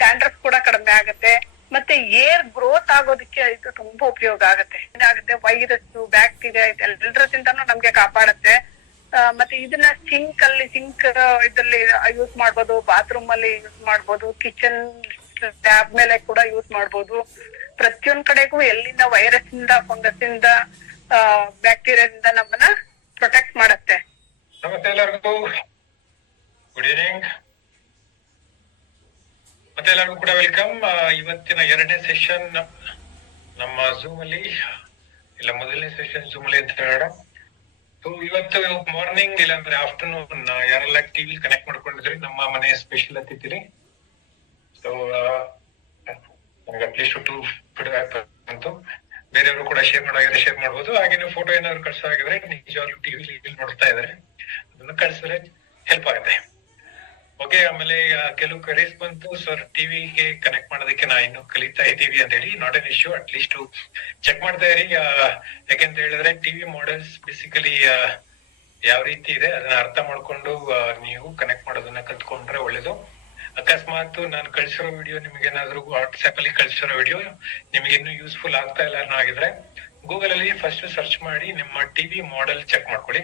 Dandruff ಕೂಡ ಕಡಿಮೆ ಆಗುತ್ತೆ. ಮತ್ತೆ ಏರ್ ಗ್ರೋತ್ ಆಗೋದಕ್ಕೆ ಇದು ತುಂಬಾ ಉಪಯೋಗ ಆಗುತ್ತೆ. ಇದಾಗುತ್ತೆ ವೈರಸ್, ಬ್ಯಾಕ್ಟೀರಿಯಾ ಎಲ್ಲರದಿಂದನೂ ನಮ್ಗೆ ಕಾಪಾಡುತ್ತೆ. ಮತ್ತೆ ಇದನ್ನ ಸಿಂಕ್ ಇದ್ರಲ್ಲಿ ಯೂಸ್ ಮಾಡ್ಬೋದು, ಬಾತ್ರೂಮ್ ಅಲ್ಲಿ ಯೂಸ್ ಮಾಡ್ಬೋದು, ಕಿಚನ್ ಟ್ಯಾಬ್ ಮೇಲೆ ಕೂಡ ಯೂಸ್ ಮಾಡ್ಬೋದು. ಪ್ರತಿಯೊಂದ್ ಕಡೆಗೂ ಎಲ್ಲಿಂದ ವೈರಸ್ ಇಂದ, ಫಂಗಸ್ ಇಂದ, ಬ್ಯಾಕ್ಟೀರಿಯಾದಿಂದ ನಮ್ಮನ್ನ ಪ್ರೊಟೆಕ್ಟ್ ಮಾಡುತ್ತೆ. ನಮಸ್ತೆ ಎಲ್ಲರಿಗೂ, ಗುಡ್ ಈವ್ನಿಂಗ್. ಮತ್ತೆ ಎಲ್ಲರಿಗೂ ಕೂಡ ವೆಲ್ಕಮ್. ಇವತ್ತಿನ 2ನೇ ಸೆಷನ್ ನಮ್ಮ ಝೂಮ್ ಅಲ್ಲಿ, ಇಲ್ಲ ಮೊದಲನೇ ಸೆಷನ್ ಝೂಮ್ ಅಲ್ಲಿ ಅಂತ ಹೇಳೋಣ. ಇವತ್ತು ಮಾರ್ನಿಂಗ್ ಇಲ್ಲಾಂದ್ರೆ ಆಫ್ಟರ್ನೂನ್ ಯಾರೆಲ್ಲ ಟಿವಿ ಕನೆಕ್ಟ್ ಮಾಡ್ಕೊಂಡಿದ್ರಿ ನಮ್ಮ ಮನೆ ಸ್ಪೆಷಲ್ ಅತಿಥಿರಿ. ಸೊ ನಮ್ಗೆ ಅಟ್ಲೀಸ್ಟ್ 2 ಫೀಡ್ಬ್ಯಾಕ್ ಬಂತು. ಬೇರೆಯವರು ಕೂಡ ಶೇರ್ ಮಾಡ್ಬೋದು. ಹಾಗೆ ನೀವು ಫೋಟೋ ಏನಾದ್ರು ಕಳ್ಸೋದಾಗಿದ್ರೆ, ನಿಜವಾಗ್ಲೂ ಟಿವಿ ನೋಡ್ತಾ ಇದಾರೆ ಅದನ್ನ ಕಳ್ಸಿದ್ರೆ ಹೆಲ್ಪ್ ಆಗುತ್ತೆ. ಓಕೆ, ಆಮೇಲೆ ಕೆಲವು ಕರೀಸ್ ಬಂತು, ಸರ್ ಟಿವಿಗೆ ಕನೆಕ್ಟ್ ಮಾಡೋದಕ್ಕೆ ನಾ ಇನ್ನು ಕಲಿತಾ ಇದ್ದೀವಿ ಅಂತ ಹೇಳಿ. Not an issue, at least check ಮಾಡ್ತಾ ಇರಿ. ಯಾಕೆಂತ ಹೇಳಿದ್ರೆ ಟಿವಿ ಮಾಡೆಲ್ಸ್ ಬೇಸಿಕಲಿ ಯಾವ ರೀತಿ ಇದೆ ಅದನ್ನ ಅರ್ಥ ಮಾಡ್ಕೊಂಡು ನೀವು ಕನೆಕ್ಟ್ ಮಾಡೋದನ್ನ ಕಲ್ತ್ಕೊಂಡ್ರೆ ಒಳ್ಳೇದು. ಅಕಸ್ಮಾತ್ ನಾನು ಕಳ್ಸಿರೋ ವಿಡಿಯೋ ನಿಮ್ಗೆ ಏನಾದ್ರು ವಾಟ್ಸ್ಆಪ್ ಅಲ್ಲಿ ಕಳ್ಸಿರೋ ವಿಡಿಯೋ ನಿಮ್ಗೆ ಇನ್ನೂ ಯೂಸ್ಫುಲ್ ಆಗ್ತಾ ಇಲ್ಲ ಅನ್ನೋ ಆಗಿದ್ರೆ, ಗೂಗಲ್ ಅಲ್ಲಿ ಫಸ್ಟ್ ಸರ್ಚ್ ಮಾಡಿ ನಿಮ್ಮ ಟಿವಿ ಮಾಡೆಲ್ ಚೆಕ್ ಮಾಡ್ಕೊಳ್ಳಿ.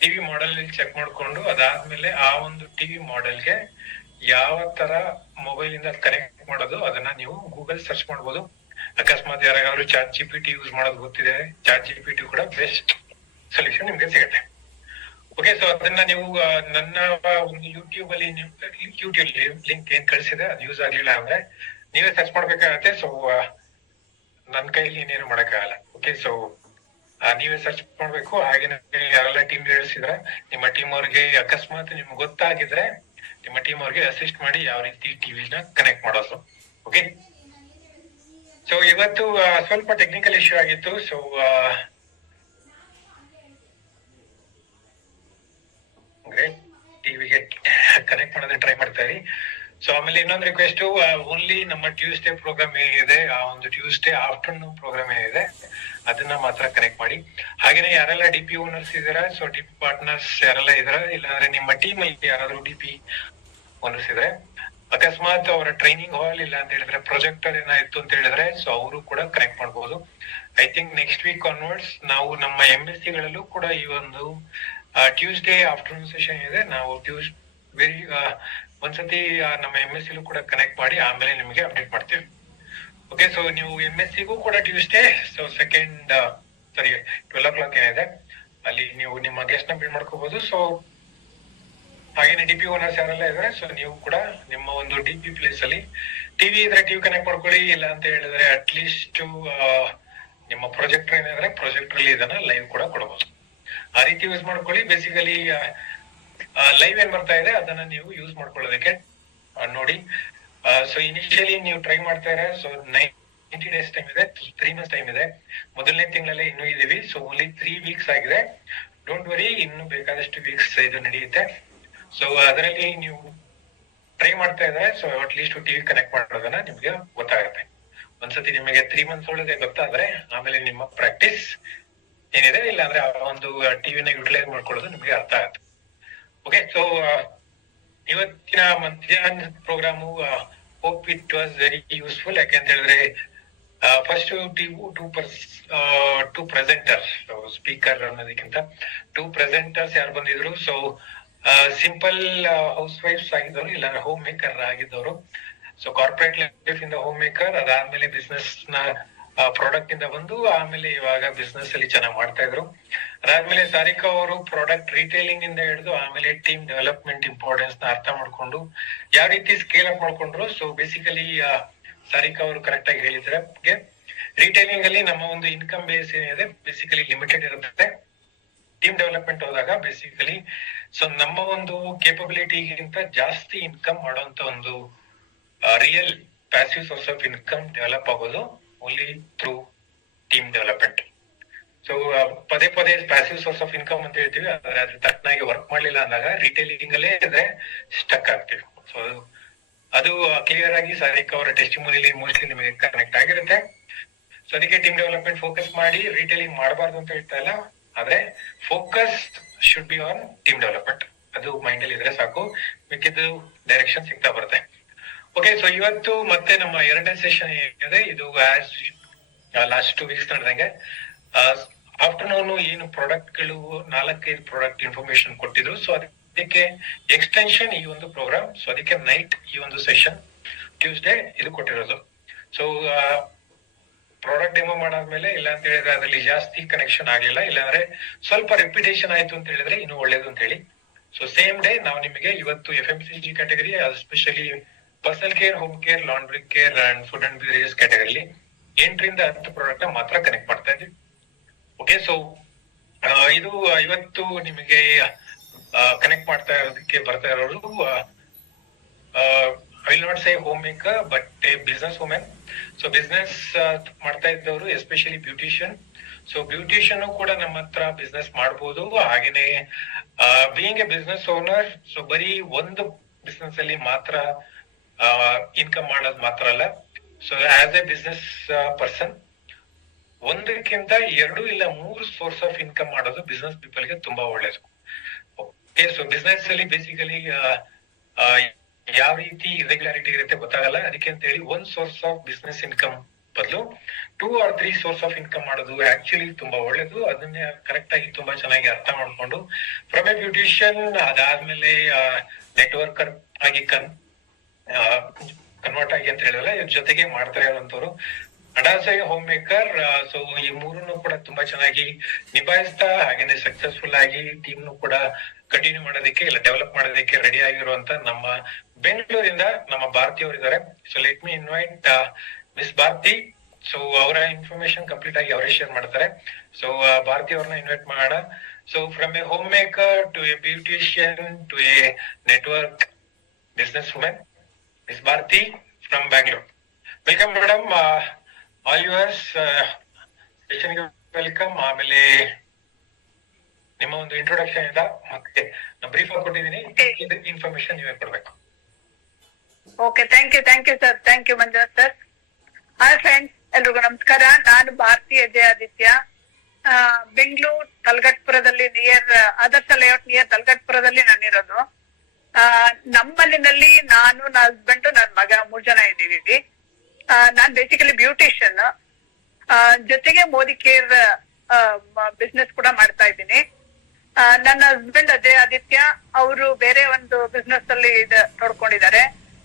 ಟಿವಿ ಮಾಡೆಲ್ ಚೆಕ್ ಮಾಡ್ಕೊಂಡು ಅದಾದ್ಮೇಲೆ ಆ ಒಂದು ಟಿವಿ ಮಾಡೆಲ್ಗೆ ಯಾವ ತರ ಮೊಬೈಲ್ ಇಂದ ಕನೆಕ್ಟ್ ಮಾಡೋದು ಅದನ್ನ ನೀವು ಗೂಗಲ್ ಸರ್ಚ್ ಮಾಡ್ಬೋದು. ಅಕಸ್ಮಾತ್ ಯಾರಾದ್ರೂ ಚಾಟ್ GPT ಯೂಸ್ ಮಾಡೋದು ಗೊತ್ತಿದೆ, ಚಾಟ್ GPT ಕೂಡ ಬೆಸ್ಟ್ ಸೊಲ್ಯೂಷನ್ ನಿಮ್ಗೆ ಸಿಗುತ್ತೆ. ಓಕೆ, ಸೊ ಅದನ್ನ ನೀವು ನನ್ನ ಒಂದು ಯೂಟ್ಯೂಬ್ ಲಿಂಕ್ ಏನ್ ಕಳಿಸಿದೆ ಅದು ಯೂಸ್ ಆಗ್ಲಿಲ್ಲ ಅಂದ್ರೆ ನೀವೇ ಸರ್ಚ್ ಮಾಡ್ಬೇಕಾಗತ್ತೆ. ಸೊ ನನ್ನ ಕೈಲಿ ಏನೇನು ಮಾಡಕ್ಕಾಗಲ್ಲ. ಓಕೆ, ಸೊ ನೀವೇ ಸರ್ಚ್ ಮಾಡ್ಬೇಕು. ಹಾಗೆ ಯಾರೆಲ್ಲ ಟೀಮ್ ಹೇಳಿಸಿದ್ರೆ ನಿಮ್ಮ ಟೀಮ್ ಅವ್ರಿಗೆ ಅಕಸ್ಮಾತ್ ನಿಮ್ಗೆ ಗೊತ್ತಾಗಿದ್ರೆ ನಿಮ್ಮ ಟೀಮ್ ಅವ್ರಿಗೆ ಅಸಿಸ್ಟ್ ಮಾಡಿ ಯಾವ ರೀತಿ ಟಿವಿನ ಕನೆಕ್ಟ್ ಮಾಡೋದು. ಓಕೆ, ಸೊ ಇವತ್ತು ಸ್ವಲ್ಪ ಟೆಕ್ನಿಕಲ್ ಇಶ್ಯೂ ಆಗಿತ್ತು. ಸೊ ಟಿವಿಗೆ ಕನೆಕ್ಟ್ ಮಾಡೋದನ್ನ ಟ್ರೈ ಮಾಡ್ತಾ ಇರಿ. ಸೊ ಆಮೇಲೆ ಇನ್ನೊಂದು ರಿಕ್ವೆಸ್ಟ್, ಓನ್ಲಿ ನಮ್ಮ ಟ್ಯೂಸ್ಡೇ ಪ್ರೋಗ್ರಾಮ್ ಏನಿದೆ, ಆ ಒಂದು ಟ್ಯೂಸ್ಡೇ ಆಫ್ಟರ್ನೂನ್ ಪ್ರೋಗ್ರಾಮ್ ಏನಿದೆ ಅದನ್ನ ಮಾತ್ರ ಕನೆಕ್ಟ್ ಮಾಡಿ. ಹಾಗೇನೆ ಯಾರೆಲ್ಲ DP ಓನರ್ಸ್ ಇದಾರ, ಸೊ DP ಪಾರ್ಟ್ನರ್ಸ್ ಯಾರೆಲ್ಲ ಇದಾರ, ಇಲ್ಲಾಂದ್ರೆ ನಿಮ್ಮ ಟೀಮ್ ಅಲ್ಲಿ ಯಾರಾದ್ರೂ DP ಓನರ್ಸ್ ಇದ್ರೆ, ಅಕಸ್ಮಾತ್ ಅವರ ಟ್ರೈನಿಂಗ್ ಹಾಲ್ ಇಲ್ಲ ಅಂತ ಹೇಳಿದ್ರೆ ಪ್ರೊಜೆಕ್ಟರ್ ಏನಾಯ್ತು ಅಂತ ಹೇಳಿದ್ರೆ, ಸೊ ಅವರು ಕೂಡ ಕನೆಕ್ಟ್ ಮಾಡ್ಬೋದು. I think next week onwards ನಾವು ನಮ್ಮ MSc ಗಳಲ್ಲೂ ಕೂಡ ಈ ಒಂದು ಟ್ಯೂಸ್ಡೇ ಆಫ್ಟರ್ನೂನ್ ಸೆಷನ್ ಇದೆ. ನಾವು ಒಂದ್ಸತಿ ನಮ್ಮ MSc ಕೂಡ ಕನೆಕ್ಟ್ ಮಾಡಿ ಆಮೇಲೆ ನಿಮಗೆ ಅಪ್ಡೇಟ್ ಮಾಡ್ತೀವಿ. ಓಕೆ, ಸೊ ನೀವು MSc ಗೂ ಕೂಡ ಟ್ಯೂಸ್ಡೇ, ಸೊ 12 o'clock ಏನಿದೆ ಅಲ್ಲಿ ನೀವು ನಿಮ್ಮ ಗೆಸ್ಟ್ ನ ಬಿಲ್ಡ್ ಮಾಡ್ಕೋಬಹುದು. ಸೊ ಹಾಗೇನೆ DP ಓನರ್ಸ್ ಯಾರೆಲ್ಲ ಇದಾರೆ, ಸೊ ನೀವು ಕೂಡ ನಿಮ್ಮ ಒಂದು DP ಪ್ಲೇಸ್ ಅಲ್ಲಿ ಟಿವಿ ಇದ್ರೆ ಟಿವಿ ಕನೆಕ್ಟ್ ಮಾಡ್ಕೊಳ್ಳಿ. ಇಲ್ಲ ಅಂತ ಹೇಳಿದ್ರೆ ಅಟ್ಲೀಸ್ಟ್ ನಿಮ್ಮ ಪ್ರೊಜೆಕ್ಟರ್ ಏನಿದ್ರೆ ಪ್ರೊಜೆಕ್ಟರ್ ಅಲ್ಲಿ ಇದನ್ನ ಲೈವ್ ಕೂಡ ಕೊಡಬಹುದು. ಆ ರೀತಿ ಯೂಸ್ ಮಾಡ್ಕೊಳ್ಳಿ. ಬೇಸಿಕಲಿ ಲೈವ್ ಏನ್ ಬರ್ತಾ ಇದೆ ಅದನ್ನ ನೀವು ಯೂಸ್ ಮಾಡ್ಕೊಳ್ಳೋದಕ್ಕೆ ನೋಡಿ. ಸೊ ಇನಿಷಿಯಲಿ ನೀವು ಟ್ರೈ ಮಾಡ್ತಾ ಇರ. ಸೊ 90 days ಟೈಮ್ ಇದೆ, 3 months ಟೈಮ್ ಇದೆ. ಮೊದಲನೇ ತಿಂಗಳಲ್ಲಿ ಇನ್ನೂ ಇದೀವಿ. ಸೊ ಓನ್ಲಿ 3 weeks ಆಗಿದೆ. ಡೋಂಟ್ ವರಿ, ಇನ್ನು ಬೇಕಾದಷ್ಟು ವೀಕ್ಸ್ ಇದು ನಡೆಯುತ್ತೆ. ಸೊ ಅದರಲ್ಲಿ ನೀವು ಟ್ರೈ ಮಾಡ್ತಾ ಇದ್ರೆ, ಸೊ ಅಟ್ಲೀಸ್ಟ್ ಟಿವಿ ಕನೆಕ್ಟ್ ಮಾಡೋದನ್ನ ನಿಮ್ಗೆ ಗೊತ್ತಾಗುತ್ತೆ. ಒಂದ್ಸತಿ ನಿಮಗೆ 3 months ಒಳಗೆ ಗೊತ್ತಾದ್ರೆ ಆಮೇಲೆ ನಿಮ್ಮ ಪ್ರಾಕ್ಟೀಸ್ ಏನಿದೆ, ಇಲ್ಲ ಅಂದ್ರೆ ಆ ಒಂದು ಟಿವಿನ ಯುಟಿಲೈಸ್ ಮಾಡ್ಕೊಳ್ಳೋದು ನಿಮ್ಗೆ ಅರ್ಥ ಆಗುತ್ತೆ. ಓಕೆ, ಸೊ ಇವತ್ತಿನ ಮಧ್ಯಾಹ್ನ programme hope it was very useful. ಯಾಕೆಂತ ಹೇಳಿದ್ರೆ ಫಸ್ಟ್ ಟೂ ಪ್ರೆಸೆಂಟರ್ಸ್, ಸ್ಪೀಕರ್ ಅನ್ನೋದಕ್ಕಿಂತ 2 presenters ಯಾರು ಬಂದಿದ್ರು. ಸೊ ಸಿಂಪಲ್ ಹೌಸ್ ವೈಫ್ಸ್ ಆಗಿದ್ದವರು, ಇಲ್ಲ ಹೋಮ್ ಮೇಕರ್ ಆಗಿದ್ದವರು. ಸೊ ಕಾರ್ಪೊರೇಟ್ ಲೈಫ್ ಇಂದ ಹೋಮ್ ಮೇಕರ್, ಅದಾದ್ಮೇಲೆ ಬಿಸ್ನೆಸ್ ನ ಪ್ರಾಡಕ್ಟ್ ಇಂದ ಬಂದು ಆಮೇಲೆ ಇವಾಗ ಬಿಸ್ನೆಸ್ ಅಲ್ಲಿ ಚೆನ್ನಾಗಿ ಮಾಡ್ತಾ ಇದ್ರು. ಅದಾದ್ಮೇಲೆ ಸಾರಿಕಾ ಅವರು ಪ್ರಾಡಕ್ಟ್ ರಿಟೇಲಿಂಗ್ ಇಂದ ಹಿಡಿದು ಆಮೇಲೆ ಟೀಮ್ ಡೆವಲಪ್ಮೆಂಟ್ ಇಂಪಾರ್ಟೆನ್ಸ್ ನ ಅರ್ಥ ಮಾಡ್ಕೊಂಡು ಯಾವ ರೀತಿ ಸ್ಕೇಲ್ ಅಪ್ ಮಾಡ್ಕೊಂಡ್ರು. ಸೊ ಬೇಸಿಕಲಿ ಸಾರಿಕಾ ಅವರು ಕರೆಕ್ಟ್ ಆಗಿ ಹೇಳಿದ್ರೆ, ರಿಟೇಲಿಂಗ್ ಅಲ್ಲಿ ನಮ್ಮ ಒಂದು ಇನ್ಕಮ್ ಬೇಸ್ ಏನಿದೆ ಬೇಸಿಕಲಿ ಲಿಮಿಟೆಡ್ ಇರುತ್ತೆ. ಟೀಮ್ ಡೆವಲಪ್ಮೆಂಟ್ ಹೋದಾಗ ಬೇಸಿಕಲಿ ಸೊ ನಮ್ಮ ಒಂದು ಕೇಪಬಿಲಿಟಿಗಿಂತ ಜಾಸ್ತಿ ಇನ್ಕಮ್ ಮಾಡುವಂತ ಒಂದು real passive source of income develop ಆಗೋದು only through team development. So ಪದೇ ಪ್ಯಾಸಿವ್ ಸೋರ್ಸ್ ಆಫ್ ಇನ್ಕಮ್ ಅಂತ ಹೇಳ್ತೀವಿ, ಆದ್ರೆ ಅದ್ರ ತಕ್ಕನಾಗಿ ವರ್ಕ್ ಮಾಡ್ಲಿಲ್ಲ ಅಂದಾಗ ರಿಟೇಲಿಂಗ್ ಅಲ್ಲೇ ಇದ್ರೆ ಸ್ಟಕ್ ಆಗ್ತೀವಿ. ಸೊ ಅದು ಕ್ಲಿಯರ್ ಆಗಿ ಸಾರಿಕಾ ಅವರ ಟೆಸ್ಟಿಮೋನಿಯಲ್ಲಿ ಮೋಸ್ಟ್ಲಿ ನಿಮಗೆ ಕನೆಕ್ಟ್ ಆಗಿರುತ್ತೆ. ಸೊ ಅದಕ್ಕೆ ಟೀಮ್ ಡೆವಲಪ್ಮೆಂಟ್ ಫೋಕಸ್ ಮಾಡಿ, ರಿಟೇಲಿಂಗ್ ಮಾಡಬಾರ್ದು ಅಂತ ಹೇಳ್ತಾ ಇಲ್ಲ, ಆದ್ರೆ focus should be on team development. ಅದು ಮೈಂಡ್ ಅಲ್ಲಿ ಇದ್ರೆ ಸಾಕು, ಮಿಕ್ಕಿದ್ದು ಡೈರೆಕ್ಷನ್ ಸಿಗ್ತಾ ಬರುತ್ತೆ. ಓಕೆ, ಸೊ ಇವತ್ತು ಮತ್ತೆ ನಮ್ಮ 2ನೇ ಸೆಷನ್ ಏನಿದೆ, ಇದು ಲಾಸ್ಟ್ 2 ವೀಕ್ಸ್ ನಡೆದಂಗೆ ಆಫ್ಟರ್ನೂನ್ ಏನು ಪ್ರಾಡಕ್ಟ್ಗಳು 4-5 ಪ್ರಾಡಕ್ಟ್ ಇನ್ಫಾರ್ಮೇಶನ್ ಕೊಟ್ಟಿದ್ರು. ಸೊ ಅದಕ್ಕೆ ಎಕ್ಸ್ಟೆನ್ಷನ್ ಈ ಒಂದು ಪ್ರೋಗ್ರಾಮ್. ಸೊ ಅದಕ್ಕೆ ನೈಟ್ ಈ ಒಂದು ಸೆಷನ್ ಟ್ಯೂಸ್ಡೇ ಇದು ಕೊಟ್ಟಿರೋದು. ಸೊ ಪ್ರಾಡಕ್ಟ್ ಡೆಮೋ ಮಾಡಾದ್ಮೇಲೆ ಇಲ್ಲ ಅಂತ ಹೇಳಿದ್ರೆ ಅದ್ರಲ್ಲಿ ಜಾಸ್ತಿ ಕನೆಕ್ಷನ್ ಆಗ್ಲಿಲ್ಲ, ಇಲ್ಲಾಂದ್ರೆ ಸ್ವಲ್ಪ ರೆಪಿಟೇಷನ್ ಆಯ್ತು ಅಂತ ಹೇಳಿದ್ರೆ ಇನ್ನು ಒಳ್ಳೇದು ಅಂತ ಹೇಳಿ. ಸೊ ಸೇಮ್ ಡೇ ನಾವು ನಿಮಗೆ ಇವತ್ತು FMCG category, especially personal care, home care, laundry care and food and beverages ಕ್ಯಾಟಗರಿಲಿ 8ರಿಂದ 10 ಪ್ರಾಡಕ್ಟ್ ಮಾತ್ರ ಕನೆಕ್ಟ್ ಮಾಡ್ತಾ ಇದ್ವಿ. ಓಕೆ, ಸೊ ಇದು ಇವತ್ತು ನಿಮಗೆ ಕನೆಕ್ಟ್ ಮಾಡ್ತಾ ಇರೋದಕ್ಕೆ ಬರ್ತಾ ಇರೋರು I will not say home maker but A business women. So business ಮಾಡ್ತಾ ಇದ್ದವರು, ಎಸ್ಪೆಷಲಿ ಬ್ಯೂಟಿಷಿಯನ್. ಸೊ ಬ್ಯೂಟಿಷಿಯನ್ ಕೂಡ ನಮ್ಮ ಹತ್ರ ಬಿಸ್ನೆಸ್ ಮಾಡಬಹುದು. ಹಾಗೇನೆ being A business owner, so ಬರೀ ಒಂದು ಬಿಸ್ನೆಸ್ ಅಲ್ಲಿ ಮಾತ್ರ ಇನ್ಕಮ್ ಮಾಡೋದು ಮಾತ್ರ ಅಲ್ಲ. So as A business person ಒಂದಕ್ಕಿಂತ 2 ಇಲ್ಲ 3 ಸೋರ್ಸ್ ಆಫ್ ಇನ್ಕಮ್ ಮಾಡೋದು ಬಿಸ್ನೆಸ್ ಪೀಪಲ್ ಗೆ ತುಂಬಾ ಒಳ್ಳೇದು. ಓಕೆ, ಸೊ ಬಿಸ್ನೆಸ್ ಅಲ್ಲಿ ಬೇಸಿಕಲಿ ಯಾವ ರೀತಿ ಇರೆಗ್ಯುಲಾರಿಟಿ ಇರುತ್ತೆ ಗೊತ್ತಾಗಲ್ಲ. ಅದಕ್ಕೆ ಅಂತ ಹೇಳಿ 1 ಸೋರ್ಸ್ ಆಫ್ ಬಿಸ್ನೆಸ್ ಇನ್ಕಮ್ ಬದಲು 2 or 3 ಸೋರ್ಸ್ ಆಫ್ ಇನ್ಕಮ್ ಮಾಡೋದು ಆಕ್ಚುಲಿ ತುಂಬಾ ಒಳ್ಳೇದು. ಅದನ್ನೇ ಕರೆಕ್ಟ್ ಆಗಿ ತುಂಬಾ ಚೆನ್ನಾಗಿ ಅರ್ಥ ಮಾಡ್ಕೊಂಡು ಫ್ರಮ್ ಎ ಬ್ಯೂಟಿಷಿಯನ್ ಅದಾದ್ಮೇಲೆ ನೆಟ್ವರ್ಕರ್ ಆಗಿ ಕನ್ವರ್ಟ್ ಆಗಿ ಅಂತ ಹೇಳಿದ್ರೆ ಇದ್ರ ಜೊತೆಗೆ ಮಾಡ್ತಾ ಇರುವಂತವ್ರು ಅಡಾಸ್ ಹೋಮ್ ಮೇಕರ್. ಸೊ ಈ 3 ಕೂಡ ತುಂಬಾ ಚೆನ್ನಾಗಿ ನಿಭಾಯಿಸ್ತಾ ಹಾಗೇನೆ ಸಕ್ಸಸ್ಫುಲ್ ಆಗಿ ಟೀಮ್ ಕೂಡ ಕಂಟಿನ್ಯೂ ಮಾಡೋದಕ್ಕೆ ಇಲ್ಲ ಡೆವಲಪ್ ಮಾಡೋದಕ್ಕೆ ರೆಡಿ ಆಗಿರುವಂತ ನಮ್ಮ ಬೆಂಗಳೂರಿಂದ ನಮ್ಮ ಭಾರತಿ ಅವರು ಇದ್ದಾರೆ. So let me invite miss Bharati. So ಅವರ ಇನ್ಫಾರ್ಮೇಶನ್ ಕಂಪ್ಲೀಟ್ ಆಗಿ ಅವರೇ ಶೇರ್ ಮಾಡ್ತಾರೆ. ಸೊ ಭಾರತಿ ಅವ್ರನ್ನ ಇನ್ವೈಟ್ ಮಾಡೋಣ. So from a homemaker to a beautician to a network business women, miss Bharati from Bangalore. Welcome madam, all yours. ಸೆಷನ್ಗೆ ವೆಲ್ಕಮ್. ಆಮೇಲೆ ನಿಮ್ಮ ಒಂದು ಇಂಟ್ರೊಡಕ್ಷನ್ ಇಂದ ಮತ್ತೆ ಬ್ರೀಫ್ ಆಗಿ ಕೊಟ್ಟಿದ್ದೀನಿ, ಇನ್ಫಾರ್ಮೇಶನ್ ನೀವೇ ಕೊಡ್ಬೇಕು. Okay, thank you sir. Thank you Manjunath sir. Hi friends, ಎಲ್ರಿಗೂ ನಮಸ್ಕಾರ. ನಾನು ಭಾರತಿ ಅಜಯ್ ಆದಿತ್ಯ, ಬೆಂಗಳೂರು ತಲಗಟ್ಪುರದಲ್ಲಿ ನಿಯರ್ ಆದರ್ಶ ಲೇಔಟ್ ನಿಯರ್ ತಲಗಟ್ಪುರದಲ್ಲಿ ನಾನಿರೋದು. ನಮ್ಮಲ್ಲಿನಲ್ಲಿ ನಾನು, ನನ್ನ ಹಸ್ಬೆಂಡ್, ನನ್ನ ಮಗ 3 ಜನ ಇದ್ದೀವಿ. ನಾನ್ ಬೇಸಿಕಲಿ ಬ್ಯೂಟಿಷಿಯನ್, ಜೊತೆಗೆ ಮೋದಿ ಕೇರ್ ಬಿಸ್ನೆಸ್ ಕೂಡ ಮಾಡ್ತಾ ಇದ್ದೀನಿ. ನನ್ನ ಹಸ್ಬೆಂಡ್ ಅಜಯ್ ಆದಿತ್ಯ ಅವರು ಬೇರೆ ಒಂದು ಬಿಸ್ನೆಸ್ ಅಲ್ಲಿ ನೋಡ್ಕೊಂಡಿದ್ದಾರೆ.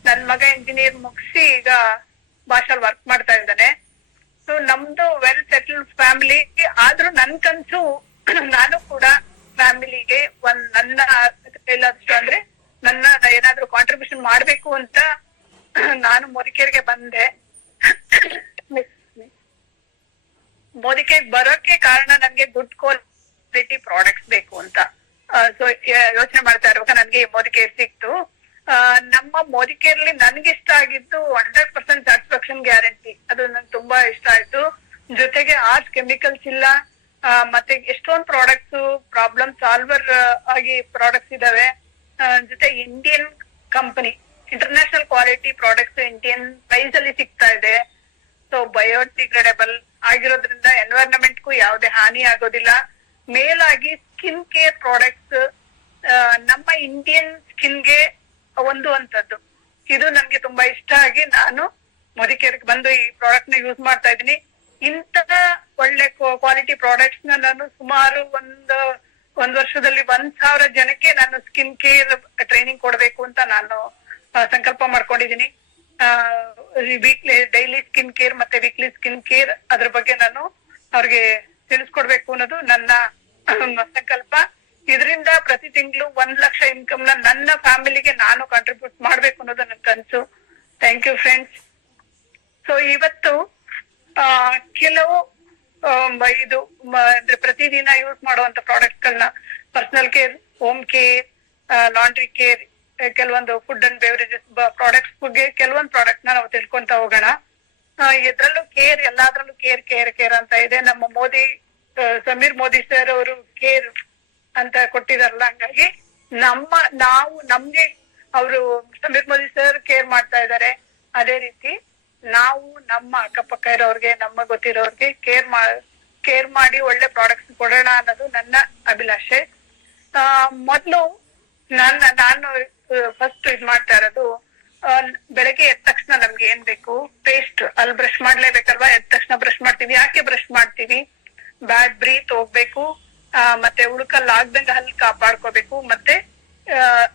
ನನ್ ಮಗ ಇಂಜಿನಿಯರ್ ಮುಗಿಸಿ ಈಗ ಭಾಷಲ್ ವರ್ಕ್ ಮಾಡ್ತಾ ಇದ್ದಾನೆ. ಸೊ ನಮ್ದು ವೆಲ್ ಸೆಟಲ್ಡ್ ಫ್ಯಾಮಿಲಿ. ಆದ್ರೂ ನನ್ ಕನ್ಸು ನಾನು ಕೂಡ ಫ್ಯಾಮಿಲಿಗೆ ನನ್ನ ಕೈಲಾದಷ್ಟು ಅಂದ್ರೆ ನನ್ನ ಏನಾದ್ರೂ ಕಾಂಟ್ರಿಬ್ಯೂಷನ್ ಮಾಡ್ಬೇಕು ಅಂತ ನಾನು ಮೋದಿಕೇರ್ಗೆ ಬಂದೆ. ಮೋದಿಕೇರ್ಗೆ ಬರೋಕೆ ಕಾರಣ ನನ್ಗೆ ಗುಡ್ ಕ್ವಾಲಿಟಿ ಪ್ರಾಡಕ್ಟ್ಸ್ ಬೇಕು ಅಂತ. ಸೊ ಯೋಚನೆ ಮಾಡ್ತಾ ಇರುವಾಗ ನನ್ಗೆ ಮೋದಿಕೇರ್ ಸಿಕ್ತು. ನಮ್ಮ ಮೋದಿಕೇರ್ಲಿ ನನ್ಗೆ ಇಷ್ಟ ಆಗಿದ್ದು 100% ಸ್ಯಾಟಿಸ್ಫ್ಯಾಕ್ಷನ್ ಗ್ಯಾರಂಟಿ. ಅದು ನನ್ಗೆ ತುಂಬಾ ಇಷ್ಟ ಆಯ್ತು. ಜೊತೆಗೆ ಆರ್ಟ್ ಕೆಮಿಕಲ್ಸ್ ಇಲ್ಲ, ಮತ್ತೆ ಎಷ್ಟೊಂದು ಪ್ರಾಡಕ್ಟ್ಸ್ ಪ್ರಾಬ್ಲಮ್ ಸಾಲ್ವರ್ ಆಗಿ ಪ್ರಾಡಕ್ಟ್ಸ್ ಇದಾವೆ. ಜೊತೆ Indian company, international quality products Indian price ಅಲ್ಲಿ ಸಿಗ್ತಾ ಇದೆ. ಸೊ ಬಯೋಡಿಗ್ರೇಡಬಲ್ ಆಗಿರೋದ್ರಿಂದ ಎನ್ವೈರನ್ಮೆಂಟ್ಗೂ ಯಾವುದೇ ಹಾನಿ ಆಗೋದಿಲ್ಲ. ಮೇಲಾಗಿ ಸ್ಕಿನ್ ಕೇರ್ ಪ್ರಾಡಕ್ಟ್ಸ್ ನಮ್ಮ ಇಂಡಿಯನ್ ಸ್ಕಿನ್ಗೆ ಹೊಂದುವಂತದ್ದು. ಇದು ನನ್ಗೆ ತುಂಬಾ ಇಷ್ಟ ಆಗಿ ನಾನು ಮೋದಿಕೇರ್ಗೆ ಬಂದು ಈ ಪ್ರಾಡಕ್ಟ್ ನ ಯೂಸ್ ಮಾಡ್ತಾ ಇದ್ದೀನಿ. ಇಂತಹ ಒಳ್ಳೆ ಕ್ವಾಲಿಟಿ ಪ್ರಾಡಕ್ಟ್ಸ್ ನ ನಾನು ಸುಮಾರು ಒಂದ್ ವರ್ಷದಲ್ಲಿ 1,000 ಜನಕ್ಕೆ ನಾನು ಸ್ಕಿನ್ ಕೇರ್ ಟ್ರೈನಿಂಗ್ ಕೊಡ್ಬೇಕು ಅಂತ ನಾನು ಸಂಕಲ್ಪ ಮಾಡ್ಕೊಂಡಿದ್ದೀನಿ. ವೀಕ್ಲಿ ಡೈಲಿ ಸ್ಕಿನ್ ಕೇರ್ ಮತ್ತೆ ವೀಕ್ಲಿ ಸ್ಕಿನ್ ಕೇರ್ ಅದ್ರ ಬಗ್ಗೆ ನಾನು ಅವ್ರಿಗೆ ತಿಳಿಸ್ಕೊಡ್ಬೇಕು ಅನ್ನೋದು ನನ್ನ ಸಂಕಲ್ಪ. ಇದರಿಂದ ಪ್ರತಿ ತಿಂಗಳು 1 ಲಕ್ಷ ಇನ್ಕಮ್ ನನ್ನ ಫ್ಯಾಮಿಲಿಗೆ ನಾನು ಕಾಂಟ್ರಿಬ್ಯೂಟ್ ಮಾಡ್ಬೇಕು ಅನ್ನೋದು ನನ್ನ ಕನಸು. Thank you friends. ಸೊ ಇವತ್ತು ಕೆಲವು ಇದು ಅಂದ್ರೆ ಪ್ರತಿದಿನ ಯೂಸ್ ಮಾಡುವಂತ ಪ್ರಾಡಕ್ಟ್ ಗಳನ್ನ, personal care, home care, laundry care, ಕೆಲವೊಂದು ಫುಡ್ ಅಂಡ್ ಬೇವರೇಜಸ್ ಪ್ರಾಡಕ್ಟ್ಸ್ ಬಗ್ಗೆ ಕೆಲವೊಂದು ಪ್ರಾಡಕ್ಟ್ ನ ನಾವು ತಿಳ್ಕೊಂತ ಹೋಗೋಣ. ಇದ್ರಲ್ಲೂ ಕೇರ್, ಎಲ್ಲಾದ್ರಲ್ಲೂ ಕೇರ್ ಕೇರ್ ಕೇರ್ ಅಂತ ಇದೆ. ನಮ್ಮ ಸಮೀರ್ ಮೋದಿ ಸರ್ ಅವರು ಕೇರ್ ಅಂತ ಕೊಟ್ಟಿದಾರಲ್ಲ, ಹಂಗಾಗಿ ನಮ್ಗೆ ಅವರು ಸಮೀರ್ ಮೋದಿ ಸರ್ ಕೇರ್ ಮಾಡ್ತಾ ಇದ್ದಾರೆ. ಅದೇ ರೀತಿ ನಾವು ನಮ್ಮ ಅಕ್ಕಪಕ್ಕ ಇರೋರ್ಗೆ, ನಮ್ಮ ಗೊತ್ತಿರೋರ್ಗೆ ಕೇರ್ ಮಾಡಿ ಒಳ್ಳೆ ಪ್ರಾಡಕ್ಟ್ಸ್ ಕೊಡೋಣ ಅನ್ನೋದು ನನ್ನ ಅಭಿಲಾಷೆ. ಮೊದ್ಲು ನಾನು ಫಸ್ಟ್ ಮಾಡ್ತಾ ಇರೋದು ಬೆಳಗ್ಗೆ ಎದ್ದ ತಕ್ಷಣ ನಮ್ಗೆ ಏನ್ ಬೇಕು? ಪೇಸ್ಟ್. ಅಲ್ಲಿ ಬ್ರಷ್ ಮಾಡ್ಲೇಬೇಕಲ್ವಾ? ಎದ್ದ ತಕ್ಷಣ ಬ್ರಷ್ ಮಾಡ್ತೀವಿ. ಯಾಕೆ ಬ್ರಷ್ ಮಾಡ್ತೀವಿ? ಬ್ಯಾಡ್ ಬ್ರೀತ್ ಹೋಗ್ಬೇಕು, ಮತ್ತೆ ಉಳುಕಲ್ ಆಗ್ದಂಗ ಹಲ್ಲು ಕಾಪಾಡ್ಕೋಬೇಕು, ಮತ್ತೆ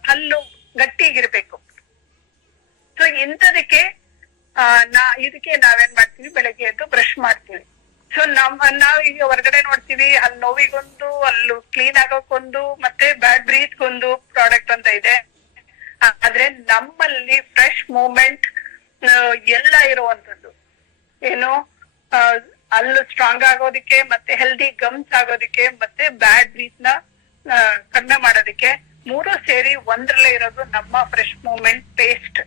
ಹಲ್ಲು ಗಟ್ಟಿಗಿರ್ಬೇಕು. ಸೊ ಇಂಥದಕ್ಕೆ ಇದಕ್ಕೆ ನಾವೇನ್ ಮಾಡ್ತೀವಿ? ಬೆಳಗ್ಗೆ ಎದ್ದು ಬ್ರಷ್ ಮಾಡ್ತೀವಿ. ಸೊ ನಾವೀಗ ಹೊರಗಡೆ ನೋಡ್ತೀವಿ, ಅಲ್ಲಿ ನೋವಿಗೊಂದು, ಅಲ್ಲೂ ಕ್ಲೀನ್ ಆಗೋಕ್ಕೊಂದು, ಮತ್ತೆ ಬ್ಯಾಡ್ ಬ್ರೀತ್ಗೊಂದು ಪ್ರಾಡಕ್ಟ್ ಅಂತ ಇದೆ. ಆದ್ರೆ ನಮ್ಮಲ್ಲಿ ಫ್ರೆಶ್ ಮೂವ್ಮೆಂಟ್ ಎಲ್ಲ ಇರುವಂತದ್ದು ಏನು, ಅಲ್ಲೂ ಸ್ಟ್ರಾಂಗ್ ಆಗೋದಿಕ್ಕೆ, ಮತ್ತೆ ಹೆಲ್ದಿ ಗಮ್ಸ್ ಆಗೋದಿಕ್ಕೆ, ಮತ್ತೆ ಬ್ಯಾಡ್ ಬ್ರೀತ್ ನ ಕಡಿಮೆ ಮಾಡೋದಿಕ್ಕೆ, ಮೂರು ಸೇರಿ ಒಂದ್ರಲ್ಲೇ ಇರೋದು ನಮ್ಮ ಫ್ರೆಶ್ ಮೂವ್ಮೆಂಟ್ ಪೇಸ್ಟ್.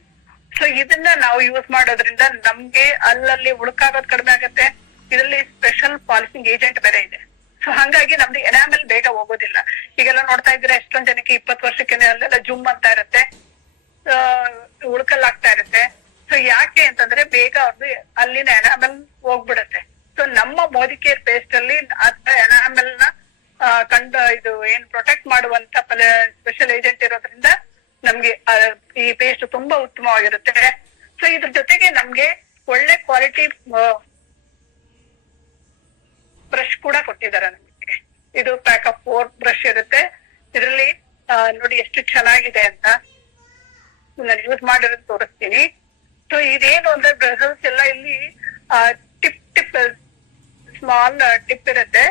ಸೊ ಇದನ್ನ ನಾವು ಯೂಸ್ ಮಾಡೋದ್ರಿಂದ ನಮ್ಗೆ ಅಲ್ಲಲ್ಲಿ ಉಳುಕಾಗೋದ್ ಕಡಿಮೆ ಆಗತ್ತೆ. ಇದರಲ್ಲಿ ಸ್ಪೆಷಲ್ ಪಾಲಿಸಿಂಗ್ ಏಜೆಂಟ್ ಬೇರೆ ಇದೆ. ಸೊ ಹಂಗಾಗಿ ನಮ್ದು ಎನಾಮೆಲ್ ಬೇಗ ಹೋಗೋದಿಲ್ಲ. ಈಗೆಲ್ಲ ನೋಡ್ತಾ ಇದ್ರೆ ಎಷ್ಟೊಂದ್ ಜನಕ್ಕೆ 20 ವರ್ಷಕ್ಕೆ ಅಲ್ಲೆಲ್ಲ ಜುಮ್ ಅಂತ ಇರುತ್ತೆ, ಉಳ್ಕಲ್ಲಾಗ್ತಾ ಇರುತ್ತೆ. ಸೊ ಯಾಕೆ ಅಂತಂದ್ರೆ ಬೇಗ ಅವ್ರದ್ದು ಅಲ್ಲಿನ ಎನಾಮೆಲ್ ಹೋಗ್ಬಿಡತ್ತೆ. ಸೊ ನಮ್ಮ ಮೋದಿ ಕೇರ್ ಪೇಸ್ಟ್ ಅಲ್ಲಿ ಎನಾಮೆಲ್ ನ ಇದು ಏನ್ ಪ್ರೊಟೆಕ್ಟ್ ಮಾಡುವಂತ ಸ್ಪೆಷಲ್ ಏಜೆಂಟ್ ಇರೋದ್ರಿಂದ ನಮ್ಗೆ ಈ ಪೇಸ್ಟ್ ತುಂಬಾ ಉತ್ತಮವಾಗಿರುತ್ತೆ. ಸೊ ಇದ್ರ ಜೊತೆಗೆ ನಮ್ಗೆ ಒಳ್ಳೆ ಕ್ವಾಲಿಟಿ ಬ್ರಷ್ ಕೂಡ ಕೊಟ್ಟಿದ್ದಾರೆ ನಮ್ಗೆ. ಇದು ಪ್ಯಾಕ್ ಆಫ್ 4 ಬ್ರಷ್ ಇರುತ್ತೆ. ಇದರಲ್ಲಿ ನೋಡಿ ಎಷ್ಟು ಚೆನ್ನಾಗಿದೆ ಅಂತ. ನಾನು ಯೂಸ್ ಮಾಡಿರೋದು ತೋರಿಸ್ತೀನಿ. ಸೊ ಇದೇನು ಅಂದ್ರೆ ಬ್ರಷಸ್ ಎಲ್ಲ ಇಲ್ಲಿ ಟಿಪ್ ಸ್ಮಾಲ್ ಟಿಪ್ ಇರುತ್ತೆ.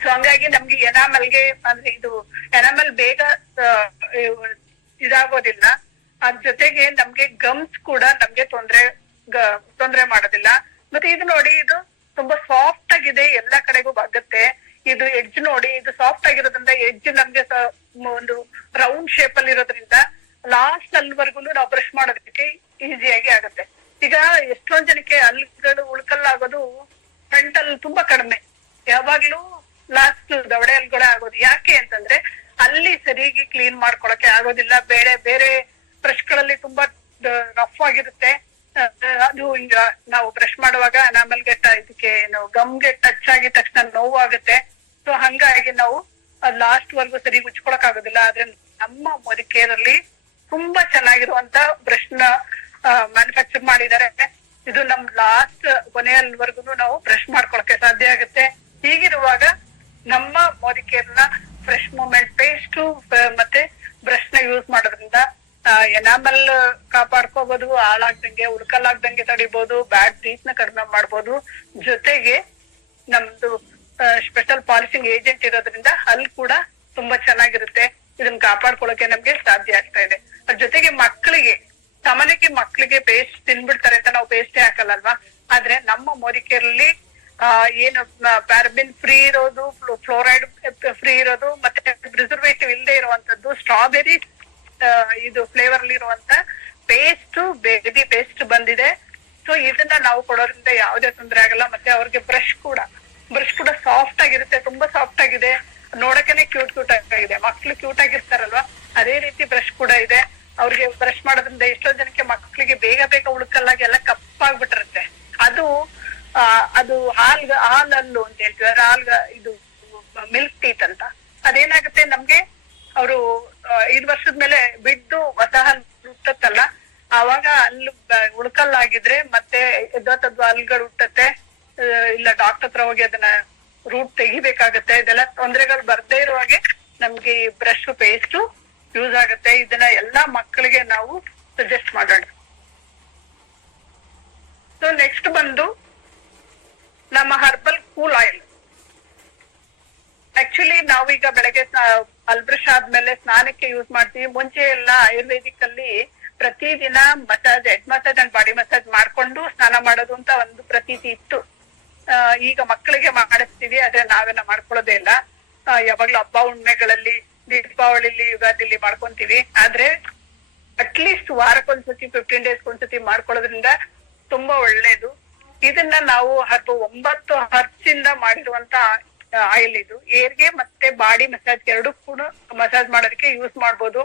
ಸೊ ಹಂಗಾಗಿ ನಮ್ಗೆ ಎನಾಮಲ್ಗೆ ಅಂದ್ರೆ ಇದು ಎನಾಮಲ್ ಬೇಗ ಇದಾಗೋದಿಲ್ಲ. ಅದ್ರ ಜೊತೆಗೆ ನಮ್ಗೆ ಗಮ್ಸ್ ಕೂಡ ನಮ್ಗೆ ತೊಂದ್ರೆ ಮಾಡೋದಿಲ್ಲ. ಮತ್ತೆ ಇದು ನೋಡಿ, ಇದು ತುಂಬಾ ಸಾಫ್ಟ್ ಆಗಿದೆ, ಎಲ್ಲಾ ಕಡೆಗೂ ಬಾಗುತ್ತೆ. ಇದು ಎಡ್ಜ್ ನೋಡಿ, ಇದು ಸಾಫ್ಟ್ ಆಗಿರೋದ್ರಿಂದ ಎಡ್ಜ್ ನಮ್ಗೆ ಒಂದು ರೌಂಡ್ ಶೇಪ್ ಅಲ್ಲಿ ಇರೋದ್ರಿಂದ ಲಾಸ್ಟ್ ಅಲ್ಲಿವರೆಗೂ ನಾವು ಬ್ರಷ್ ಮಾಡೋದಕ್ಕೆ ಈಸಿಯಾಗಿ ಆಗುತ್ತೆ. ಈಗ ಎಷ್ಟೊಂದ್ ಜನಕ್ಕೆ ಹಲ್ಲುಗಳು ಉಳ್ಕಲ್ಲಾಗೋದು ಫ್ರಂಟ್ ಅಲ್ಲಿ ತುಂಬಾ ಕಡಿಮೆ, ಯಾವಾಗ್ಲೂ ಲಾಸ್ಟ್ ದವಡೆ ಹಲ್ಗಳೇ ಆಗೋದು. ಯಾಕೆ ಅಂತಂದ್ರೆ ಅಲ್ಲಿ ಸರಿಯಾಗಿ ಕ್ಲೀನ್ ಮಾಡ್ಕೊಳಕ್ಕೆ ಆಗೋದಿಲ್ಲ. ಬೇರೆ ಬ್ರಷ್ ಗಳಲ್ಲಿ ತುಂಬಾ ರಫ್ ಆಗಿರುತ್ತೆ. ಅದು ಈಗ ನಾವು ಬ್ರಷ್ ಮಾಡುವಾಗ ಎನಾಮಲ್ಗೆ ಇದಕ್ಕೆ ಗಮ್ಗೆ ಟಚ್ ಆಗಿದ ತಕ್ಷಣ ನೋವಾಗುತ್ತೆ. ಸೊ ಹಂಗಾಗಿ ನಾವು ಲಾಸ್ಟ್ ವರ್ಗು ಸರಿ ಉಚ್ಕೊಳಕ್ ಆಗೋದಿಲ್ಲ. ಆದ್ರೆ ನಮ್ಮ ಮೋದಿ ಕೇರ್ ಅಲ್ಲಿ ತುಂಬಾ ಚೆನ್ನಾಗಿರುವಂತ ಬ್ರಷ್ ನ ಮ್ಯಾನುಫ್ಯಾಕ್ಚರ್ ಮಾಡಿದ್ದಾರೆ. ಇದು ನಮ್ ಲಾಸ್ಟ್ ಕೊನೆಯವರೆಗೂ ನಾವು ಬ್ರಷ್ ಮಾಡ್ಕೊಳಕ್ಕೆ ಸಾಧ್ಯ ಆಗುತ್ತೆ. ಹೀಗಿರುವಾಗ ನಮ್ಮ ಮೋದಿ ಕೇರ್ ನ ಫ್ರೆಶ್ ಮೂವ್ಮೆಂಟ್ ಪೇಸ್ಟ್ ಮತ್ತೆ ಬ್ರಷ್ ನ ಯೂಸ್ ಮಾಡೋದ್ರಿಂದ ಎನಾಮಲ್ ಕಾಪಾಡ್ಕೋಬಹುದು, ಹಾಳಾಗ್ದಂಗೆ ಉಳ್ಕಲ್ಲಾಗ್ದಂಗೆ ತಡಿಬಹುದು, ಬ್ಯಾಡ್ ಬ್ರೀತ್ ನ ಕಡಿಮೆ ಮಾಡ್ಬೋದು. ಜೊತೆಗೆ ನಮ್ದು ಸ್ಪೆಷಲ್ ಪಾಲಿಸಿಂಗ್ ಏಜೆಂಟ್ ಇರೋದ್ರಿಂದ ಅಲ್ಲಿ ಕೂಡ ತುಂಬಾ ಚೆನ್ನಾಗಿರುತ್ತೆ. ಇದನ್ನ ಕಾಪಾಡ್ಕೊಳಕ್ಕೆ ನಮ್ಗೆ ಸಾಧ್ಯ ಆಗ್ತಾ ಇದೆ. ಅದ್ರ ಜೊತೆಗೆ ಸಾಮಾನ್ಯಕ್ಕೆ ಮಕ್ಕಳಿಗೆ ಪೇಸ್ಟ್ ತಿನ್ಬಿಡ್ತಾರೆ ಅಂತ ನಾವು ಪೇಸ್ಟೇ ಹಾಕಲ್ಲಲ್ವಾ. ಆದ್ರೆ ನಮ್ಮ ಮೋದಿ ಕೇರ್ ಅಲ್ಲಿ ಏನು ಪ್ಯಾರಬಿನ್ ಫ್ರೀ ಇರೋದು, ಫ್ಲೋರೈಡ್ ಫ್ರೀ ಇರೋದು, ಮತ್ತೆ ಪ್ರಿಸರ್ವೇಟಿವ್ ಇಲ್ಲದೆ ಇರುವಂತದ್ದು, ಸ್ಟ್ರಾಬೆರಿ ಇದು ಫ್ಲೇವರ್ ಅಲ್ಲಿ ಇರುವಂತ ಪೇಸ್ಟ್, ಬೇಬಿ ಪೇಸ್ಟ್ ಬಂದಿದೆ. ಸೊ ಇದನ್ನ ನಾವು ಕೊಡೋದ್ರಿಂದ ಯಾವುದೇ ತೊಂದರೆ ಆಗಲ್ಲ. ಮತ್ತೆ ಅವ್ರಿಗೆ ಬ್ರಷ್ ಕೂಡ ಸಾಫ್ಟ್ ಆಗಿರುತ್ತೆ, ತುಂಬಾ ಸಾಫ್ಟ್ ಆಗಿದೆ, ನೋಡಕ್ಕೇನೆ ಕ್ಯೂಟ್ ಆಗಿದೆ. ಮಕ್ಳು ಕ್ಯೂಟ್ ಆಗಿರ್ತಾರಲ್ವಾ, ಅದೇ ರೀತಿ ಬ್ರಷ್ ಕೂಡ ಇದೆ. ಅವ್ರಿಗೆ ಬ್ರಷ್ ಮಾಡೋದ್ರಿಂದ ಎಷ್ಟೋ ಜನಕ್ಕೆ ಮಕ್ಳಿಗೆ ಬೇಗ ಉಳುಕಲ್ಲಾಗಿ ಎಲ್ಲ ಕಪ್ಪಾಗ್ಬಿಟ್ಟಿರುತ್ತೆ. ಅದು ಹಾಲಲ್ಲು ಅಂತ ಹೇಳ್ತೀವಿ, ಇದು ಮಿಲ್ಕ್ ಟೀತ್ ಅಂತ. ಅದೇನಾಗುತ್ತೆ, ನಮ್ಗೆ ಅವರು 5 ವರ್ಷದ ಮೇಲೆ ಬಿದ್ದು ಹೊಸ ಹಾಲು ಹುಟ್ಟತ್ತಲ್ಲ, ಆವಾಗ ಅಲ್ಲಿ ಉಳ್ಕಲ್ಲಾಗಿದ್ರೆ ಮತ್ತೆ ಎದ್ದೊತ್ತದ್ದು ಹಲ್ಗಳು ಹುಟ್ಟತ್ತೆ. ಇಲ್ಲ ಡಾಕ್ಟರ್ ಹತ್ರ ಹೋಗಿ ಅದನ್ನ ರೂಟ್ ತೆಗಿಬೇಕಾಗತ್ತೆ. ಇದೆಲ್ಲ ತೊಂದರೆಗಳು ಬರ್ದೇ ಇರುವಾಗೆ ನಮ್ಗೆ ಈ ಬ್ರಷ್ ಪೇಸ್ಟ್ ಯೂಸ್ ಆಗುತ್ತೆ. ಇದನ್ನ ಎಲ್ಲಾ ಮಕ್ಕಳಿಗೆ ನಾವು ಸಜೆಸ್ಟ್ ಮಾಡೋಣ. ಸೊ ನೆಕ್ಸ್ಟ್ ಬಂದು ನಮ್ಮ ಹರ್ಬಲ್ ಕೂಲ್ ಆಯಿಲ್. ಆಕ್ಚುಲಿ ನಾವೀಗ ಬೆಳಗ್ಗೆ ಬ್ರಷ್ ಆದ್ಮೇಲೆ ಸ್ನಾನಕ್ಕೆ ಯೂಸ್ ಮಾಡ್ತೀವಿ. ಮುಂಚೆ ಎಲ್ಲ ಆಯುರ್ವೇದಿಕ್ ಅಲ್ಲಿ ಪ್ರತಿದಿನ head massage and body massage ಮಾಡ್ಕೊಂಡು ಸ್ನಾನ ಮಾಡೋದು ಅಂತ ಒಂದು ಪ್ರತೀತಿ ಇತ್ತು. ಈಗ ಮಕ್ಕಳಿಗೆ ಮಾಡಿಸ್ತೀವಿ, ಆದ್ರೆ ನಾವೆಲ್ಲ ಮಾಡ್ಕೊಳ್ಳೋದೇ ಇಲ್ಲ. ಯಾವಾಗ್ಲೂ ಹಬ್ಬ ಹುಣ್ಮೆಗಳಲ್ಲಿ, ದೀಪಾವಳಿಲಿ, ಯುಗಾದಿಲಿ ಮಾಡ್ಕೊಂತೀವಿ. ಆದ್ರೆ ಅಟ್ಲೀಸ್ಟ್ ವಾರಕ್ಕೊಂದ್ಸತಿ 15 ಡೇಸ್ಗೊಂದ್ಸತಿ ಮಾಡ್ಕೊಳ್ಳೋದ್ರಿಂದ ತುಂಬಾ ಒಳ್ಳೇದು. ಇದನ್ನ ನಾವು 9 ಹರ್ಬ್ಸ್ ಮಾಡಿರುವಂತ ಆಯಿಲ್ ಇದು. ಏರ್ಗೆ ಮತ್ತೆ ಬಾಡಿ ಮಸಾಜ್ ಎರಡು ಕೂಡ ಮಸಾಜ್ ಮಾಡೋದಕ್ಕೆ ಯೂಸ್ ಮಾಡ್ಬೋದು.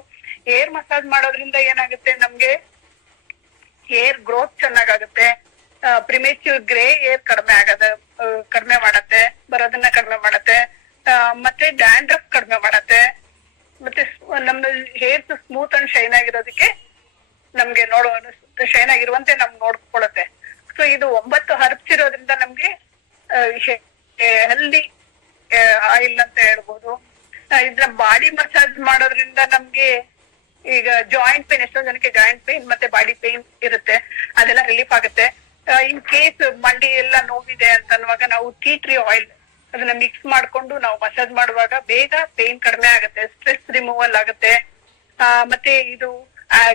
ಏರ್ ಮಸಾಜ್ ಮಾಡೋದ್ರಿಂದ ಏನಾಗುತ್ತೆ, ನಮ್ಗೆ ಏರ್ ಗ್ರೋತ್ ಚೆನ್ನಾಗಾಗುತ್ತೆ. ಪ್ರಿಮೇಚ್ಯೂರ್ ಗ್ರೇ ಏರ್ ಕಡಿಮೆ ಮಾಡತ್ತೆ, ಬರೋದನ್ನ ಕಡಿಮೆ ಮಾಡತ್ತೆ. ಮತ್ತೆ ಡ್ಯಾಂಡ್ರಫ್ ಕಡಿಮೆ ಮಾಡತ್ತೆ. ಮತ್ತೆ ನಮ್ಮ ಹೇರ್ಸ್ ಸ್ಮೂತ್ ಅಂಡ್ ಶೈನ್ ಆಗಿರೋದಕ್ಕೆ ನಮ್ಗೆ ಶೈನ್ ಆಗಿರುವಂತೆ ನಮ್ಗೆ ನೋಡ್ಕೊಳ್ಳುತ್ತೆ. ಸೊ ಇದು 9 ಹರ್ಬ್ಸ್ ಇರೋದ್ರಿಂದ ನಮ್ಗೆ ಹೆಲ್ದಿ ಆಯಿಲ್ ಅಂತ ಹೇಳ್ಬೋದು. ಇದ್ರ ಬಾಡಿ ಮಸಾಜ್ ಮಾಡೋದ್ರಿಂದ ನಮ್ಗೆ ಈಗ ಜಾಯಿಂಟ್ ಪೇನ್, ಎಷ್ಟೋ ಜನಕ್ಕೆ ಜಾಯಿಂಟ್ ಪೇನ್ ಮತ್ತೆ ಬಾಡಿ ಪೇನ್ ಇರುತ್ತೆ, ಅದೆಲ್ಲ ರಿಲೀಫ್ ಆಗುತ್ತೆ. ಇನ್ ಕೇಸ್ ಮಂಡಿ ಎಲ್ಲ ನೋವಿದೆ ಅಂತ ಅನ್ನುವಾಗ ನಾವು ಟೀ ಟ್ರೀ ಆಯಿಲ್ ಅದನ್ನ ಮಿಕ್ಸ್ ಮಾಡ್ಕೊಂಡು ನಾವು ಮಸಾಜ್ ಮಾಡುವಾಗ ಬೇಗ ಪೇನ್ ಕಡಿಮೆ ಆಗುತ್ತೆ, ಸ್ಟ್ರೆಸ್ ರಿಮೂವಲ್ ಆಗುತ್ತೆ. ಮತ್ತೆ ಇದು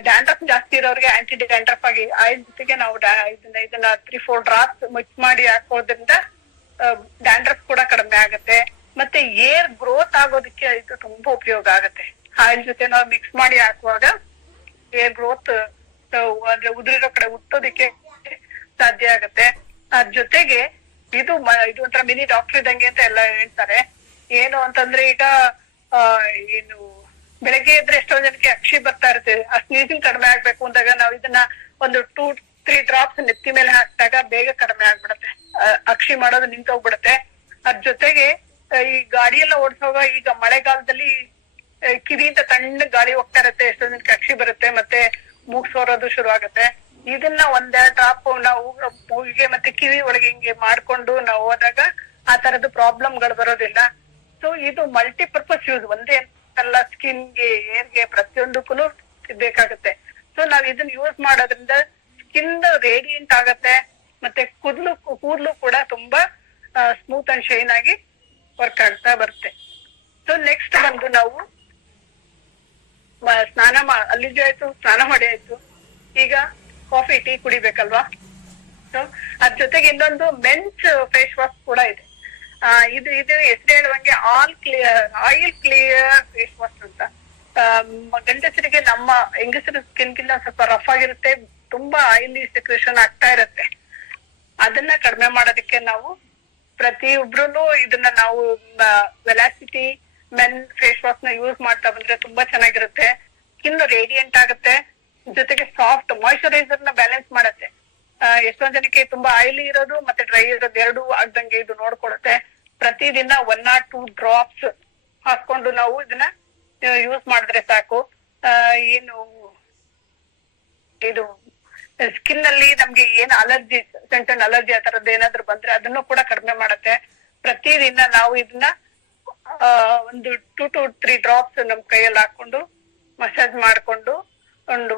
ಡ್ಯಾಂಡ್ರಫ್ ಜಾಸ್ತಿ ಇರೋರಿಗೆ ಆಂಟಿ ಡ್ಯಾಂಡ್ರಫ್ ಆಗಿ ಆಯಿಲ್ ಜೊತೆಗೆ ನಾವು ಇದನ್ನ 3-4 ಡ್ರಾಪ್ಸ್ ಮಿಕ್ಸ್ ಮಾಡಿ ಹಾಕೋದ್ರಿಂದ ಡ್ಯಾಂಡ್ರಫ್ ಕೂಡ ಕಡಿಮೆ ಆಗುತ್ತೆ. ಮತ್ತೆ ಏರ್ ಗ್ರೋತ್ ಆಗೋದಕ್ಕೆ ಇದು ತುಂಬಾ ಉಪಯೋಗ ಆಗುತ್ತೆ. ಆಯಿಲ್ ಜೊತೆ ನಾವು ಮಿಕ್ಸ್ ಮಾಡಿ ಹಾಕುವಾಗ ಏರ್ ಗ್ರೋತ್ ಅಂದ್ರೆ ಉದುರಿರೋ ಕಡೆ ಹುಟ್ಟೋದಿಕ್ಕೆ ಸಾಧ್ಯ ಆಗುತ್ತೆ. ಅದ್ರ ಜೊತೆಗೆ ಇದು ಒಂಥರ ಮಿನಿ ಡಾಕ್ಟರ್ ಇದ್ದಂಗೆ ಅಂತ ಎಲ್ಲ ಹೇಳ್ತಾರೆ. ಏನು ಅಂತಂದ್ರೆ ಈಗ ಏನು ಬೆಳಗ್ಗೆ ಇದ್ರೆ ಎಷ್ಟೋ ಜನಕ್ಕೆ ಅಕ್ಷಿ ಬರ್ತಾ ಇರುತ್ತೆ, ಆ ಸ್ನೀಸಿಂಗ್ ಕಡಿಮೆ ಆಗ್ಬೇಕು ಅಂದಾಗ ನಾವು ಇದನ್ನ ಒಂದು 2-3 ಡ್ರಾಪ್ಸ್ ನೆತ್ತಿ ಮೇಲೆ ಹಾಕಿದಾಗ ಬೇಗ ಕಡಿಮೆ ಆಗ್ಬಿಡುತ್ತೆ, ಅಕ್ಷಿ ಮಾಡೋದು ನಿಂತೋಗ್ಬಿಡುತ್ತೆ. ಅದ್ರ ಜೊತೆಗೆ ಈ ಗಾಡಿ ಎಲ್ಲ ಓಡಿಸುವಾಗ ಈಗ ಮಳೆಗಾಲದಲ್ಲಿ ಕಿವಿಯಿಂದ ತಣ್ಣ ಗಾಳಿ ಹೋಗ್ತಾ ಇರುತ್ತೆ, ಎಷ್ಟೋ ಜನಕ್ಕೆ ಅಕ್ಷಿ ಬರುತ್ತೆ, ಮತ್ತೆ ಮೂಗ್ ಸೋರೋದು ಶುರು ಆಗುತ್ತೆ. ಇದನ್ನ 1-2 ಡ್ರಾಪ್ ನಾವು ಮೂಗಿಗೆ ಮತ್ತೆ ಕಿವಿ ಒಳಗೆ ಹಿಂಗೆ ಮಾಡ್ಕೊಂಡು ನಾವು ಹೋದಾಗ ಆ ತರದ ಪ್ರಾಬ್ಲಮ್ಗಳು ಬರೋದಿಲ್ಲ. ಸೊ ಇದು ಮಲ್ಟಿಪರ್ಪಸ್ ಯೂಸ್, ಒಂದೇ ಅಲ್ಲ, ಸ್ಕಿನ್ಗೆ, ಏರ್ಗೆ, ಪ್ರತಿಯೊಂದಕ್ಕೂ ಬೇಕಾಗುತ್ತೆ. ಸೊ ನಾವ್ ಇದನ್ನ ಯೂಸ್ ಮಾಡೋದ್ರಿಂದ ಸ್ಕಿನ್ ರೇಡಿಯಂಟ್ ಆಗತ್ತೆ, ಮತ್ತೆ ಕೂದಲು ಕೂಡ ತುಂಬಾ ಸ್ಮೂತ್ ಅಂಡ್ ಶೈನ್ ಆಗಿ ವರ್ಕ್ ಆಗ್ತಾ ಬರುತ್ತೆ. ಸೊ ನೆಕ್ಸ್ಟ್ ಬಂದು ನಾವು ಅಲ್ಲಿಗೆ ಆಯ್ತು, ಸ್ನಾನ ಮಾಡಿ ಆಯ್ತು, ಈಗ ಕಾಫಿ ಟೀ ಕುಡಿಬೇಕಲ್ವಾ. ಸೊ ಅದ್ರ ಜೊತೆಗೆ ಇನ್ನೊಂದು ಮೆನ್ಸ್ ಫೇಸ್ ವಾಶ್ ಕೂಡ ಇದೆ. ಇದು ಹೆಸರು ಹೇಳುವಂಗೆ ಆಯಿಲ್ ಕ್ಲಿಯರ್ ಫೇಸ್ ವಾಶ್ ಅಂತ. ಗಂಡಸರಿಗೆ ನಮ್ಮ ಹೆಂಗಸರ ಸ್ಕಿನ್ ಗಿನ್ನ ಸ್ವಲ್ಪ ರಫ್ ಆಗಿರುತ್ತೆ, ತುಂಬಾ ಆಯಿಲಿ ಸೆಕ್ರೇಷನ್ ಆಗ್ತಾ ಇರುತ್ತೆ. ಅದನ್ನ ಕಡಿಮೆ ಮಾಡೋದಕ್ಕೆ ನಾವು ಪ್ರತಿಯೊಬ್ರು ಇದನ್ನ ನಾವು ವೆಲಾಸಿಟಿ ಮೆನ್ ಫೇಸ್ ವಾಶ್ ನ ಯೂಸ್ ಮಾಡ್ತಾ ಬಂದ್ರೆ ತುಂಬಾ ಚೆನ್ನಾಗಿರುತ್ತೆ. ಸ್ಕಿನ್ ರೇಡಿಯಂಟ್ ಆಗುತ್ತೆ, ಜೊತೆಗೆ ಸಾಫ್ಟ್ ಮಾಯಿಶ್ಚರೈಸರ್ ನ ಬ್ಯಾಲೆನ್ಸ್ ಮಾಡುತ್ತೆ. ಎಷ್ಟೊಂದ್ ಜನಕ್ಕೆ ತುಂಬಾ ಆಯಿಲಿ ಇರೋದು ಮತ್ತೆ ಡ್ರೈ ಇರೋದು ಎರಡೂ ಆಗ್ದಂಗೆ ಇದು ನೋಡ್ಕೊಳುತ್ತೆ. ಪ್ರತಿದಿನ 1 or 2 ಡ್ರಾಪ್ಸ್ ಹಾಕೊಂಡು ನಾವು ಇದನ್ನ ಯೂಸ್ ಮಾಡಿದ್ರೆ ಸಾಕು. ಏನು ಇದು ಸ್ಕಿನ್ ಅಲ್ಲಿ ನಮ್ಗೆ ಏನ್ ಅಲರ್ಜಿ, ಸೆಂಟನ್ ಅಲರ್ಜಿ ಆ ತರದ್ದು ಏನಾದ್ರು ಬಂದ್ರೆ ಅದನ್ನು ಕೂಡ ಕಡಿಮೆ ಮಾಡುತ್ತೆ. ಪ್ರತಿದಿನ ನಾವು ಇದನ್ನ ಒಂದು 2 to 3 ಡ್ರಾಪ್ಸ್ ನಮ್ ಕೈಯಲ್ಲಿ ಹಾಕೊಂಡು ಮಸಾಜ್ ಮಾಡ್ಕೊಂಡು ಒಂದು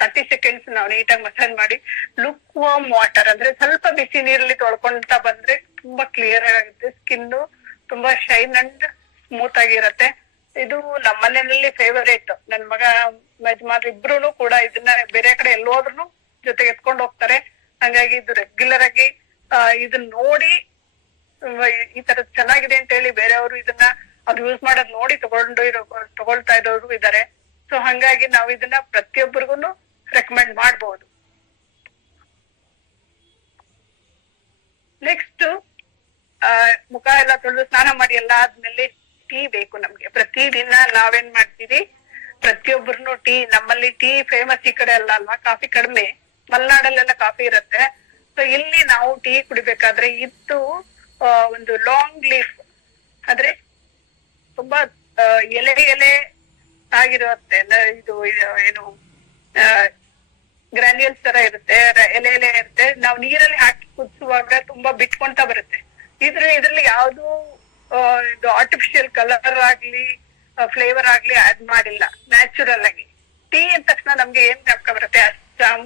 30 ಸೆಕೆಂಡ್ಸ್ ನಾವು ನೀಟಾಗಿ ಮಸಾಜ್ ಮಾಡಿ ಲುಕ್ ವಾರ್ಮ್ ವಾಟರ್ ಅಂದ್ರೆ ಸ್ವಲ್ಪ ಬಿಸಿ ನೀರಲ್ಲಿ ತೊಳ್ಕೊಂತ ಬಂದ್ರೆ ತುಂಬಾ ಕ್ಲಿಯರ್ ಆಗುತ್ತೆ, ಸ್ಕಿನ್ ತುಂಬಾ ಶೈನ್ ಅಂಡ್ ಸ್ಮೂತ್ ಆಗಿರತ್ತೆ. ಇದು ನಮ್ಮ ಮನೆಯಲ್ಲಿ ಫೇವರೇಟ್. ನನ್ ಮಗ ಯಜಮಾನ್ರು ಇಬ್ರು ಕೂಡ ಇದನ್ನ ಬೇರೆ ಕಡೆ ಎಲ್ಲೋದ್ರು ಜೊತೆಗೆ ಎತ್ಕೊಂಡು ಹೋಗ್ತಾರೆ. ಹಂಗಾಗಿ ಇದು ರೆಗ್ಯುಲರ್ ಆಗಿ ಇದನ್ನ ನೋಡಿ ಈ ತರ ಚೆನ್ನಾಗಿದೆ ಅಂತ ಹೇಳಿ ಬೇರೆಯವರು ಇದನ್ನ ಅವ್ರು ಯೂಸ್ ಮಾಡೋದ್ ನೋಡಿ ತಗೊಳ್ತಾ ಇರೋರು ಇದಾರೆ. ಸೊ ಹಂಗಾಗಿ ನಾವು ಇದನ್ನ ಪ್ರತಿಯೊಬ್ಬರಿಗೂ ರೆಕಮೆಂಡ್ ಮಾಡಬಹುದು. ನೆಕ್ಸ್ಟ್ ಮುಖ ಎಲ್ಲ ತೊಳೆದು ಸ್ನಾನ ಮಾಡಿ ಎಲ್ಲ ಆದ್ಮೇಲೆ ಟೀ ಬೇಕು ನಮ್ಗೆ. ಪ್ರತಿದಿನ ನಾವೇನ್ ಮಾಡ್ತೀವಿ, ಪ್ರತಿಯೊಬ್ಬರು ಟೀ, ನಮ್ಮಲ್ಲಿ ಟೀ ಫೇಮಸ್ ಈ ಕಡೆ ಅಲ್ಲ ಅಲ್ವಾ, ಕಾಫಿ ಕಡಿಮೆ, ಮಲೆನಾಡಲ್ಲೆಲ್ಲ ಕಾಫಿ ಇರುತ್ತೆ. ಸೊ ಇಲ್ಲಿ ನಾವು ಟೀ ಕುಡಿಬೇಕಾದ್ರೆ ಇದು ಒಂದು ಲಾಂಗ್ ಲೀಫ್ ಅಂದ್ರೆ ತುಂಬಾ ಎಲೆ ಆಗಿರುತ್ತೆ. ಇದು ಏನು ಗ್ರಾನ್ಯೂಲ್ಸ್ ತರ ಇರುತ್ತೆ, ಎಲೆ ಇರುತ್ತೆ. ನಾವು ನೀರಲ್ಲಿ ಹಾಕಿ ಕುದಿಸುವಾಗ ತುಂಬಾ ಬಿಟ್ಕೊಂತ ಬರುತ್ತೆ. ಇದ್ರಲ್ಲಿ ಯಾವ್ದು ಇದು ಆರ್ಟಿಫಿಷಿಯಲ್ ಕಲರ್ ಆಗ್ಲಿ ಫ್ಲೇವರ್ ಆಗ್ಲಿ ಆಡ್ ಮಾಡಿಲ್ಲ, ನ್ಯಾಚುರಲ್ ಆಗಿ. ಟೀ ಅಂದ ತಕ್ಷಣ ನಮ್ಗೆ ಏನ್ ಜ್ಞಾಪಕ ಬರುತ್ತೆ, ಅಸ್ಸಾಂ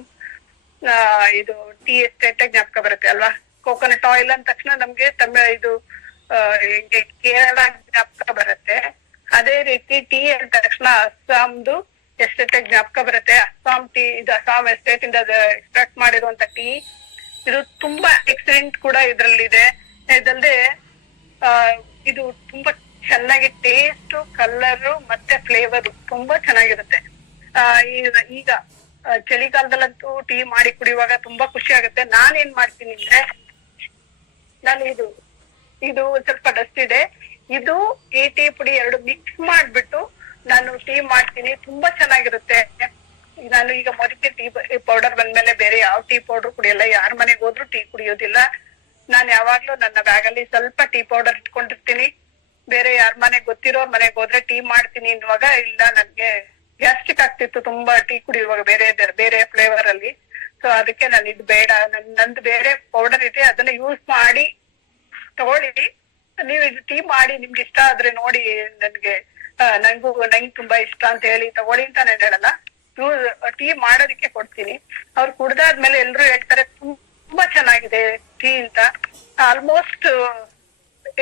ಇದು ಟೀ ಎಸ್ಟೇಟ್ ಜ್ಞಾಪಕ ಬರುತ್ತೆ ಅಲ್ವಾ. ಕೋಕೋನಟ್ ಆಯಿಲ್ ಅಂದ ತಕ್ಷಣ ನಮ್ಗೆ ಇದು ಕೇರಳ ಜ್ಞಾಪಕ ಬರುತ್ತೆ. ಅದೇ ರೀತಿ ಟೀ ಅಂದ ತಕ್ಷಣ ಅಸ್ಸಾಂದು ಎಸ್ಟೇಟ್ ಜ್ಞಾಪಕ ಬರುತ್ತೆ. ಅಸ್ಸಾಂ ಟೀ, ಇದು ಅಸ್ಸಾಂ ಎಸ್ಟೇಟ್ ಇಂದ ಎಕ್ಸ್ಟ್ರಾಕ್ಟ್ ಮಾಡಿರುವಂತ ಟೀ. ಇದು ತುಂಬಾ ಎಕ್ಸಲೆಂಟ್ ಕೂಡ ಇದ್ರಲ್ಲಿದೆ. ಇದಲ್ಲದೆ ಇದು ತುಂಬಾ ಚೆನ್ನಾಗಿ ಟೇಸ್ಟ್, ಕಲರ್ ಮತ್ತೆ ಫ್ಲೇವರ್ ತುಂಬಾ ಚೆನ್ನಾಗಿರುತ್ತೆ. ಈಗ ಚಳಿಗಾಲದಲ್ಲಂತೂ ಟೀ ಮಾಡಿ ಕುಡಿಯುವಾಗ ತುಂಬಾ ಖುಷಿ ಆಗುತ್ತೆ. ನಾನೇನ್ ಮಾಡ್ತೀನಿ ಅಂದ್ರೆ, ನಾನು ಇದು ಸ್ವಲ್ಪ ಡಸ್ಟ್ ಇದೆ, ಇದು ಈ ಟೀ ಪುಡಿ 2 ಮಿಕ್ಸ್ ಮಾಡ್ಬಿಟ್ಟು ನಾನು ಟೀ ಮಾಡ್ತೀನಿ, ತುಂಬಾ ಚೆನ್ನಾಗಿರುತ್ತೆ. ನಾನು ಈಗ ಮೊದಲಿಗೆ ಟೀ ಪೌಡರ್ ಬಂದ್ಮೇಲೆ ಬೇರೆ ಯಾವ ಟೀ ಪೌಡರ್ ಕುಡಿಯಲ್ಲ, ಯಾರ ಮನೆಗೆ ಹೋದ್ರು ಟೀ ಕುಡಿಯೋದಿಲ್ಲ. ನಾನು ಯಾವಾಗ್ಲೂ ನನ್ನ ಬ್ಯಾಗಲ್ಲಿ ಸ್ವಲ್ಪ ಟೀ ಪೌಡರ್ ಇಟ್ಕೊಂಡಿರ್ತೀನಿ. ಬೇರೆ ಯಾರ ಮನೆಗೆ ಗೊತ್ತಿರೋರ್ ಮನೆಗೆ ಹೋದ್ರೆ ಟೀ ಮಾಡ್ತೀನಿ ಅನ್ನುವಾಗ ಇಲ್ಲ ನನ್ಗೆ ಗ್ಯಾಸ್ಟ್ರಿಕ್ ಆಗ್ತಿತ್ತು ತುಂಬಾ ಟೀ ಕುಡಿಯುವಾಗ ಬೇರೆ ಫ್ಲೇವರ್ ಅಲ್ಲಿ. ಸೊ ಅದಕ್ಕೆ ನಾನು ಇದು ಬೇಡ, ನಂದು ಬೇರೆ ಪೌಡರ್ ಇದೆ, ಅದನ್ನ ಯೂಸ್ ಮಾಡಿ ತಗೊಳ್ಳಿ. ನೀವು ಇದು ಟೀ ಮಾಡಿ ನಿಮ್ಗೆ ಇಷ್ಟ ಆದ್ರೆ ನೋಡಿ, ನಂಗೆ ತುಂಬಾ ಇಷ್ಟ ಅಂತ ಹೇಳಿ ತಗೊಳ್ಳಿ ಅಂತ ನಾನು ಹೇಳಲ್ಲ. ಟೀ ಮಾಡೋದಿಕ್ಕೆ ಕೊಡ್ತೀನಿ. ಅವ್ರು ಕುಡ್ದಾದ್ಮೇಲೆ ಎಲ್ರು ಹೇಳ್ತಾರೆ ತುಂಬಾ ಚೆನ್ನಾಗಿದೆ ಟೀ ಅಂತ. ಆಲ್ಮೋಸ್ಟ್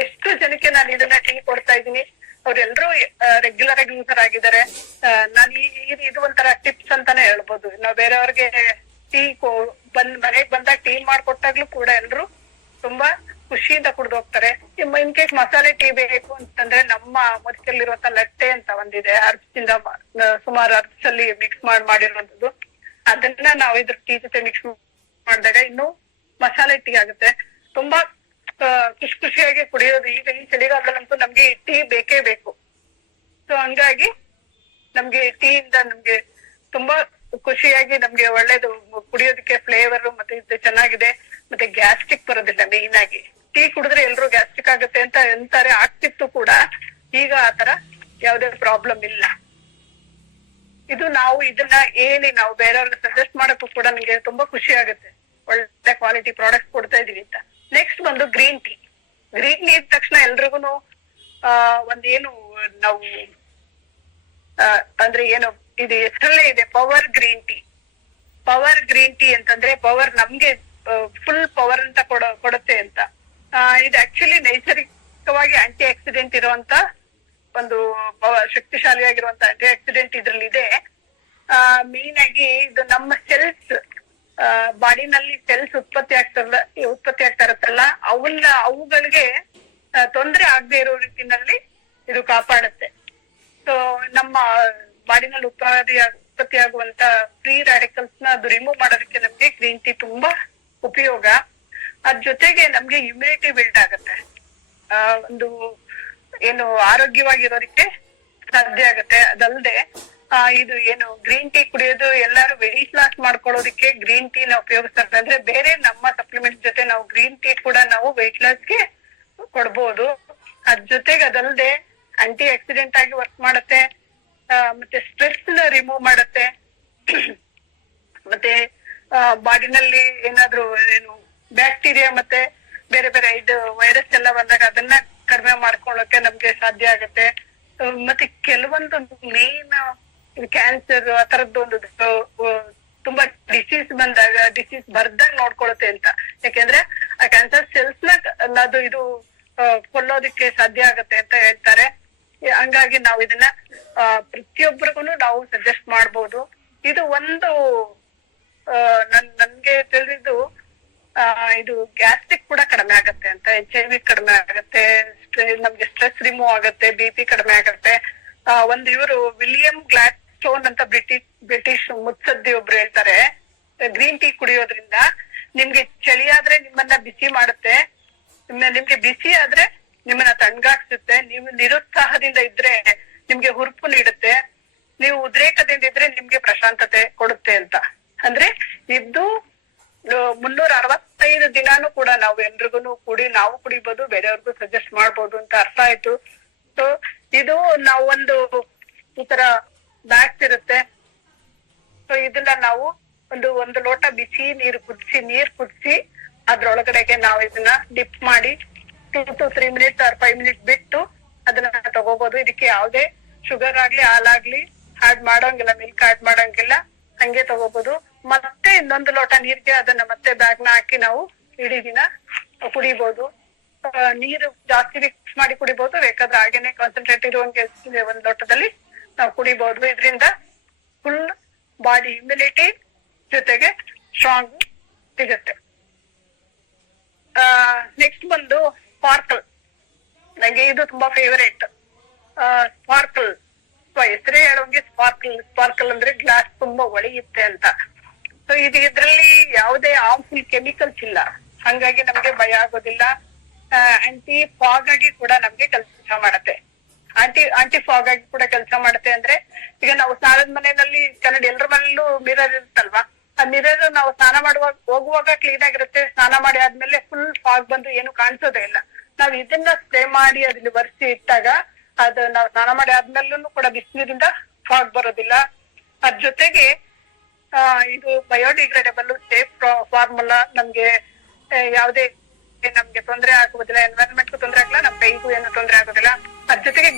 ಎಷ್ಟು ಜನಕ್ಕೆ ನಾನು ಇದನ್ನ ಟೀ ಕೊಡ್ತಾ ಇದ್ದೀನಿ, ಅವ್ರೆಲ್ರು ರೆಗ್ಯುಲರ್ ಆಗಿ ಯೂಸರ್ ಆಗಿದ್ದಾರೆ. ನಾನು ಇದು ಒಂಥರ ಟಿಪ್ಸ್ ಅಂತಾನೆ ಹೇಳ್ಬೋದು. ನಾವ್ ಬೇರೆಯವ್ರಿಗೆ ಟೀ ಮನೆಗ್ ಬಂದಾಗ ಟೀ ಮಾಡ್ಕೊಟ್ಟಾಗ್ಲೂ ಕೂಡ ಎಲ್ರು ತುಂಬಾ ಖುಷಿಯಿಂದ ಕುಡ್ದು ಹೋಗ್ತಾರೆ. ಇನ್ ಕೇಸ್ ಮಸಾಲೆ ಟೀ ಬೇಕು ಅಂತಂದ್ರೆ ನಮ್ಮ ಮೊದಲಲ್ಲಿರುವಂತ ಲಟ್ಟೆ ಅಂತ ಒಂದಿದೆ, ಅರ್ಧದಿಂದ ಸುಮಾರು ಅರ್ಧಲ್ಲಿ ಮಿಕ್ಸ್ ಮಾಡಿರುವಂತದ್ದು. ಅದನ್ನ ನಾವು ಇದ್ರ ಟೀ ಜೊತೆ ಮಿಕ್ಸ್ ಮಾಡಿದಾಗ ಇನ್ನು ಮಸಾಲೆ ಟೀ ಆಗುತ್ತೆ. ತುಂಬಾ ಖುಷಿಯಾಗಿ ಕುಡಿಯೋದು. ಈಗ ಈ ಚಳಿಗಾಲದಲ್ಲಂತೂ ನಮ್ಗೆ ಟೀ ಬೇಕೇ ಬೇಕು. ಸೊ ಹಂಗಾಗಿ ನಮ್ಗೆ ಟೀ ಇಂದ ನಮ್ಗೆ ತುಂಬಾ ಖುಷಿಯಾಗಿ ನಮ್ಗೆ ಒಳ್ಳೇದು ಕುಡಿಯೋದಕ್ಕೆ ಫ್ಲೇವರ್ ಮತ್ತೆ ಇದು ಚೆನ್ನಾಗಿದೆ. ಮತ್ತೆ ಗ್ಯಾಸ್ಟ್ರಿಕ್ ಬರೋದಿಲ್ಲ. ಮೇನ್ ಆಗಿ ಟೀ ಕುಡಿದ್ರೆ ಎಲ್ರು ಗ್ಯಾಸ್ಟ್ರಿಕ್ ಆಗುತ್ತೆ ಅಂತ ಅಂತಾರೆ, ಆಗ್ತಿತ್ತು ಕೂಡ. ಈಗ ಆತರ ಯಾವ್ದೇ ಪ್ರಾಬ್ಲಮ್ ಇಲ್ಲ. ಇದು ನಾವು ಇದನ್ನ ನಾವು ಬೇರೆಯವ್ರಿಗೆ ಸಜೆಸ್ಟ್ ಮಾಡಕ್ಕೂ ಕೂಡ ನಂಗೆ ತುಂಬಾ ಖುಷಿ ಆಗುತ್ತೆ. ಒಳ್ಳೆ ಕ್ವಾಲಿಟಿ ಪ್ರಾಡಕ್ಟ್ ಕೊಡ್ತಾ ಇದೀವಿ ಅಂತ. ನೆಕ್ಸ್ಟ್ ಬಂದು ಗ್ರೀನ್ ಟೀ. ಗ್ರೀನ್ ಟೀ ಇದ್ದ ತಕ್ಷಣ ಎಲ್ರಿಗೂ ಒಂದೇನು ನಾವು ಅಂದ್ರೆ ಏನು ಇದು ಹೆಸರಲ್ಲೇ ಇದೆ, power green tea. Power green tea ಅಂತಂದ್ರೆ ಪವರ್ ನಮ್ಗೆ ಫುಲ್ ಪವರ್ ಅಂತ ಕೊಡುತ್ತೆ ಅಂತ. ಇದು ಆಕ್ಚುಲಿ ನೈಸರ್ಗಿಕವಾಗಿ ಆಂಟಿ ಆಕ್ಸಿಡೆಂಟ್ ಇರುವಂತ ಒಂದು ಶಕ್ತಿಶಾಲಿಯಾಗಿರುವಂತ ಆಂಟಿ ಆಕ್ಸಿಡೆಂಟ್ ಇದ್ರಲ್ಲಿ ಇದೆ. ಮೇನ್ ಆಗಿ ಇದು ನಮ್ಮ ಸೆಲ್ಸ್, ಬಾಡಿನಲ್ಲಿ ಸೆಲ್ಸ್ ಉತ್ಪತ್ತಿ ಆಗ್ತಾ ಇರುತ್ತಲ್ಲ, ಅವುಗಳಿಗೆ ತೊಂದರೆ ಆಗದೆ ಇರೋ ರೀತಿನಲ್ಲಿ ಇದು ಕಾಪಾಡುತ್ತೆ. ಸೊ ನಮ್ಮ ಬಾಡಿನಲ್ಲಿ ಉತ್ಪತ್ತಿ ಆಗುವಂತ ಫ್ರೀ ರಾಡಿಕಲ್ಸ್ ನ ಅದು ರಿಮೂವ್ ಮಾಡೋದಕ್ಕೆ ನಮ್ಗೆ ಗ್ರೀನ್ ಟೀ ತುಂಬಾ ಉಪಯೋಗ. ಅದ್ರ ಜೊತೆಗೆ ನಮ್ಗೆ ಇಮ್ಯುನಿಟಿ ಬಿಲ್ಡ್ ಆಗುತ್ತೆ. ಒಂದು ಏನು ಆರೋಗ್ಯವಾಗಿರೋದಕ್ಕೆ ಸಾಧ್ಯ ಆಗುತ್ತೆ. ಅದಲ್ಲದೆ ಇದು ಏನು ಗ್ರೀನ್ ಟೀ ಕುಡಿಯೋದು ಎಲ್ಲಾರು ವೆಯ್ಟ್ ಲಾಸ್ ಮಾಡ್ಕೊಳ್ಳೋದಕ್ಕೆ ಗ್ರೀನ್ ಟೀ ನ ಉಪಯೋಗಿಸ್ತಾರೆ. ಅಂದ್ರೆ ಬೇರೆ ನಮ್ಮ ಸಪ್ಲಿಮೆಂಟ್ ಜೊತೆ ನಾವು ಗ್ರೀನ್ ಟೀ ಕೂಡ ನಾವು ವೆಯ್ಟ್ ಲಾಸ್ಗೆ ಕೊಡ್ಬೋದು. ಅದ್ರ ಜೊತೆಗೆ ಅದಲ್ಲದೆ ಆಂಟಿ ಆಕ್ಸಿಡೆಂಟ್ ಆಗಿ ವರ್ಕ್ ಮಾಡುತ್ತೆ. ಮತ್ತೆ ಸ್ಟ್ರೆಸ್ ನ ರಿಮೂವ್ ಮಾಡುತ್ತೆ. ಮತ್ತೆ ಬಾಡಿನಲ್ಲಿ ಏನಾದ್ರು ಏನು ಬ್ಯಾಕ್ಟೀರಿಯಾ ಮತ್ತೆ ಬೇರೆ ಬೇರೆ ಇದು ವೈರಸ್ ಎಲ್ಲ ಬಂದಾಗ ಅದನ್ನ ಕಡಿಮೆ ಮಾಡ್ಕೊಳ್ಳೋಕೆ ನಮ್ಗೆ ಸಾಧ್ಯ ಆಗುತ್ತೆ. ಮತ್ತೆ ಕೆಲವೊಂದು ಮೇನ್ ಕ್ಯಾನ್ಸರ್ ಆ ತರದ್ದು ಒಂದು ತುಂಬಾ ಡಿಸೀಸ್ ಬರ್ದಂಗ್ ನೋಡ್ಕೊಳ್ಳುತ್ತೆ ಅಂತ. ಯಾಕೆಂದ್ರೆ ಆ ಕ್ಯಾನ್ಸರ್ ಸೆಲ್ಸ್ ನ ಅದು ಇದು ಕೊಲ್ಲೋದಿಕ್ಕೆ ಸಾಧ್ಯ ಆಗತ್ತೆ ಅಂತ ಹೇಳ್ತಾರೆ. ಹಂಗಾಗಿ ನಾವು ಇದನ್ನ ಪ್ರತಿಯೊಬ್ಬರಿಗೂ ನಾವು ಸಜೆಸ್ಟ್ ಮಾಡ್ಬೋದು. ಇದು ಒಂದು ನನ್ಗೆ ತಿಳಿದಿದ್ದು ಇದು ಗ್ಯಾಸ್ಟ್ರಿಕ್ ಕೂಡ ಕಡಿಮೆ ಆಗತ್ತೆ ಅಂತ, HIV ಕಡಿಮೆ ಆಗತ್ತೆ, ನಮ್ಗೆ ಸ್ಟ್ರೆಸ್ ರಿಮೂವ್ ಆಗತ್ತೆ, BP ಕಡಿಮೆ ಆಗತ್ತೆ. ಒಂದು ಇವರು ವಿಲಿಯಂ ಗ್ಲಾಡ್ಸ್ಟೋನ್ ಅಂತ ಬ್ರಿಟಿಷ್ ಮುತ್ಸದ್ದಿ ಒಬ್ರು ಹೇಳ್ತಾರೆ, ಗ್ರೀನ್ ಟೀ ಕುಡಿಯೋದ್ರಿಂದ ನಿಮ್ಗೆ ಚಳಿ ಆದ್ರೆ ನಿಮ್ಮನ್ನ ಬಿಸಿ ಮಾಡುತ್ತೆ, ನಿಮ್ಗೆ ಬಿಸಿ ಆದ್ರೆ ನಿಮ್ಮನ್ನ ತಣ್ಣಗಾಗ್ಸುತ್ತೆ, ನೀವು ನಿರುತ್ಸಾಹದಿಂದ ಇದ್ರೆ ನಿಮ್ಗೆ ಹುರುಪು ನೀಡುತ್ತೆ, ನೀವು ಉದ್ರೇಕದಿಂದ ಇದ್ರೆ ನಿಮ್ಗೆ ಪ್ರಶಾಂತತೆ ಕೊಡುತ್ತೆ ಅಂತ. ಅಂದ್ರೆ ಇದು 365 ದಿನಾನು ಕೂಡ ನಾವು ಎಲ್ರಿಗೂ ನಾವು ಕುಡಿಬಹುದು, ಬೇರೆಯವ್ರಿಗೂ ಸಜೆಸ್ಟ್ ಮಾಡ್ಬೋದು ಅಂತ ಅರ್ಥ ಆಯ್ತು. ಸೊ ಇದು ನಾವು ಒಂದು ಈ ತರ ಬ್ಯಾಗ್ಸ್ ಇರುತ್ತೆ. ಸೊ ಇದನ್ನ ನಾವು ಒಂದು ಲೋಟ ಬಿಸಿ ನೀರು ಕುದಿಸಿ ಅದ್ರೊಳಗಡೆಗೆ ನಾವು ಇದನ್ನ ಡಿಪ್ ಮಾಡಿ 2 to 3 minutes or 5 minutes ಬಿಟ್ಟು ಅದನ್ನ ತಗೋಬಹುದು. ಇದಕ್ಕೆ ಯಾವುದೇ ಶುಗರ್ ಆಗ್ಲಿ ಹಾಲಾಗ್ಲಿ ಆಡ್ ಮಾಡೋಂಗಿಲ್ಲ, ಮಿಲ್ಕ್ ಆಡ್ ಮಾಡೋಂಗಿಲ್ಲ, ಹಂಗೆ ತಗೋಬಹುದು. ಮತ್ತೆ ಇನ್ನೊಂದು ಲೋಟ ನೀರ್ಗೆ ಅದನ್ನ ಮತ್ತೆ ಬ್ಯಾಗ್ ನ ಹಾಕಿ ನಾವು ಇಡೀ ದಿನ ಕುಡಿಬಹುದು. ನೀರು ಜಾಸ್ತಿ ಮಿಕ್ಸ್ ಮಾಡಿ ಕುಡಿಬಹುದು, ಬೇಕಾದ್ರೆ ಹಾಗೇನೆ ಕಾನ್ಸಂಟ್ರೇಟ್ ಇರುವಂಗೆ ಒಂದ್ ಲೋಟದಲ್ಲಿ ನಾವು ಕುಡಿಬಹುದು. ಇದರಿಂದ ಫುಲ್ ಬಾಡಿ ಇಮ್ಯುನಿಟಿ ಜೊತೆಗೆ ಸ್ಟ್ರಾಂಗ್ ಸಿಗುತ್ತೆ. ನೆಕ್ಸ್ಟ್ ಬಂದು ಸ್ಪಾರ್ಕಲ್. ನಂಗೆ ಇದು ತುಂಬಾ ಫೇವರೇಟ್. ಸ್ಪಾರ್ಕಲ್ ಹೆಸರೇ ಹೇಳೋಂಗೆ ಸ್ಪಾರ್ಕಲ್ ಅಂದ್ರೆ ಗ್ಲಾಸ್ ತುಂಬಾ ಹೊಳೆಯುತ್ತೆ ಅಂತ. ಸೊ ಇದ್ರಲ್ಲಿ ಯಾವುದೇ ಹಾರ್ಮ್ಫುಲ್ ಕೆಮಿಕಲ್ಸ್ ಇಲ್ಲ, ಹಂಗಾಗಿ ನಮ್ಗೆ ಭಯ ಆಗೋದಿಲ್ಲ. ಆಂಟಿ ಫಾಗ್ ಆಗಿ ಕೂಡ ನಮ್ಗೆ ಕೆಲಸ ಮಾಡುತ್ತೆ. ಆಂಟಿ ಫಾಗ್ ಆಗಿ ಕೂಡ ಕೆಲಸ ಮಾಡುತ್ತೆ. ಅಂದ್ರೆ ಈಗ ನಾವು ಸ್ನಾನದ ಮನೆಯಲ್ಲಿ ಕನ್ನಡ ಎಲ್ಲರ ಮನೆಯಲ್ಲೂ ಮಿರರ್ ಇರುತ್ತಲ್ವಾ, ಆ ಮಿರರ್ ನಾವು ಸ್ನಾನ ಹೋಗುವಾಗ ಕ್ಲೀನ್ ಆಗಿರುತ್ತೆ, ಸ್ನಾನ ಮಾಡಿ ಆದ್ಮೇಲೆ ಫುಲ್ ಫಾಗ್ ಬಂದು ಏನು ಕಾಣಿಸೋದೇ ಇಲ್ಲ. ನಾವ್ ಇದನ್ನ ಸ್ಪ್ರೇ ಮಾಡಿ ಅದ್ರಲ್ಲಿ ಬರ್ಸಿ ಇಟ್ಟಾಗ ಅದು ನಾವು ಸ್ನಾನ ಮಾಡಿ ಆದ್ಮೇಲೂ ಕೂಡ ಬಿಸಿನೀರಿಂದ ಫಾಗ್ ಬರೋದಿಲ್ಲ. ಅದ್ರ ಜೊತೆಗೆ ಇದು ಬಯೋಡಿಗ್ರೇಡಬಲ್ ಸೇಫ್ ಫಾರ್ಮುಲಾ, ನಮ್ಗೆ ಯಾವುದೇ ನಮ್ಗೆ ತೊಂದರೆ ಆಗುವುದಿಲ್ಲ, ಎನ್ವೈರನ್ಮೆಂಟ್ಗೂ ತೊಂದರೆ ಆಗಲ್ಲ, ನಮ್ ಕೈಗೂ ಏನು ತೊಂದರೆ ಆಗೋದಿಲ್ಲ. ಅದ್ರ ಜೊತೆಗೆ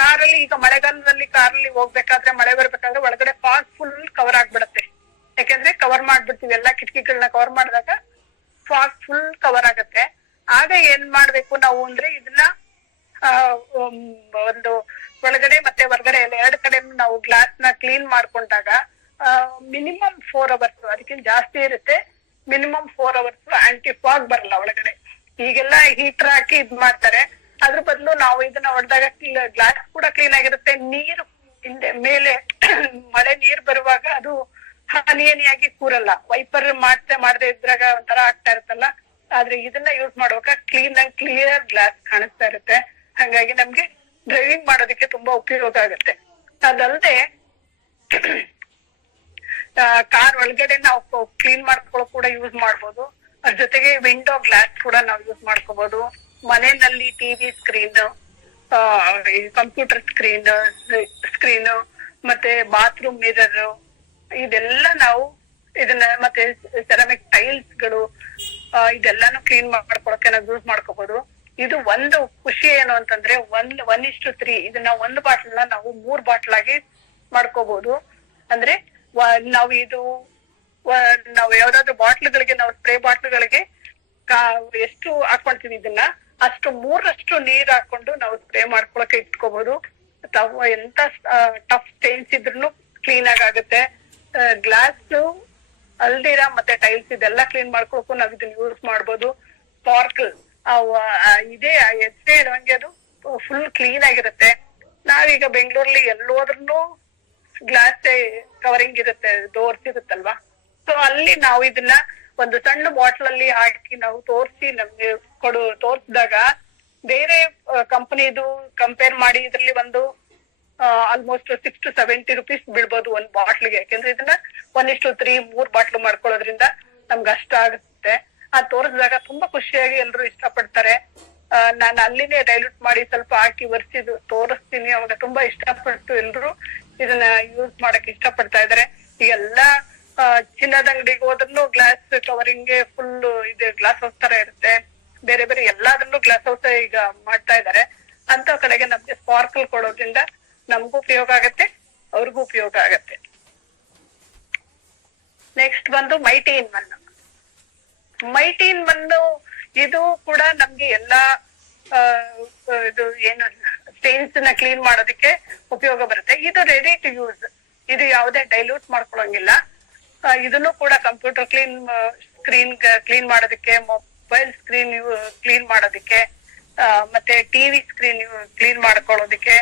ಕಾರಲ್ಲಿ ಈಗ ಮಳೆಗಾಲದಲ್ಲಿ ಕಾರಲ್ಲಿ ಹೋಗ್ಬೇಕಾದ್ರೆ, ಮಳೆ ಬರ್ಬೇಕಾದ್ರೆ ಒಳಗಡೆ ಫಾಗ್ ಫುಲ್ ಕವರ್ ಆಗ್ಬಿಡತ್ತೆ. ಯಾಕೆಂದ್ರೆ ಕವರ್ ಮಾಡ್ಬಿಡ್ತೀವಿ, ಎಲ್ಲಾ ಕಿಟಕಿಗಳನ್ನ ಕವರ್ ಮಾಡಿದಾಗ ಫಾಗ್ ಫುಲ್ ಕವರ್ ಆಗತ್ತೆ. ಆಗ ಏನ್ ಮಾಡ್ಬೇಕು ನಾವು ಅಂದ್ರೆ ಇದನ್ನ ಒಂದು ಒಳಗಡೆ ಮತ್ತೆ ಹೊರಗಡೆ ಎಲ್ಲ ಎರಡು ಕಡೆ ನಾವು ಗ್ಲಾಸ್ ನ ಕ್ಲೀನ್ ಮಾಡ್ಕೊಂಡಾಗ ಮಿನಿಮಮ್ 4 hours, ಅದಕ್ಕಿಂತ ಜಾಸ್ತಿ ಇರುತ್ತೆ, ಮಿನಿಮಮ್ 4 hours ಆಂಟಿ ಫಾಗ್ ಬರಲ್ಲ ಒಳಗಡೆ. ಈಗೆಲ್ಲ ಹೀಟರ್ ಹಾಕಿ ಇದ್ ಮಾಡ್ತಾರೆ, ಅದ್ರ ಬದಲು ನಾವು ಇದನ್ನ ಹೊಡೆದಾಗ ಗ್ಲಾಸ್ ಕೂಡ ಕ್ಲೀನ್ ಆಗಿರುತ್ತೆ. ನೀರು ಹಿಂದೆ ಮೇಲೆ ಮಳೆ ನೀರ್ ಬರುವಾಗ ಅದು ಹನಿಯಾಗಿ ಕೂರಲ್ಲ, ವೈಪರ್ ಮಾಡದೆ ಇದ್ರಾಗ ಒಂಥರ ಆಗ್ತಾ ಇರುತ್ತಲ್ಲ. ಆದ್ರೆ ಇದನ್ನ ಯೂಸ್ ಮಾಡುವಾಗ ಕ್ಲೀನ್ ಅಂಡ್ ಕ್ಲಿಯರ್ ಗ್ಲಾಸ್ ಕಾಣಿಸ್ತಾ ಇರುತ್ತೆ. ಹಂಗಾಗಿ ನಮ್ಗೆ ಡ್ರೈವಿಂಗ್ ಮಾಡೋದಕ್ಕೆ ತುಂಬಾ ಉಪಯೋಗ ಆಗುತ್ತೆ. ಅದಲ್ಲದೆ ಕಾರ್ ಒಳಗಡೆ ನಾವು ಕ್ಲೀನ್ ಮಾಡ್ಕೊಳ್ಳೋಕ್ ಕೂಡ ಯೂಸ್ ಮಾಡ್ಬೋದು. ಅದ್ರ ಜೊತೆಗೆ ವಿಂಡೋ ಗ್ಲಾಸ್ ಕೂಡ ನಾವು ಯೂಸ್ ಮಾಡ್ಕೋಬಹುದು. ಮನೆಯಲ್ಲಿ ಟಿವಿ ಸ್ಕ್ರೀನ್, ಕಂಪ್ಯೂಟರ್ ಸ್ಕ್ರೀನ್ ಮತ್ತೆ ಬಾತ್ರೂಮ್ ಮಿರರ್, ಇದೆಲ್ಲ ನಾವು ಇದನ್ನ ಮತ್ತೆ ಸೆರಾಮಿಕ್ ಟೈಲ್ಸ್ ಗಳು ಇದೆಲ್ಲಾನು ಕ್ಲೀನ್ ಮಾಡ್ಕೊಳಕ್ಕೆ ನಾವು ಯೂಸ್ ಮಾಡ್ಕೋಬಹುದು. ಇದು ಒಂದು ಖುಷಿ ಏನು ಅಂತಂದ್ರೆ 1:3 ಇದನ್ನ ಒಂದು ಬಾಟ್ಲನ್ನ ನಾವು 3 ಬಾಟ್ಲ್ ಆಗಿ ಮಾಡ್ಕೋಬಹುದು. ಅಂದ್ರೆ ನಾವು ನಾವು ಯಾವ್ದಾದ್ರು ಬಾಟ್ಲ್ಗಳಿಗೆ, ನಾವು ಸ್ಪ್ರೇ ಬಾಟ್ಲ್ಗಳಿಗೆ ಎಷ್ಟು ಹಾಕೊಳ್ತೀವಿ ಇದನ್ನ ಅಷ್ಟು 3ರಷ್ಟು ನೀರ್ ಹಾಕೊಂಡು ನಾವು ಸ್ಪ್ರೇ ಮಾಡ್ಕೊಳಕ್ಕೆ ಇಟ್ಕೋಬಹುದು. ಎಂತ ಟಫ್ ಸ್ಟೇನ್ಸ್ ಇದ್ರೂ ಕ್ಲೀನ್ ಆಗುತ್ತೆ. ಗ್ಲಾಸ್ ಅಲ್ದಿರಾ ಮತ್ತೆ ಟೈಲ್ಸ್ ಇದೆಲ್ಲ ಕ್ಲೀನ್ ಮಾಡ್ಕೊಳಕ್ಕೂ ನಾವ್ ಇದನ್ನ ಯೂಸ್ ಮಾಡ್ಬೋದು. ಸ್ಪಾರ್ಕಲ್ ಇದೇ ಹೆಸರೇ ಇಡುವಂಗೆ ಅದು ಫುಲ್ ಕ್ಲೀನ್ ಆಗಿರುತ್ತೆ. ನಾವೀಗ ಬೆಂಗಳೂರಲ್ಲಿ ಎಲ್ಲೋದ್ರೂ ಗ್ಲಾಸ್ ಕವರಿಂಗ್ ಇರುತ್ತೆ, ಡೋರ್ಸ್ ಇರುತ್ತಲ್ವಾ. ಸೊ ಅಲ್ಲಿ ನಾವು ಇದನ್ನ ಒಂದು ಸಣ್ಣ ಬಾಟ್ಲ್ ಅಲ್ಲಿ ಹಾಕಿ ನಾವು ತೋರಿಸಿ ನಮ್ಗೆ ತೋರ್ಸಿದಾಗ ಬೇರೆ ಕಂಪನಿದು ಕಂಪೇರ್ ಮಾಡಿ ಇದ್ರಲ್ಲಿ ಒಂದು ಆಲ್ಮೋಸ್ಟ್ 6 to 70 rupees ಬೀಳ್ಬೋದು ಒಂದ್ ಬಾಟ್ಲ್ಗೆ. ಯಾಕೆಂದ್ರೆ ಇದನ್ನ 1:3 3 ಬಾಟ್ಲು ಮಾಡ್ಕೊಳ್ಳೋದ್ರಿಂದ ನಮ್ಗೆ ಅಷ್ಟ ಆಗುತ್ತೆ. ತೋರಿಸಿದಾಗ ತುಂಬಾ ಖುಷಿಯಾಗಿ ಎಲ್ರು ಇಷ್ಟಪಡ್ತಾರೆ. ನಾನು ಅಲ್ಲಿನೇ ಡೈಲ್ಯೂಟ್ ಮಾಡಿ ಸ್ವಲ್ಪ ಹಾಕಿ ಒರೆಸಿದ್ದು ತೋರಿಸ್ತೀನಿ, ಅವಾಗ ತುಂಬಾ ಇಷ್ಟಪಟ್ಟು ಎಲ್ರು ಇದನ್ನ ಯೂಸ್ ಮಾಡಕ್ ಇಷ್ಟಪಡ್ತಾ ಇದಾರೆ. ಈಗೆಲ್ಲಾ ಚಿನ್ನದ ಅಂಗಡಿಗೆ ಹೋದ್ರೂ ಗ್ಲಾಸ್ ಕವರಿಂಗ್ ಫುಲ್ ಇದು ಗ್ಲಾಸ್ ಹೌಸ್ ತರ ಇರುತ್ತೆ. ಬೇರೆ ಬೇರೆ ಎಲ್ಲಾದ್ರಲ್ಲೂ ಗ್ಲಾಸ್ ಹೌಸ್ ಈಗ ಮಾಡ್ತಾ ಇದಾರೆ. ಅಂತ ಕಡೆಗೆ ನಮ್ಗೆ ಸ್ಪಾರ್ಕಲ್ ಕೊಡೋದ್ರಿಂದ ನಮಗೂ ಉಪಯೋಗ ಆಗತ್ತೆ, ಅವ್ರಿಗೂ ಉಪಯೋಗ ಆಗತ್ತೆ. ನೆಕ್ಸ್ಟ್ ಬಂದು ಮೈಟಿ ಇನ್ ಒನ್. ಇದು ಕೂಡ ನಮ್ಗೆ ಎಲ್ಲಾ ಇದು ಏನು ಸ್ಟೇನ್ಸ್ ನ ಕ್ಲೀನ್ ಮಾಡೋದಕ್ಕೆ ಉಪಯೋಗ ಬರುತ್ತೆ. ಇದು ರೆಡಿ ಟು ಯೂಸ್, ಇದು ಯಾವುದೇ ಡೈಲ್ಯೂಟ್ ಮಾಡ್ಕೊಳಂಗಿಲ್ಲ. ಇದನ್ನು ಕೂಡ ಕಂಪ್ಯೂಟರ್ ಸ್ಕ್ರೀನ್ ಕ್ಲೀನ್ ಮಾಡೋದಕ್ಕೆ, ಮೊಬೈಲ್ ಸ್ಕ್ರೀನ್ ಕ್ಲೀನ್ ಮಾಡೋದಕ್ಕೆ, ಮತ್ತೆ ಟಿವಿ ಸ್ಕ್ರೀನ್ ಕ್ಲೀನ್ ಮಾಡ್ಕೊಳ್ಳೋದಕ್ಕೆ,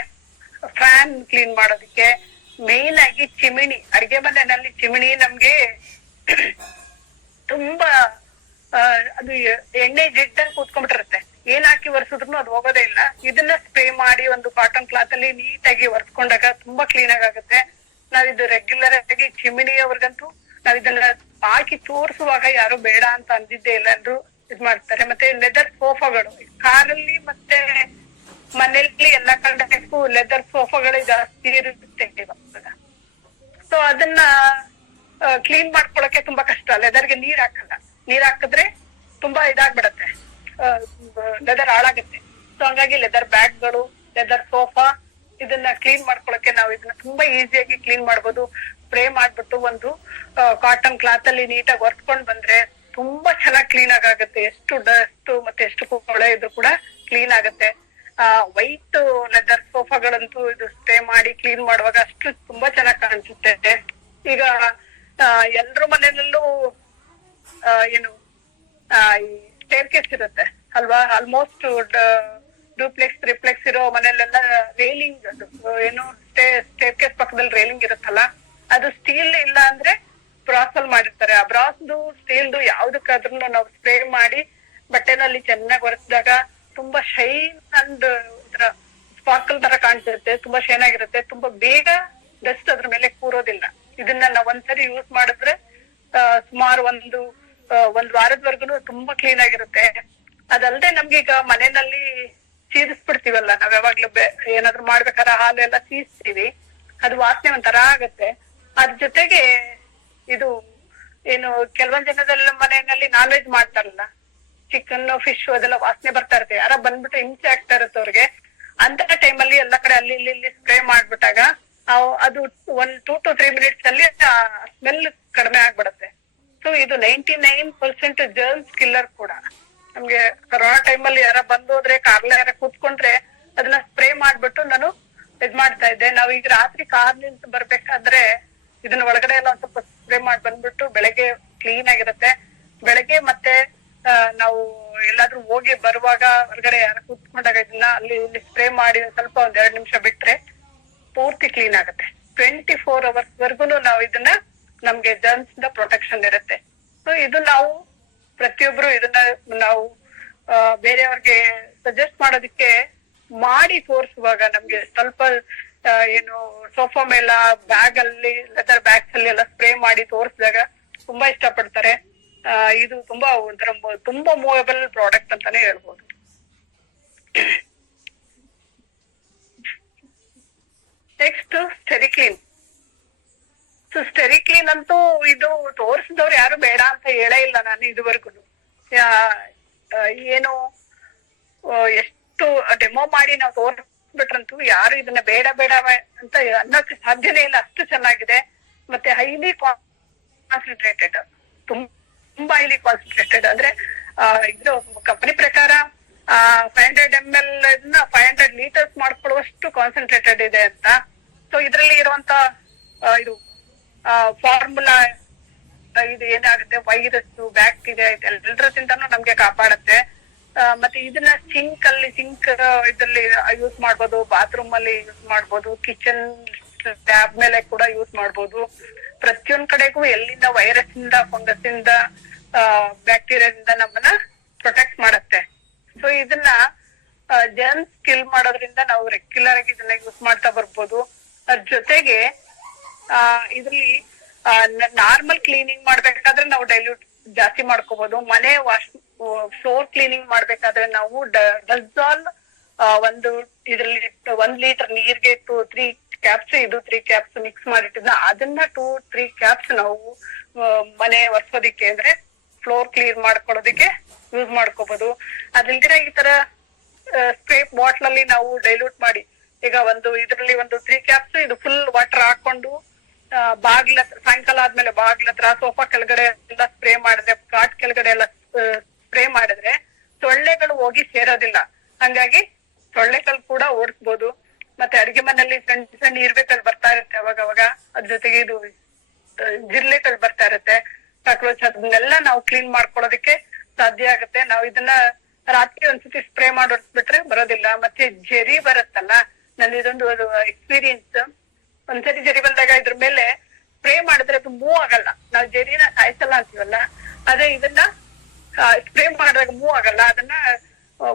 ಫ್ಯಾನ್ ಕ್ಲೀನ್ ಮಾಡೋದಕ್ಕೆ, ಮೇನ್ ಆಗಿ ಚಿಮಿಣಿ, ಅಡಿಗೆ ಮನೆಯಲ್ಲಿ ಚಿಮಿಣಿ ನಮ್ಗೆ ತುಂಬಾ ಅದು ಎಣ್ಣೆ ಜಿಡ್ಡಲ್ಲಿ ಕೂತ್ಕೊಂಡ್ಬಿಟ್ಟಿರುತ್ತೆ. ಏನ್ ಹಾಕಿ ಒರೆಸಿದ್ರು ಅದು ಹೋಗೋದೇ ಇಲ್ಲ. ಇದನ್ನ ಸ್ಪ್ರೇ ಮಾಡಿ ಒಂದು ಕಾಟನ್ ಕ್ಲಾತ್ ಅಲ್ಲಿ ನೀಟಾಗಿ ಒರೆಸ್ಕೊಂಡಾಗ ತುಂಬಾ ಕ್ಲೀನ್ ಆಗುತ್ತೆ. ನಾವಿದು ರೆಗ್ಯುಲರ್ ಆಗಿ ಚಿಮಿಣಿಯವ್ರಿಗಂತೂ ನಾವ್ ಇದನ್ನ ಹಾಕಿ ತೋರಿಸುವಾಗ ಯಾರು ಬೇಡ ಅಂತ ಅಂದಿದ್ದೇ ಇಲ್ಲ, ಎಲ್ರು ಇದ್ ಮಾಡ್ತಾರೆ. ಮತ್ತೆ ಲೆದರ್ ಸೋಫಾಗಳು ಕಾರಲ್ಲಿ ಮತ್ತೆ ಮನೆಯಲ್ಲಿ ಎಲ್ಲಾ ಕಡೆಗೂ ಲೆದರ್ ಸೋಫಾಗಳೇ ಜಾಸ್ತಿ ಇರುತ್ತೆ ಇವಾಗ. ಸೊ ಅದನ್ನ ಕ್ಲೀನ್ ಮಾಡ್ಕೊಳಕ್ಕೆ ತುಂಬಾ ಕಷ್ಟ. ಲೆದರ್ಗೆ ನೀರ್ ಹಾಕಲ್ಲ, ನೀರ್ ಹಾಕಿದ್ರೆ ತುಂಬಾ ಇದಾಗ್ಬಿಡತ್ತೆ, ಲೆದರ್ ಹಾಳಾಗುತ್ತೆ. ಸೊ ಹಂಗಾಗಿ ಲೆದರ್ ಬ್ಯಾಗ್ಗಳು, ಲೆದರ್ ಸೋಫಾ ಇದನ್ನ ಕ್ಲೀನ್ ಮಾಡ್ಕೊಳಕ್ಕೆ ನಾವು ಇದನ್ನ ತುಂಬಾ ಈಸಿಯಾಗಿ ಕ್ಲೀನ್ ಮಾಡ್ಬೋದು. ಸ್ಪ್ರೇ ಮಾಡ್ಬಿಟ್ಟು ಒಂದು ಕಾಟನ್ ಕ್ಲಾತ್ ಅಲ್ಲಿ ನೀಟಾಗಿ ಒರೆಸ್ಕೊಂಡ್ ಬಂದ್ರೆ ತುಂಬಾ ಚೆನ್ನಾಗಿ ಕ್ಲೀನ್ ಆಗುತ್ತೆ. ಎಷ್ಟು ಡಸ್ಟ್ ಮತ್ತೆ ಎಷ್ಟು ಕೊಳೆ ಇದ್ರು ಕೂಡ ಕ್ಲೀನ್ ಆಗುತ್ತೆ. ವೈಟ್ ಲೆದರ್ ಸೋಫಾಗಳಂತೂ ಇದು ಸ್ಪ್ರೇ ಮಾಡಿ ಕ್ಲೀನ್ ಮಾಡುವಾಗ ಅಷ್ಟು ತುಂಬಾ ಚೆನ್ನಾಗಿ ಕಾಣಿಸುತ್ತೆ. ಈಗ ಎಲ್ರ ಮನೆಯಲ್ಲೂ ಏನು ಸ್ಟೇರ್ ಕೇಸ್ ಇರುತ್ತೆ ಅಲ್ವಾ. ಆಲ್ಮೋಸ್ಟ್ ಡೂಪ್ಲೆಕ್ಸ್ ಟ್ರಿಪ್ಲೆಕ್ಸ್ ಇರೋ ಮನೆಯಲ್ಲೆಲ್ಲ ರೇಲಿಂಗ್, ಏನು ಸ್ಟೇರ್ ಕೇಸ್ ಪಕ್ಕದಲ್ಲಿ ರೇಲಿಂಗ್ ಇರುತ್ತಲ್ಲ, ಅದು ಸ್ಟೀಲ್ ಇಲ್ಲ ಅಂದ್ರೆ ಬ್ರಾಸ್ ಅಲ್ಲಿ ಮಾಡಿರ್ತಾರೆ. ಆ ಬ್ರಾಸ್ದು ಸ್ಟೀಲ್ದು ಯಾವ್ದಕ್ಕಾದ್ರೂ ನಾವು ಸ್ಪ್ರೇ ಮಾಡಿ ಬಟ್ಟೆನಲ್ಲಿ ಚೆನ್ನಾಗಿ ಒರೆಸಿದಾಗ ತುಂಬಾ ಶೈನ್ ಅಂಡ್ ಸ್ಪಾರ್ಕಲ್ ತರ ಕಾಣಿಸಿರುತ್ತೆ, ತುಂಬಾ ಶೈನ್ ಆಗಿರುತ್ತೆ. ತುಂಬಾ ಬೇಗ ಡಸ್ಟ್ ಅದ್ರ ಮೇಲೆ ಕೂರೋದಿಲ್ಲ. ಇದನ್ನ ನಾವ್ ಒಂದ್ಸರಿ ಯೂಸ್ ಮಾಡಿದ್ರೆ ಸುಮಾರು ಒಂದು ವಾರದವರೆಗೂ ತುಂಬಾ ಕ್ಲೀನ್ ಆಗಿರುತ್ತೆ. ಅದಲ್ಲದೆ ನಮ್ಗೀಗ ಮನೆಯಲ್ಲಿ ಸೀದಿಸ್ಬಿಡ್ತೀವಲ್ಲ ನಾವ್ ಯಾವಾಗ್ಲೂ ಏನಾದ್ರು ಮಾಡ್ಬೇಕಾದ್ರೆ ಹಾಲು ಎಲ್ಲ ಸೀಸ್ತೀವಿ, ಅದು ವಾಸನೆ ಒಂಥರ ಆಗತ್ತೆ. ಅದ್ರ ಜೊತೆಗೆ ಇದು ಏನು ಕೆಲವೊಂದ್ ಜನದೆಲ್ಲ ಮನೆಯಲ್ಲಿ ನಾನ್ ವೆಜ್ ಮಾಡ್ತಾರಲ್ಲ, ಚಿಕನ್ ಫಿಶ್ ಅದೆಲ್ಲ ವಾಸನೆ ಬರ್ತಾ ಇರುತ್ತೆ, ಯಾರ ಬಂದ್ಬಿಟ್ಟು ಹಿಂಸೆ ಆಗ್ತಾ ಇರುತ್ತೆ ಅವ್ರಿಗೆ. ಅಂತ ಟೈಮಲ್ಲಿ ಎಲ್ಲ ಕಡೆ ಅಲ್ಲಿ ಇಲ್ಲಿ ಸ್ಪ್ರೇ ಮಾಡ್ಬಿಟ್ಟಾಗ ಅದು 1 to 3 minutes ಅಲ್ಲಿ ಸ್ಮೆಲ್ ಕಡಿಮೆ ಆಗ್ಬಿಡತ್ತೆ. ಸೊ ಇದು 99% ಜರ್ಮ್ಸ್ ಕಿಲ್ಲರ್ ಕೂಡ. ನಮ್ಗೆ ಕೊರೋನಾ ಟೈಮಲ್ಲಿ ಯಾರ ಬಂದೋದ್ರೆ ಕಾರ್ಲ ಯಾರ ಕೂತ್ಕೊಂಡ್ರೆ ಅದನ್ನ ಸ್ಪ್ರೇ ಮಾಡ್ಬಿಟ್ಟು ನಾನು ಇದ್ ಮಾಡ್ತಾ ಇದ್ದೆ. ನಾವ್ ಈಗ ರಾತ್ರಿ ಕಾರ್ನಿಂದ ಬರ್ಬೇಕಾದ್ರೆ ಇದನ್ನ ಒಳಗಡೆ ಎಲ್ಲ ಒಂದ್ ಸ್ವಲ್ಪ ಸ್ಪ್ರೇ ಮಾಡಿ ಬಂದ್ಬಿಟ್ಟು ಬೆಳಗ್ಗೆ ಕ್ಲೀನ್ ಆಗಿರುತ್ತೆ. ಬೆಳಗ್ಗೆ ಮತ್ತೆ ನಾವು ಎಲ್ಲಾದ್ರೂ ಹೋಗಿ ಬರುವಾಗ ಹೊರಗಡೆ ಯಾರ ಕೂತ್ಕೊಂಡಾಗ ಇದನ್ನ ಅಲ್ಲಿ ಇಲ್ಲಿ ಸ್ಪ್ರೇ ಮಾಡಿ ಸ್ವಲ್ಪ 2 ನಿಮಿಷ ಬಿಟ್ರೆ ಪೂರ್ತಿ ಕ್ಲೀನ್ ಆಗುತ್ತೆ. 24 hours ವರ್ಗುನು ನಾವು ಇದನ್ನ ನಮ್ಗೆ ಜರ್ಮ್ಸ್ ಇಂದ ಪ್ರೊಟೆಕ್ಷನ್ ಇರುತ್ತೆ. ಸೊ ಇದು ನಾವು ಪ್ರತಿಯೊಬ್ರು ಇದನ್ನ ನಾವು ಬೇರೆಯವ್ರಿಗೆ ಸಜೆಸ್ಟ್ ಮಾಡೋದಕ್ಕೆ ಮಾಡಿ ತೋರಿಸುವಾಗ ನಮ್ಗೆ ಸ್ವಲ್ಪ ಏನು ಸೋಫಾ ಮೇಲ ಬ್ಯಾಗ್ ಅಲ್ಲಿ ಲೆದರ್ ಬ್ಯಾಗ್ಸ್ ಅಲ್ಲಿ ಎಲ್ಲ ಸ್ಪ್ರೇ ಮಾಡಿ ತೋರಿಸಿದಾಗ ತುಂಬಾ ಇಷ್ಟಪಡ್ತಾರೆ. ಇದು ತುಂಬಾ ಒಂಥರ ತುಂಬಾ ಮೂವೇಬಲ್ ಪ್ರಾಡಕ್ಟ್ ಅಂತಾನೆ ಹೇಳ್ಬೋದು. ನೆಕ್ಸ್ಟ್ ಸ್ಟೆರಿಕ್ಲೀನ್. ಸೊ ಸ್ಟೆರಿಕ್ಲೀನ್ ಅಂತೂ ಇದು ತೋರಿಸಿದವ್ರು ಯಾರು ಬೇಡ ಅಂತ ಹೇಳೇ ಇಲ್ಲ ನಾನು ಇದುವರೆಗೂ. ಏನು ಎಷ್ಟು ಡೆಮೋ ಮಾಡಿ ನಾವು ತೋರಿಸ್ಬಿಟ್ರಂತೂ ಯಾರು ಇದನ್ನ ಬೇಡ ಬೇಡ ಅಂತ ಅನ್ನೋಕೆ ಸಾಧ್ಯನೇ ಇಲ್ಲ, ಅಷ್ಟು ಚೆನ್ನಾಗಿದೆ. ಮತ್ತೆ ಹೈಲಿ ಕಾನ್ಸಂಟ್ರೇಟೆಡ್, ತುಂಬಾ ಹೈಲಿ ಕಾನ್ಸಂಟ್ರೇಟೆಡ್. ಅಂದ್ರೆ ಇದು ಕಂಪನಿ ಪ್ರಕಾರ 500 ml 500 liters ಮಾಡ್ಕೊಳ್ಳುವಷ್ಟು ಕಾನ್ಸಂಟ್ರೇಟೆಡ್ ಇದೆ ಅಂತ. ಸೊ ಇದ್ರಲ್ಲಿ ಇರುವಂತ ಇದು ಫಾರ್ಮುಲಾ ಇದು ಏನಾಗುತ್ತೆ, ವೈರಸ್ ಬ್ಯಾಕ್ಟೀರಿಯಾ ಎಲ್ಲರದಿಂದನೂ ನಮ್ಗೆ ಕಾಪಾಡುತ್ತೆ. ಮತ್ತೆ ಇದನ್ನ ಸಿಂಕ್ ಇದ್ರಲ್ಲಿ ಯೂಸ್ ಮಾಡ್ಬೋದು, ಬಾತ್ರೂಮ್ ಅಲ್ಲಿ ಯೂಸ್ ಮಾಡ್ಬೋದು, ಕಿಚನ್ ಟ್ಯಾಬ್ ಮೇಲೆ ಕೂಡ ಯೂಸ್ ಮಾಡ್ಬೋದು. ಪ್ರತಿಯೊಂದ್ ಕಡೆಗೂ ಎಲ್ಲಿಂದ ವೈರಸ್ ಇಂದ, ಫಂಗಸ್ ಇಂದ, ಬ್ಯಾಕ್ಟೀರಿಯಾದಿಂದ ನಮ್ಮನ್ನ ಪ್ರೊಟೆಕ್ಟ್ ಮಾಡುತ್ತೆ. ಸೊ ಇದನ್ನ ಜರ್ಮ್ಸ್ ಕಿಲ್ ಮಾಡೋದ್ರಿಂದ ನಾವು ರೆಗ್ಯುಲರ್ ಆಗಿ ಇದನ್ನ ಯೂಸ್ ಮಾಡ್ತಾ ಬರ್ಬೋದು. ಅದ್ರ ಜೊತೆಗೆ ಇದ್ರಲ್ಲಿ ನಾರ್ಮಲ್ ಕ್ಲೀನಿಂಗ್ ಮಾಡ್ಬೇಕಾದ್ರೆ ನಾವು ಡೈಲ್ಯೂಟ್ ಜಾಸ್ತಿ ಮಾಡ್ಕೋಬಹುದು. ಮನೆ ಫ್ಲೋರ್ ಕ್ಲೀನಿಂಗ್ ಮಾಡ್ಬೇಕಾದ್ರೆ ನಾವು ಡಜಾಲ್ ಇದ್ರಲ್ಲಿ 1 ಲೀಟರ್ ನೀರ್ಗೆ 2-3 ಕ್ಯಾಪ್ಸ್, ಇದು 3 ಕ್ಯಾಪ್ಸ್ ಮಿಕ್ಸ್ ಮಾಡಿಟ್ಟಿದ್ನ ಅದನ್ನ 2-3 ಕ್ಯಾಪ್ಸ್ ನಾವು ಮನೆ ಒರೆಸೋದಿಕ್ಕೆ ಅಂದ್ರೆ ಫ್ಲೋರ್ ಕ್ಲೀನ್ ಮಾಡ್ಕೊಳ್ಳೋದಿಕ್ಕೆ ಯೂಸ್ ಮಾಡ್ಕೋಬಹುದು. ಅದಿಲ್ದಿರ ಈ ತರ ಸ್ಪ್ರೇ ಬಾಟ್ಲ್ ಅಲ್ಲಿ ನಾವು ಡೈಲ್ಯೂಟ್ ಮಾಡಿ ಈಗ ಇದ್ರಲ್ಲಿ 3 ಕ್ಯಾಪ್ಸ್ ಇದು ಫುಲ್ ವಾಟರ್ ಹಾಕೊಂಡು ಸಾಯಂಕಾಲ ಆದ್ಮೇಲೆ ಬಾಗ್ಲತ್ರ, ಸೋಫಾ ಕೆಳಗಡೆ ಎಲ್ಲ ಸ್ಪ್ರೇ ಮಾಡಿದ್ರೆ, ಕಾಟ್ ಕೆಳಗಡೆ ಎಲ್ಲ ಸ್ಪ್ರೇ ಮಾಡಿದ್ರೆ ಸೊಳ್ಳೆಗಳು ಹೋಗಿ ಸೇರೋದಿಲ್ಲ. ಹಂಗಾಗಿ ಸೊಳ್ಳೆಗಳು ಕೂಡ ಓಡಿಸ್ಬೋದು. ಮತ್ತೆ ಅಡಿಗೆ ಮನೆಯಲ್ಲಿ ಸಣ್ಣ ಸಣ್ಣ ಇರ್ವೆಗಳು ಬರ್ತಾ ಇರುತ್ತೆ ಅವಾಗ. ಅದ್ರ ಜೊತೆಗೆ ಇದು ಜಿರ್ಲೆಗಳು ಬರ್ತಾ ಇರುತ್ತೆ, ಕಾಕ್ರೋಚ್, ಅದನ್ನೆಲ್ಲ ನಾವು ಕ್ಲೀನ್ ಮಾಡ್ಕೊಳ್ಳೋದಕ್ಕೆ ಸಾಧ್ಯ ಆಗುತ್ತೆ. ನಾವು ಇದನ್ನ ರಾತ್ರಿ ಒಂದ್ಸತಿ ಸ್ಪ್ರೇ ಮಾಡೋಡ್ಸ್ಬಿಟ್ರೆ ಬರೋದಿಲ್ಲ. ಮತ್ತೆ ಜರಿ ಬರುತ್ತಲ್ಲ, ನನ್ನ ಇದೊಂದು ಎಕ್ಸ್ಪೀರಿಯನ್ಸ್. ಒಂದ್ಸರಿ ಜರಿ ಬಂದಾಗ ಇದ್ರ ಮೇಲೆ ಸ್ಪ್ರೇ ಮಾಡಿದ್ರೆ ಅದು ಮೂವ್ ಆಗಲ್ಲ. ನಾವು ಜರಿನ ಸಾಯಿಸಲ್ಲ ಅಂತೀವಲ್ಲ, ಅದೇ ಇದನ್ನ ಸ್ಪ್ರೇ ಮಾಡಿದಾಗ ಮೂವ್ ಆಗಲ್ಲ. ಅದನ್ನ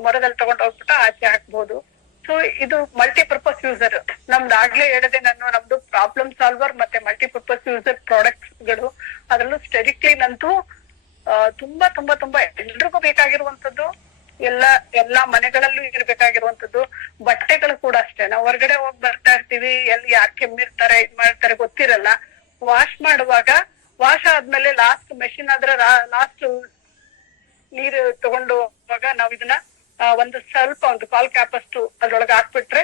ಮರದಲ್ಲಿ ತಗೊಂಡು ಹೋಗ್ಬಿಟ್ಟು ಆಚೆ ಹಾಕ್ಬಹುದು. ಸೊ ಇದು ಮಲ್ಟಿಪರ್ಪಸ್ ಯೂಸರ್. ನಮ್ದು ಆಗ್ಲೇ ಹೇಳಿದೆ ನಾನು, ನಮ್ದು ಪ್ರಾಬ್ಲಮ್ ಸಾಲ್ವರ್ ಮತ್ತೆ ಮಲ್ಟಿಪರ್ಪಸ್ ಯೂಸರ್ ಪ್ರಾಡಕ್ಟ್ಸ್ ಗಳು. ಅದ್ರಲ್ಲೂ ಸ್ಟೆರಿಕ್ಲೀನ್ ಅಂತೂ ತುಂಬಾ ತುಂಬಾ ತುಂಬಾ ಎಲ್ರಿಗೂ ಬೇಕಾಗಿರುವಂತದ್ದು, ಎಲ್ಲಾ ಮನೆಗಳಲ್ಲೂ ಇರ್ಬೇಕಾಗಿರುವಂತದ್ದು. ಬಟ್ಟೆಗಳು ಕೂಡ ಅಷ್ಟೇ, ನಾವು ಹೊರಗಡೆ ಹೋಗಿ ಬರ್ತಾ ಇರ್ತೀವಿ, ಎಲ್ಲಿ ಯಾರು ಕೆಮ್ಮಿರ್ತಾರೆ ಇದ್ ಮಾಡ್ತಾರೆ ಗೊತ್ತಿರಲ್ಲ. ವಾಶ್ ಮಾಡುವಾಗ, ವಾಶ್ ಆದ್ಮೇಲೆ ಲಾಸ್ಟ್ ಮೆಷಿನ್ ಆದ್ರೆ ಲಾಸ್ಟ್ ನೀರು ತಗೊಂಡು ಹೋಗುವಾಗ ನಾವ್ ಇದನ್ನ ಸ್ವಲ್ಪ 1 ಕ್ಯಾಪ್ ಅಷ್ಟು ಅದ್ರೊಳಗೆ ಹಾಕ್ಬಿಟ್ರೆ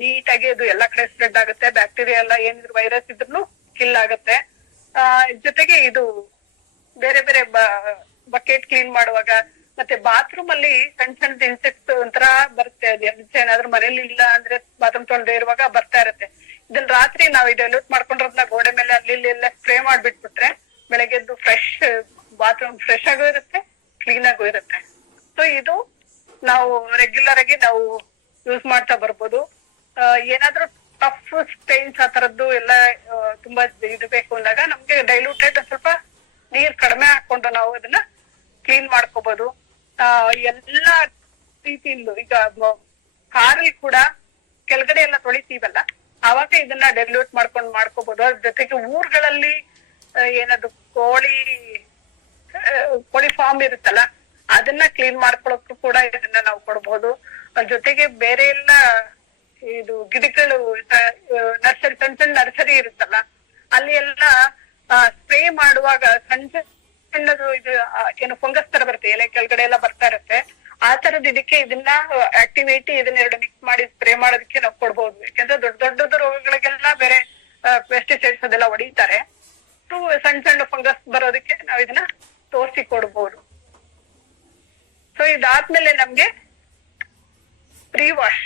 ನೀಟಾಗಿ ಅದು ಎಲ್ಲಾ ಕಡೆ ಸ್ಪ್ರೆಡ್ ಆಗುತ್ತೆ. ಬ್ಯಾಕ್ಟೀರಿಯಾ ಎಲ್ಲ ಏನಿದ್ರು ವೈರಸ್ ಇದ್ರೂ ಕಿಲ್ ಆಗುತ್ತೆ. ಜೊತೆಗೆ ಇದು ಬೇರೆ ಬೇರೆ ಬಕೆಟ್ ಕ್ಲೀನ್ ಮಾಡುವಾಗ, ಮತ್ತೆ ಬಾತ್ರೂಮ್ ಅಲ್ಲಿ ಸಣ್ಣ ಇನ್ಸೆಕ್ಟ್ಸ್ ಒಂಥರ ಬರುತ್ತೆ. ಅದು ಏನಾದ್ರೂ ಮನೇಲಿ ಇಲ್ಲ ಅಂದ್ರೆ ಬಾತ್ರೂಮ್ ತೊಳ್ದೇ ಇರುವಾಗ ಬರ್ತಾ ಇರುತ್ತೆ. ಇದನ್ನ ರಾತ್ರಿ ನಾವು ಡೈಲ್ಯೂಟ್ ಮಾಡ್ಕೊಂಡಿರೋದನ್ನ ಗೋಡೆ ಮೇಲೆ ಅಲ್ಲಿ ಎಲ್ಲ ಸ್ಪ್ರೇ ಮಾಡ್ಬಿಟ್ಬಿಟ್ರೆ ಬೆಳಗ್ಗೆದ್ದು ಬಾತ್ರೂಮ್ ಫ್ರೆಶ್ ಆಗೋ ಇರುತ್ತೆ, ಕ್ಲೀನ್ ಆಗೋ ಇರುತ್ತೆ. ಸೊ ಇದು ನಾವು ರೆಗ್ಯುಲರ್ ಆಗಿ ನಾವು ಯೂಸ್ ಮಾಡ್ತಾ ಬರ್ಬೋದು. ಏನಾದ್ರೂ ಟಫ್ ಸ್ಟೈನ್ಸ್ ಆ ತರದ್ದು ಎಲ್ಲ ತುಂಬಾ ಇದು ಬೇಕು ಅಂದಾಗ ನಮ್ಗೆ ಡೈಲ್ಯೂಟೆಡ್ ಸ್ವಲ್ಪ ನೀರ್ ಕಡಿಮೆ ಹಾಕೊಂಡು ನಾವು ಅದನ್ನ ಕ್ಲೀನ್ ಮಾಡ್ಕೋಬಹುದು. ಎಲ್ಲಾ ರೀತಿಯಿಂದ ಈಗ ಕಾರಲ್ಲಿ ಕೂಡ ಕೆಳಗಡೆ ಎಲ್ಲ ತೊಳಿತೀವಲ್ಲ, ಅವಾಗ ಇದನ್ನ ಡೈಲ್ಯೂಟ್ ಮಾಡ್ಕೋಬಹುದು. ಅದ್ರ ಜೊತೆಗೆ ಊರ್ಗಳಲ್ಲಿ ಏನದು ಕೋಳಿ ಫಾರ್ಮ್ ಇರುತ್ತಲ್ಲ, ಅದನ್ನ ಕ್ಲೀನ್ ಮಾಡ್ಕೊಳಕ್ಕೂ ಕೂಡ ಇದನ್ನ ನಾವು ಕೊಡ್ಬೋದು. ಜೊತೆಗೆ ಬೇರೆ ಎಲ್ಲ ಇದು ಗಿಡಗಳು ನರ್ಸರಿ ಸಣ್ಣ ನರ್ಸರಿ ಇರುತ್ತಲ್ಲ ಅಲ್ಲಿ ಎಲ್ಲ ಸ್ಪ್ರೇ ಮಾಡುವಾಗ ಸಣ್ಣದು ಇದು ಏನು ಫಂಗಸ್ ತರ ಬರುತ್ತೆ, ಎಲೆ ಕೆಳಗಡೆ ಎಲ್ಲ ಬರ್ತಾ ಇರುತ್ತೆ. ಆ ತರದ್ ಇದಕ್ಕೆ ಇದನ್ನ ಆಕ್ಟಿವೇಟಿ ಇದನ್ನೆರಡು ಮಿಕ್ಸ್ ಮಾಡಿ ಸ್ಪ್ರೇ ಮಾಡೋದಕ್ಕೆ ನಾವು ಕೊಡ್ಬೋದು. ಯಾಕಂದ್ರೆ ದೊಡ್ಡ ರೋಗಗಳಿಗೆಲ್ಲ ಬೇರೆ ಪೆಸ್ಟಿಸೈಡ್ಸ್ ಅದೆಲ್ಲ ಹೊಡಿತಾರೆ. ಸಣ್ಣ ಫಂಗಸ್ ಬರೋದಕ್ಕೆ ನಾವ್ ಇದನ್ನ ತೋರಿಸಿ ಕೊಡ್ಬೋದು. ಸೊ ಇದಾದ್ಮೇಲೆ ನಮ್ಗೆ ಪ್ರೀ ವಾಶ್,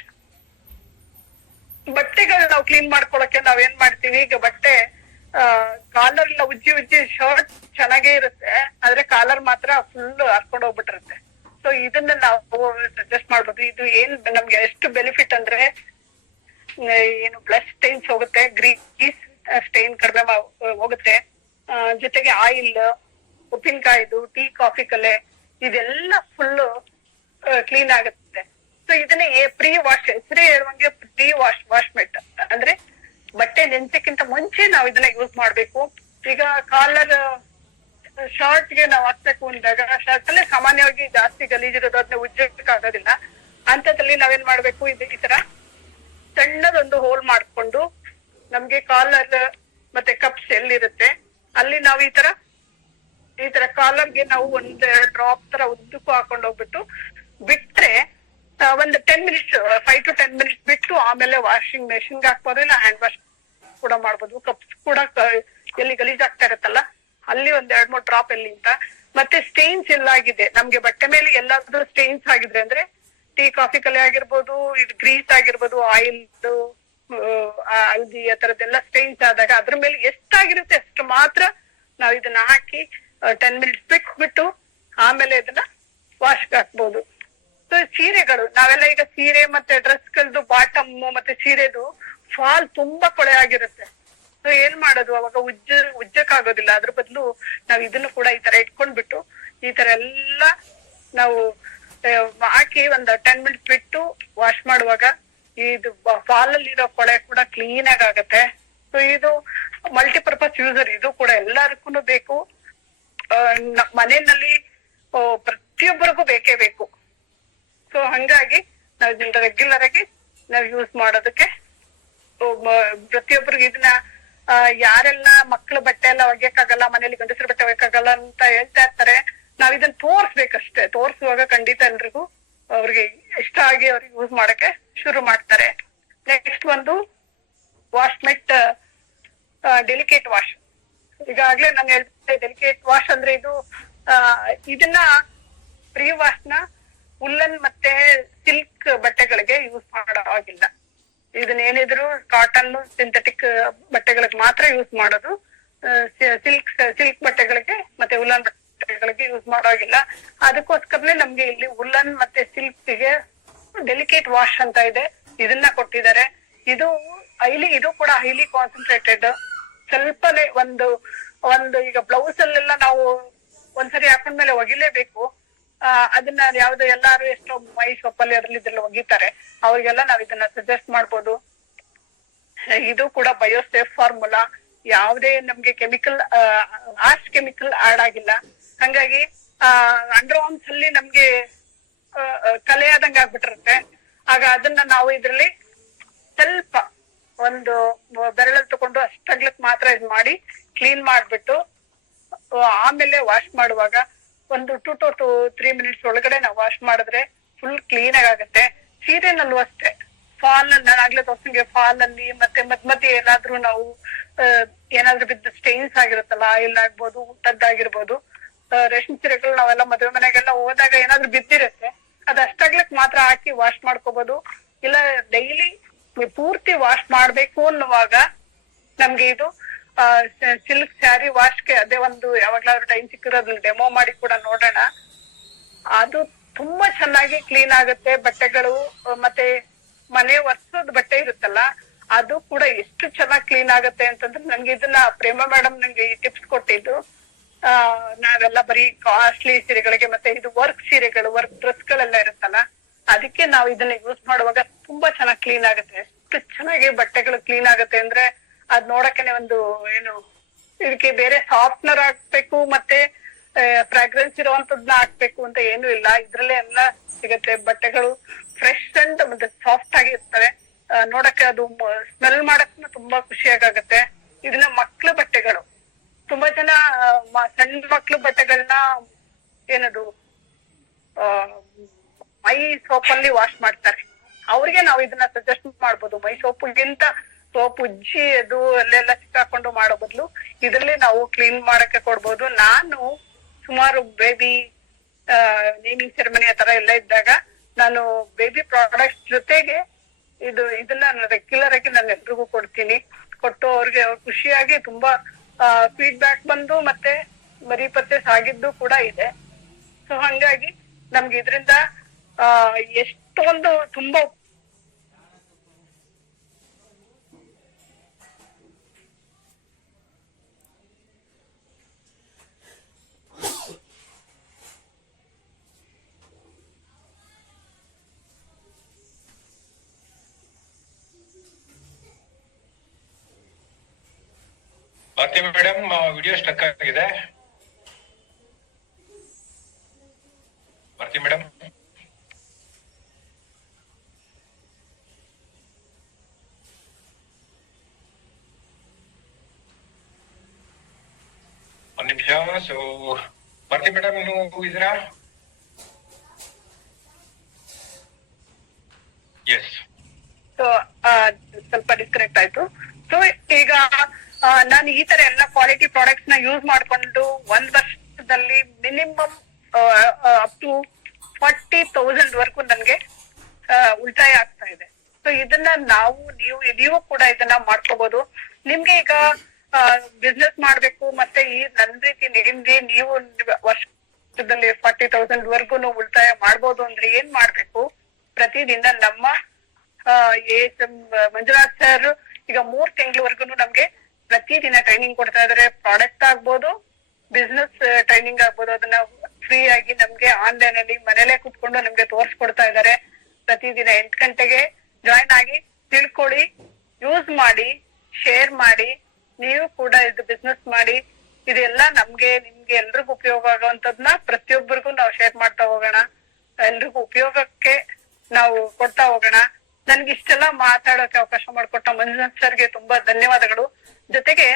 ಬಟ್ಟೆಗಳು ನಾವು ಕ್ಲೀನ್ ಮಾಡ್ಕೊಳಕ್ಕೆ ನಾವೇನ್ ಮಾಡ್ತೀವಿ, ಈಗ ಬಟ್ಟೆ ಕಾಲರ್ ಎಲ್ಲ ಉಜ್ಜಿ ಶರ್ಟ್ ಚೆನ್ನಾಗೇ ಇರುತ್ತೆ, ಆದ್ರೆ ಕಾಲರ್ ಮಾತ್ರ ಫುಲ್ ಹರ್ಕೊಂಡು ಹೋಗ್ಬಿಟ್ಟಿರುತ್ತೆ. ಸೊ ಇದನ್ನ ನಾವು ಸಜೆಸ್ಟ್ ಮಾಡ್ಬೋದು. ಇದು ಏನ್ ನಮ್ಗೆ ಎಷ್ಟು ಬೆನಿಫಿಟ್ ಅಂದ್ರೆ ಏನು ಬ್ಲಡ್ ಸ್ಟೈನ್ಸ್ ಹೋಗುತ್ತೆ, ಗ್ರೀಸ್ ಸ್ಟೈನ್ ಕಡಿಮೆ ಹೋಗುತ್ತೆ, ಜೊತೆಗೆ ಆಯಿಲ್, ಉಪ್ಪಿನಕಾಯಿದು, ಟೀ ಕಾಫಿ ಕಲೆ ಇದೆಲ್ಲ ಫುಲ್ ಕ್ಲೀನ್ ಆಗುತ್ತೆ. ಸೊ ಇದನ್ನ ಪ್ರೀ ವಾಶ್, ಹೆಸರೇ ಹೇಳುವಂಗೆ ಪ್ರೀ ವಾಶ್ ಮೆಟ್ ಅಂದ್ರೆ ಬಟ್ಟೆ ನೆನ್ಸಕ್ಕಿಂತ ಮುಂಚೆ ನಾವು ಇದನ್ನ ಯೂಸ್ ಮಾಡ್ಬೇಕು. ಈಗ ಕಾಲರ್ ಶರ್ಟ್ ಗೆ ನಾವು ಹಾಕ್ಬೇಕು ಅಂದಾಗ ಶರ್ಟ್ ಅಲ್ಲೇ ಸಾಮಾನ್ಯವಾಗಿ ಜಾಸ್ತಿ ಗಲೀಜಿರೋದು, ಅದನ್ನ ಉಜ್ಜಕ್ ಆಗೋದಿಲ್ಲ. ಅಂತದ್ರಲ್ಲಿ ನಾವೇನ್ ಮಾಡ್ಬೇಕು, ಈ ತರ ಸಣ್ಣದೊಂದು ಹೋಲ್ ಮಾಡ್ಕೊಂಡು ನಮ್ಗೆ ಕಾಲರ್ ಮತ್ತೆ ಕಪ್ಸ್ ಎಲ್ಲಿರುತ್ತೆ ಅಲ್ಲಿ ನಾವು ಈ ತರ ಕಾಲರ್ಗೆ ನಾವು ಒಂದ್ ಡ್ರಾಪ್ ತರ ಉದ್ದಕ್ಕೂ ಹಾಕೊಂಡ್ ಹೋಗ್ಬಿಟ್ಟು ಬಿಟ್ರೆ ಒಂದು 10 ಮಿನಿಟ್ಸ್ 5 to 10 ಮಿನಿಟ್ಸ್ ಬಿಟ್ಟು ಆಮೇಲೆ ವಾಷಿಂಗ್ ಮೆಷಿನ್ಗೆ ಹಾಕ್ಬೋದು, ಇಲ್ಲ ಹ್ಯಾಂಡ್ ವಾಶ್ ಕೂಡ ಮಾಡ್ಬೋದು. ಕಪ್ಸ್ ಕೂಡ ಎಲ್ಲಿ ಗಲೀಜ್ ಆಗ್ತಾ ಇರತ್ತಲ್ಲ ಅಲ್ಲಿ ಒಂದ್ 2-3 ಡ್ರಾಪ್ ಎಲ್ಲಿ ಅಂತ. ಮತ್ತೆ ಸ್ಟೇನ್ಸ್ ಎಲ್ಲ ಆಗಿದೆ ನಮ್ಗೆ ಬಟ್ಟೆ ಮೇಲೆ ಎಲ್ಲಾದ್ರೂ ಸ್ಟೇನ್ಸ್ ಆಗಿದ್ರೆ ಅಂದ್ರೆ ಟೀ ಕಾಫಿ ಕಲೆ ಆಗಿರ್ಬೋದು, ಇದು ಗ್ರೀಸ್ ಆಗಿರ್ಬೋದು, ಆಯಿಲ್ ಹಳದಿ ಆ ತರದ್ದೆಲ್ಲ ಸ್ಟೇನ್ಸ್ ಆದಾಗ ಅದ್ರ ಮೇಲೆ ಎಷ್ಟಾಗಿರುತ್ತೆ ಅಷ್ಟು ಮಾತ್ರ ನಾವ್ ಇದನ್ನ ಹಾಕಿ 10 ಮಿನಿಟ್ಸ್ ಬಿಟ್ಟು ಆಮೇಲೆ ಇದನ್ನ ವಾಶ್ಗೆ ಹಾಕ್ಬೋದು. ಸೊ ಸೀರೆಗಳು, ನಾವೆಲ್ಲ ಈಗ ಸೀರೆ ಮತ್ತೆ ಡ್ರೆಸ್ಗಳದ್ದು ಬಾಟಮ್ ಮತ್ತೆ ಸೀರೆದು ಫಾಲ್ ತುಂಬಾ ಕೊಳೆ ಆಗಿರುತ್ತೆ. ಸೊ ಏನ್ ಮಾಡೋದು ಅವಾಗ ಉಜ್ಜಕ್ ಆಗೋದಿಲ್ಲ. ಅದ್ರ ಬದಲು ನಾವ್ ಇದನ್ನು ಕೂಡ ಈ ತರ ಇಟ್ಕೊಂಡ್ಬಿಟ್ಟು ಈ ತರ ಎಲ್ಲ ನಾವು ಹಾಕಿ ಒಂದ್ 10 ಮಿನಿಟ್ಸ್ ಬಿಟ್ಟು ವಾಶ್ ಮಾಡುವಾಗ ಇದು ಫಾಲ್ ಅಲ್ಲಿರೋ ಕೊಳೆ ಕೂಡ ಕ್ಲೀನ್ ಆಗತ್ತೆ. ಸೊ ಇದು ಮಲ್ಟಿಪರ್ಪಸ್ ಯೂಸರ್, ಇದು ಕೂಡ ಎಲ್ಲದಕ್ಕೂ ಬೇಕು. ಮನೆಯಲ್ಲಿ ಪ್ರತಿಯೊಬ್ಬರಿಗೂ ಬೇಕೇ ಬೇಕು. ಸೊ ಹಂಗಾಗಿ ನಾವ್ ಇದನ್ನ ರೆಗ್ಯುಲರ್ ಆಗಿ ನಾವ್ ಯೂಸ್ ಮಾಡೋದಕ್ಕೆ ಪ್ರತಿಯೊಬ್ಬರಿಗೂ ಇದನ್ನ ಯಾರೆಲ್ಲ ಮಕ್ಳ ಬಟ್ಟೆ ಎಲ್ಲ ಒಗ್ಯಕ್ಕಾಗಲ್ಲ, ಮನೇಲಿ ಗಂಡಸರ ಬಟ್ಟೆ ಒಗ್ಯಕ್ಕಾಗಲ್ಲ ಅಂತ ಹೇಳ್ತಾ ಇರ್ತಾರೆ, ನಾವ್ ಇದನ್ನ ತೋರ್ಸ್ಬೇಕಷ್ಟೇ. ತೋರ್ಸುವಾಗ ಖಂಡಿತ ಎಲ್ರಿಗೂ ಅವ್ರಿಗೆ ಇಷ್ಟ ಆಗಿ ಅವ್ರಿಗೆ ಯೂಸ್ ಮಾಡಕ್ಕೆ ಶುರು ಮಾಡ್ತಾರೆ. ನೆಕ್ಸ್ಟ್ ಒಂದು ವಾಶ್ ಮೆಟ್ ಡೆಲಿಕೇಟ್ ವಾಶ್. ಈಗಾಗ್ಲೇ ನಾನು ಹೇಳ್ತೆ ಡೆಲಿಕೇಟ್ ವಾಶ್ ಅಂದ್ರೆ ಇದನ್ನ ಪ್ರೀ ವಾಶ್ ನ ಉಲ್ಲನ್ ಮತ್ತೆ ಸಿಲ್ಕ್ ಬಟ್ಟೆಗಳಿಗೆ ಯೂಸ್ ಮಾಡೋ ಆಗಿಲ್ಲ. ಇದನ್ನ ಏನಿದ್ರು ಕಾಟನ್ ಸಿಂಥೆಟಿಕ್ ಬಟ್ಟೆಗಳಿಗೆ ಮಾತ್ರ ಯೂಸ್ ಮಾಡೋದು. ಸಿಲ್ಕ್ ಬಟ್ಟೆಗಳಿಗೆ ಮತ್ತೆ ಉಲ್ಲನ್ ಬಟ್ಟೆಗಳಿಗೆ ಯೂಸ್ ಮಾಡೋ ಆಗಿಲ್ಲ. ಅದಕ್ಕೋಸ್ಕರನೇ ನಮ್ಗೆ ಇಲ್ಲಿ ಉಲ್ಲನ್ ಮತ್ತೆ ಸಿಲ್ಕ್ ಗೆ ಡೆಲಿಕೇಟ್ ವಾಶ್ ಅಂತ ಇದೆ, ಇದನ್ನ ಕೊಟ್ಟಿದ್ದಾರೆ. ಇದು ಕೂಡ ಹೈಲಿ ಕಾನ್ಸಂಟ್ರೇಟೆಡ್. ಸ್ವಲ್ಪನೇ ಒಂದು ಈಗ ಬ್ಲೌಸ್ ಅಲ್ಲೆಲ್ಲ ನಾವು ಒಂದ್ಸರಿ ಹಾಕೊಂಡ್ಮೇಲೆ ಒಗಿಲೇಬೇಕು. ಅದನ್ನ ಯಾವ್ದು ಎಲ್ಲಾರು ಎಷ್ಟೋ ಮೈ ಸೊಪ್ಪಲ್ಲಿ ಅದ್ರಲ್ಲಿ ಇದ್ರಲ್ಲಿ ಒಗಿತಾರೆ, ಅವ್ರಿಗೆಲ್ಲ ನಾವ್ ಇದನ್ನ ಸಜೆಸ್ಟ್ ಮಾಡ್ಬೋದು. ಇದು ಕೂಡ ಬಯೋಸೇಫ್ ಫಾರ್ಮುಲಾ, ಯಾವುದೇ ನಮ್ಗೆ ಕೆಮಿಕಲ್ ಆಡ್ ಆಗಿಲ್ಲ. ಹಂಗಾಗಿ ಅಂಡರ್ ಆರ್ಮ್ಸ್ ಅಲ್ಲಿ ನಮ್ಗೆ ಕಲೆ ಆದಂಗ ಆಗ್ಬಿಟ್ಟಿರುತ್ತೆ. ಆಗ ಅದನ್ನ ನಾವು ಇದ್ರಲ್ಲಿ ಸ್ವಲ್ಪ ಒಂದು ಬೆರಳಲ್ಲಿ ತಗೊಂಡು ಅಷ್ಟಗ್ಲಕ್ ಮಾತ್ರ ಇದ್ ಮಾಡಿ ಕ್ಲೀನ್ ಮಾಡ್ಬಿಟ್ಟು ಆಮೇಲೆ ವಾಶ್ ಮಾಡುವಾಗ ಒಂದು 2 to 3 ಮಿನಿಟ್ಸ್ ಒಳಗಡೆ ನಾವು ವಾಶ್ ಮಾಡಿದ್ರೆ ಫುಲ್ ಕ್ಲೀನ್ ಆಗುತ್ತೆ. ಸೀರೆನಲ್ಲೂ ಅಷ್ಟೇ ಫಾಲ್ ಅಲ್ಲಿ ನಾನು ಆಗ್ಲೇ ತೋರ್ಸಂಗೆ ಫಾಲ್ ಅಲ್ಲಿ ಮತ್ತೆ ಮಧ್ಯ ಏನಾದ್ರೂ ನಾವು ಏನಾದ್ರೂ ಬಿದ್ದು ಸ್ಟೇನ್ಸ್ ಆಗಿರುತ್ತಲ್ಲ, ಆಯಿಲ್ ಆಗ್ಬೋದು, ಊಟದ್ದಾಗಿರ್ಬೋದು, ರೇಷ್ಮೆ ಸೀರೆಗಳು ನಾವೆಲ್ಲ ಮದುವೆ ಮನೆಗೆಲ್ಲ ಹೋದಾಗ ಏನಾದ್ರೂ ಬಿದ್ದಿರುತ್ತೆ, ಅದ್ ಅಷ್ಟಾಗ್ಲಕ್ ಮಾತ್ರ ಹಾಕಿ ವಾಶ್ ಮಾಡ್ಕೋಬಹುದು. ಇಲ್ಲ ಡೈಲಿ ಪೂರ್ತಿ ವಾಶ್ ಮಾಡ್ಬೇಕು ಅನ್ನುವಾಗ ನಮ್ಗೆ ಇದು ಸಿಲ್ಕ್ ಸ್ಯಾರಿ ವಾಶ್ಗೆ ಅದೇ ಒಂದು ಯಾವಾಗ್ಲಾದ್ರೂ ಟೈಮ್ ಸಿಕ್ಕಿರೋದ್ರಲ್ಲಿ ಡೆಮೋ ಮಾಡಿ ಕೂಡ ನೋಡೋಣ. ಅದು ತುಂಬಾ ಚೆನ್ನಾಗಿ ಕ್ಲೀನ್ ಆಗುತ್ತೆ ಬಟ್ಟೆಗಳು. ಮತ್ತೆ ಮನೆ ಒರ್ಸೋದ್ ಬಟ್ಟೆ ಇರುತ್ತಲ್ಲ ಅದು ಕೂಡ ಎಷ್ಟು ಚೆನ್ನಾಗಿ ಕ್ಲೀನ್ ಆಗುತ್ತೆ ಅಂತಂದ್ರೆ ನನ್ಗೆ ಇದನ್ನ ಪ್ರೇಮ ಮೇಡಮ್ ನಂಗೆ ಈ ಟಿಪ್ಸ್ ಕೊಟ್ಟಿದ್ದು. ನಾವೆಲ್ಲ ಬರೀ ಕಾಸ್ಟ್ಲಿ ಸೀರೆಗಳಿಗೆ ಮತ್ತೆ ಇದು ವರ್ಕ್ ಸೀರೆಗಳು, ವರ್ಕ್ ಡ್ರೆಸ್ ಗಳೆಲ್ಲ ಇರುತ್ತಲ್ಲ, ಅದಕ್ಕೆ ನಾವು ಇದನ್ನ ಯೂಸ್ ಮಾಡುವಾಗ ತುಂಬಾ ಚೆನ್ನಾಗಿ ಕ್ಲೀನ್ ಆಗುತ್ತೆ. ಎಷ್ಟು ಚೆನ್ನಾಗಿ ಬಟ್ಟೆಗಳು ಕ್ಲೀನ್ ಆಗುತ್ತೆ ಅಂದ್ರೆ ಅದ್ ನೋಡಕ್ಕೇನೆ ಇದಕ್ಕೆ ಬೇರೆ ಸಾಫ್ಟ್ನರ್ ಹಾಕ್ಬೇಕು ಮತ್ತೆ ಫ್ರಾಗ್ರೆನ್ಸ್ ಇರುವಂತದ್ನ ಹಾಕ್ಬೇಕು ಅಂತ ಏನು ಇಲ್ಲ, ಇದ್ರಲ್ಲೇ ಎಲ್ಲ ಸಿಗತ್ತೆ. ಬಟ್ಟೆಗಳು ಫ್ರೆಶ್ ಅಂಡ್ ಮತ್ತೆ ಸಾಫ್ಟ್ ಆಗಿ ಇರ್ತವೆ. ನೋಡಕ್ಕೆ ಅದು ಸ್ಮೆಲ್ ಮಾಡಕ್ ತುಂಬಾ ಖುಷಿಯಾಗತ್ತೆ. ಇದನ್ನ ಮಕ್ಳು ಬಟ್ಟೆಗಳು ತುಂಬಾ ಜನ ಸಣ್ಣ ಮಕ್ಳು ಬಟ್ಟೆಗಳನ್ನ ಏನದು ಮೈ ಸೋಪಲ್ಲಿ ವಾಶ್ ಮಾಡ್ತಾರೆ. ಅವ್ರಿಗೆ ನಾವು ಇದನ್ನ ಸಜೆಸ್ಟ್ ಮಾಡ್ಬೋದು. ಮೈ ಸೋಪ್ಗಿಂತ ಸೋಪ್ ಉಜ್ಜಿ ಅದು ಅಲ್ಲೆಲ್ಲ ಸಿಕ್ಕಾಕೊಂಡು ಮಾಡೋ ಬದಲು ಇದ್ರಲ್ಲಿ ನಾವು ಕ್ಲೀನ್ ಮಾಡಕ್ಕೆ ಕೊಡ್ಬೋದು. ನಾನು ಸುಮಾರು ಬೇಬಿ ನೇಮಿಂಗ್ ಸೆರೆಮನಿ ಆ ತರ ಎಲ್ಲ ಇದ್ದಾಗ ನಾನು ಬೇಬಿ ಪ್ರಾಡಕ್ಟ್ಸ್ ಜೊತೆಗೆ ಇದನ್ನ ರೆಗ್ಯುಲರ್ ಆಗಿ ನಾನು ಎಲ್ರಿಗೂ ಕೊಡ್ತೀನಿ. ಕೊಟ್ಟು ಅವ್ರಿಗೆ ಖುಷಿಯಾಗಿ ತುಂಬಾ ಫೀಡ್ಬ್ಯಾಕ್ ಬಂದು ಮತ್ತೆ ಮರಿ ಪತ್ತೆ ಸಾಗಿದ್ದು ಕೂಡ ಇದೆ. ಸೊ ಹಂಗಾಗಿ ನಮ್ಗೆ ಇದರಿಂದ ಎಷ್ಟೊಂದು ತುಂಬಾ ಭಾರತಿ ಮೇಡಮ್ ವಿಡಿಯೋ ಸ್ಟಕ್ ಆಗಿದೆ. ಭಾರತಿ ಮೇಡಮ್ ಒಂದ್ ನಿಮಿಷ. ಸೊ ಭಾರತಿ ಮೇಡಮ್ ನೀವು ಇದ್ದೀರಾ? ಎಸ್. ಸೊ ಸ್ವಲ್ಪ ಡಿಸ್ಕನೆಕ್ಟ್ ಆಯ್ತು. ಸೊ ಈಗ ನಾನು ಈ ತರ ಎಲ್ಲ ಕ್ವಾಲಿಟಿ ಪ್ರಾಡಕ್ಟ್ಸ್ ನ ಯೂಸ್ ಮಾಡ್ಕೊಂಡು 1 ವರ್ಷದಲ್ಲಿ ಮಿನಿಮಮ್ ಅಪ್ ಟು 40,000 ವರ್ಗೂ ನನ್ಗೆ ಉಳಿತಾಯ ಆಗ್ತಾ ಇದೆ. ಸೊ ಇದನ್ನ ನೀವು ಕೂಡ ಇದನ್ನ ಮಾಡ್ಕೋಬಹುದು. ನಿಮ್ಗೆ ಈಗ ಬಿಸ್ನೆಸ್ ಮಾಡ್ಬೇಕು ಮತ್ತೆ ಈ ನನ್ ರೀತಿ ನಿಮ್ಗೆ ನೀವು ವರ್ಷದಲ್ಲಿ 40,000 ವರ್ಗು ಉಳಿತಾಯ ಮಾಡ್ಬೋದು ಅಂದ್ರೆ ಏನ್ ಮಾಡ್ಬೇಕು? ಪ್ರತಿದಿನ ನಮ್ಮ ಮಂಜುನಾಥ್ ಸರ್ ಈಗ 3 ತಿಂಗಳವರೆಗೂ ನಮ್ಗೆ ಪ್ರತಿದಿನ ಟ್ರೈನಿಂಗ್ ಕೊಡ್ತಾ ಇದಾರೆ. ಪ್ರಾಡಕ್ಟ್ ಆಗ್ಬೋದು, ಬಿಸ್ನೆಸ್ ಟ್ರೈನಿಂಗ್ ಆಗ್ಬೋದು, ಅದನ್ನ ಫ್ರೀ ಆಗಿ ನಮ್ಗೆ ಆನ್ಲೈನ್ ಅಲ್ಲಿ ಮನೇಲೆ ಕುತ್ಕೊಂಡು ನಮ್ಗೆ ತೋರ್ಸ್ಕೊಡ್ತಾ ಇದಾರೆ. ಪ್ರತಿದಿನ 8 ಗಂಟೆಗೆ ಜಾಯಿನ್ ಆಗಿ ತಿಳ್ಕೊಳ್ಳಿ, ಯೂಸ್ ಮಾಡಿ, ಶೇರ್ ಮಾಡಿ. ನೀವು ಕೂಡ ಇದು ಬಿಸ್ನೆಸ್ ಮಾಡಿ. ಇದೆಲ್ಲ ನಿಮ್ಗೆ ಎಲ್ರಿಗೂ ಉಪಯೋಗ ಆಗುವಂತದ್ನ ಪ್ರತಿಯೊಬ್ಬರಿಗೂ ನಾವು ಶೇರ್ ಮಾಡ್ತಾ ಹೋಗೋಣ. ಎಲ್ರಿಗೂ ಉಪಯೋಗಕ್ಕೆ ನಾವು ಕೊಡ್ತಾ ಹೋಗೋಣ. ನನ್ಗೆ ಇಷ್ಟೆಲ್ಲ ಮಾತಾಡೋಕೆ ಅವಕಾಶ ಮಾಡಿಕೊಟ್ಟ ಮಂಜುನಾಥ್ ಸರ್ಗೆ ತುಂಬಾ ಧನ್ಯವಾದಗಳು. ಜೊತೆಗೆ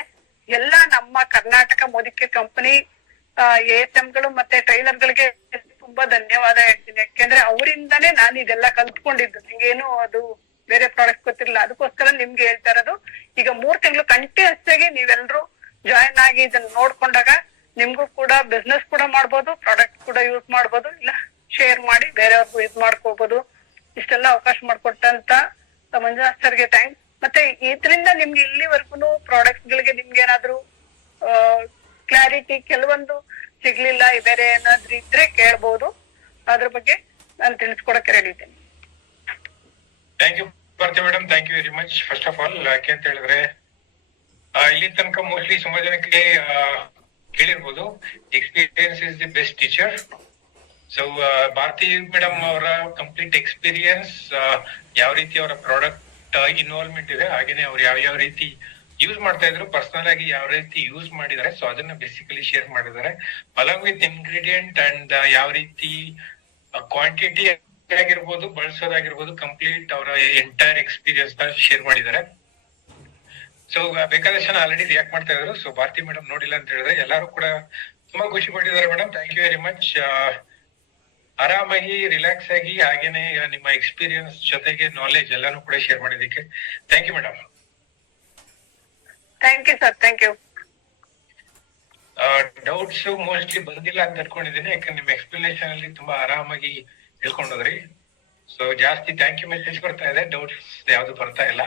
ಎಲ್ಲ ನಮ್ಮ ಕರ್ನಾಟಕ ಮೋದಿಕೆ ಕಂಪನಿ ASMಗಳು ಮತ್ತೆ ಟ್ರೈನರ್ಗಳಿಗೆ ತುಂಬಾ ಧನ್ಯವಾದ ಹೇಳ್ತೀನಿ. ಯಾಕೆಂದ್ರೆ ಅವರಿಂದಾನೇ ನಾನು ಇದೆಲ್ಲ ಕಲ್ತ್ಕೊಂಡಿದ್ದು. ನಿಂಗೇನು ಅದು ಬೇರೆ ಪ್ರಾಡಕ್ಟ್ ಗೊತ್ತಿರಲಿಲ್ಲ, ಅದಕ್ಕೋಸ್ಕರ ನಿಮ್ಗೆ ಹೇಳ್ತಾ ಇರೋದು. ಈಗ 3 ತಿಂಗಳು ಕಂಟಿನ್ಯೂಸ್ ಆಗಿ ನೀವೆಲ್ರು ಜಾಯಿನ್ ಆಗಿ ಇದನ್ನ ನೋಡ್ಕೊಂಡಾಗ ನಿಮ್ಗೂ ಕೂಡ ಬಿಸ್ನೆಸ್ ಕೂಡ ಮಾಡ್ಬೋದು, ಪ್ರಾಡಕ್ಟ್ ಕೂಡ ಯೂಸ್ ಮಾಡ್ಬೋದು, ಇಲ್ಲ ಶೇರ್ ಮಾಡಿ ಬೇರೆಯವ್ರಿಗೂ ಯೂಸ್ ಮಾಡ್ಕೋಬಹುದು. ಇಷ್ಟೆಲ್ಲ ಅವಕಾಶ ಮಾಡ್ಕೊಟ್ಟಂತ ಮಂಜುನಾಥ್ ಸರ್ಗೆ ಥ್ಯಾಂಕ್ಸ್. ಮತ್ತೆ ಇದರಿಂದ ನಿಮ್ಗೆ ಇಲ್ಲಿವರೆಗೂ ಪ್ರಾಡಕ್ಟ್ ಗಳಿಗೆ ನಿಮ್ಗೆ ಏನಾದ್ರು ಕ್ಲಾರಿಟಿ ಕೆಲವೊಂದು ಸಿಗ್ಲಿಲ್ಲ, ಬೇರೆ ಏನಾದ್ರು ಇದ್ರೆ ಕೇಳ್ಬೋದು. ಅದ್ರ ಬಗ್ಗೆ ನಾನು ತಿಳಿಸ್ಕೊಡಕ್ಕೆ ರೆಡಿ ಇದ್ದೇನೆ. Thank you Bharati madam, thank you very much. First of all ಯಾಕೆ ಅಂತ ಹೇಳಿದ್ರೆ ಇಲ್ಲಿ ತನಕ ಮೋಸ್ಟ್ಲಿ ಸುಮಾರು ಜನಕ್ಕೆ ಕೇಳಿರ್ಬೋದು, experience is the best teacher. So Bharati madam ಅವರ ಕಂಪ್ಲೀಟ್ ಎಕ್ಸ್ಪೀರಿಯನ್ಸ್, ಯಾವ ರೀತಿ ಅವರ ಪ್ರಾಡಕ್ಟ್ ಇನ್ವಾಲ್ವ್ಮೆಂಟ್ ಇದೆ, ಹಾಗೇನೆ ಅವ್ರು ಯಾವ ರೀತಿ ಯೂಸ್ ಮಾಡ್ತಾ ಇದ್ರು, ಪರ್ಸನಲ್ ಆಗಿ ಯಾವ ರೀತಿ ಯೂಸ್ ಮಾಡಿದ್ದಾರೆ, ಸೊ ಅದನ್ನ ಬೇಸಿಕಲಿ ಶೇರ್ ಮಾಡಿದ್ದಾರೆ. ಅಲಾಂಗ್ ವಿತ್ ಇಂಗ್ರೀಡಿಯಂಟ್ ಅಂಡ್ ಯಾವ ರೀತಿ ಕ್ವಾಂಟಿಟಿ ಆಗಿರ್ಬೋದು, ಬಳಸೋದಾಗಿರ್ಬೋದು, ಕಂಪ್ಲೀಟ್ ಅವರ ಎಂಟೈರ್ ಎಕ್ಸ್ಪೀರಿಯನ್ಸ್ ನ ಶೇರ್ ಮಾಡಿದ್ದಾರೆ. ಸೊ ಬೇಕಾದಷ್ಟು ಜನ ಆಲ್ರೆಡಿ ರಿಯಾಕ್ಟ್ ಮಾಡ್ತಾ ಇದ್ರು. ಸೊ ಭಾರತಿ ಮೇಡಮ್ ನೋಡಿಲ್ಲ ಅಂತ ಹೇಳಿದ್ರೆ ಎಲ್ಲರೂ ಕೂಡ ತುಂಬಾ ಖುಷಿ ಪಟ್ಟಿದ್ದಾರೆ. Madam thank you very much. ಆರಾಮಾಗಿ ರಿಲ್ಯಾಕ್ಸ್ ಆಗಿ ಹಾಗೇನೆ ನಿಮ್ಮ ಎಕ್ಸ್ಪೀರಿಯನ್ಸ್ ಜೊತೆಗೆ ನಾಲೆಜ್ ಎಲ್ಲಾನು ಕೂಡ ಶೇರ್ ಮಾಡಿದ್ದಕ್ಕೆ thank you madam. Thank you sir, thank you. Doubts mostly ಬಂದಿಲ್ಲ ಅಂತ ಅನ್ಕೊಂಡಿದ್ದೀನಿ, ಯಾಕಂದ್ರೆ ನಿಮ್ಮ ಎಕ್ಸ್ಪ್ಲನೇಷನ್ ಅಲ್ಲಿ ತುಂಬಾ ಆರಾಮಾಗಿ ಹೇಳ್ಕೊಂಡೋದ್ರಿ. ಸೊ ಜಾಸ್ತಿ ಥ್ಯಾಂಕ್ ಯು ಮೆಸೇಜ್ ಬರ್ತಾ ಇದೆ, ಡೌಟ್ಸ್ ಯಾವ್ದು ಬರ್ತಾ ಇಲ್ಲ.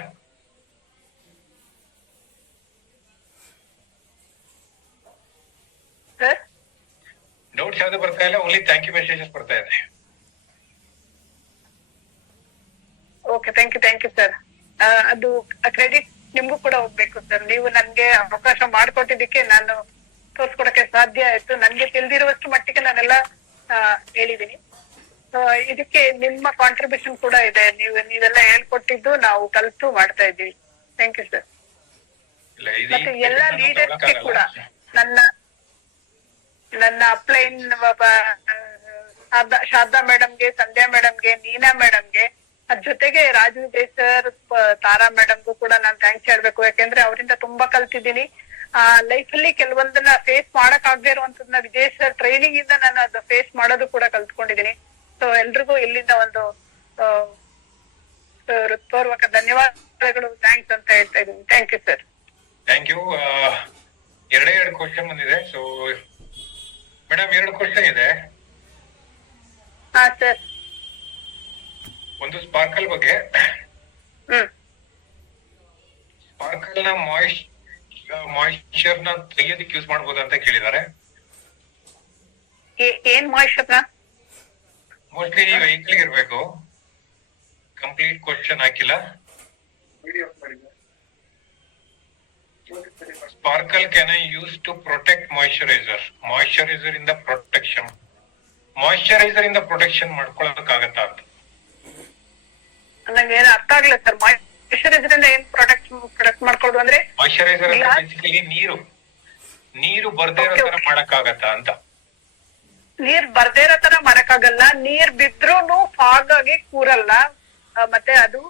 ಸರ್ ಡೌಟ್ಸ್ ಯಾವ್ದು ಬರ್ತಾ ಇಲ್ಲ, ಓನ್ಲಿ ಥ್ಯಾಂಕ್ ಯು ಮೆಸೇಜಸ್ ಬರ್ತಾ ಇದೆ. Okay, thank you sir. ಅದು ಕ್ರೆಡಿಟ್ ನಿಮ್ಗೂ ಕೂಡ ಹೋಗ್ಬೇಕು ಸರ್. ನೀವು ನನ್ಗೆ ಅವಕಾಶ ಮಾಡ್ಕೊಟ್ಟಿದ್ದಕ್ಕೆ ನಾನು ತೋರ್ಸ್ಕೊಡಕ್ಕೆ ಸಾಧ್ಯ ಆಯ್ತು. ನನ್ಗೆ ತಿಳಿದಿರುವಷ್ಟು ಮಟ್ಟಿಗೆ ನಾನೆಲ್ಲ ಹೇಳಿದೀನಿ. ಇದಕ್ಕೆ ನಿಮ್ಮ ಕಾಂಟ್ರಿಬ್ಯೂಷನ್ ಕೂಡ ಇದೆ. ನೀವೆಲ್ಲ ಹೇಳ್ಕೊಟ್ಟಿದ್ದು ನಾವು ಕಲ್ತು ಮಾಡ್ತಾ ಇದ್ದೀವಿ. Thank you sir. ಮತ್ತೆ ಎಲ್ಲ ಲೀಡರ್ಸ್ಗೆ ಕೂಡ ನನ್ನ ಅಪ್ಲೈನ್ ಶಾರದಾ ಮೇಡಮ್ಗೆ, ಸಂಧ್ಯಾ ಮೇಡಮ್ಗೆ, ನೀನಾ ಮೇಡಮ್ಗೆ, ಅದ್ ಜೊತೆಗೆ ರಾಜು ವಿಜಯ್ ಸರ್, ತಾರಾ ಮೇಡಮ್ಗೂ ಕೂಡ ನಾನ್ ಥ್ಯಾಂಕ್ಸ್ ಹೇಳ್ಬೇಕು. ಯಾಕೆಂದ್ರೆ ಅವರಿಂದ ತುಂಬಾ ಕಲ್ತಿದ್ದೀನಿ. ಲೈಫ್ ಅಲ್ಲಿ ಕೆಲವೊಂದನ್ನ ಫೇಸ್ ಮಾಡಕ್ ಆಗದೆ ಇರುವಂತದನ್ನ ವಿಜಯ್ ಸರ್ ಟ್ರೈನಿಂಗ್ ಇಂದ ನಾನು ಅದು ಫೇಸ್ ಮಾಡೋದು ಕೂಡ ಕಲ್ತ್ಕೊಂಡಿದ್ದೀನಿ. ಸೊ ಎಲ್ರಿಗೂ ಇಲ್ಲಿಂದ ಒಂದು ಹೃತ್ಪೂರ್ವಕ ಧನ್ಯವಾದಗಳು, ಥ್ಯಾಂಕ್ಸ್ ಅಂತ ಹೇಳ್ತಾ ಇದ್ದೀನಿ. Thank you sir. Thank you. ಎರಡು ಕ್ವಶನ್ ಬಂದಿದೆ. ಸೊ ಮೇಡಮ್ 2 ಕ್ವಶನ್ ಇದೆ. ಹಾ ಸರ್. ಒಂದು ಸ್ಪಾರ್ಕಲ್ ಬಗ್ಗೆ. ಸ್ಪಾರ್ಕಲ್ ನ ಮಾಯಿಶ್ಚರ್ ನ ತೆಗಿಯೋದಕ್ಕೆ ಯೂಸ್ ಮಾಡಬಹುದು ಅಂತ ಕೇಳಿದ್ದಾರೆ. ಏನ್ ಮಾಯಿಶ್ಚರ್ ನ? ಮೋಸ್ಟ್ಲಿ ನೀವು ವೆಹಿಕಲ್ ಇರ್ಬೇಕು. ಕಂಪ್ಲೀಟ್ ಕ್ವಶನ್ ಹಾಕಿಲ್ಲ. Sparkle can I use to protect moisturizer? Moisturizer in the protection. Moisturizer in the protection ಮಾಡ್ಕೊಳ್ಳೋದಕ್ಕಾಗತ್ತಾ ಅಂತ ನಂಗೆ ಏನು ಅರ್ಥ ಆಗ್ಲಿಲ್ಲ ಸರ್. ಮಾಯಿಶ್ಚರೈಸರ್ ಇಂದ ಏನ್ ಪ್ರೊಟೆಕ್ಟ್ ಮಾಡ್ಕೊಳ್ಳೋದು ಅಂದ್ರೆ? ಮಾಯಿಶ್ಚರೈಸರ್ ಅಂದ್ರೆ ಬೇಸಿಕಲಿ ನೀರು ಬರ್ದೇ ಇರೋ ತರ ಮಾಡಕ್ಕಾಗತ್ತಾ ಅಂತ. ನೀರ್ ಬರ್ದೇ ಇರೋ ತರ ಮಾಡಕ್ಕಾಗಲ್ಲ. ನೀರ್ ಬಿದ್ರೂನು ಫಾಗ್ ಆಗಿ ಕೂರಲ್ಲ, ಮತ್ತೆ ಅದು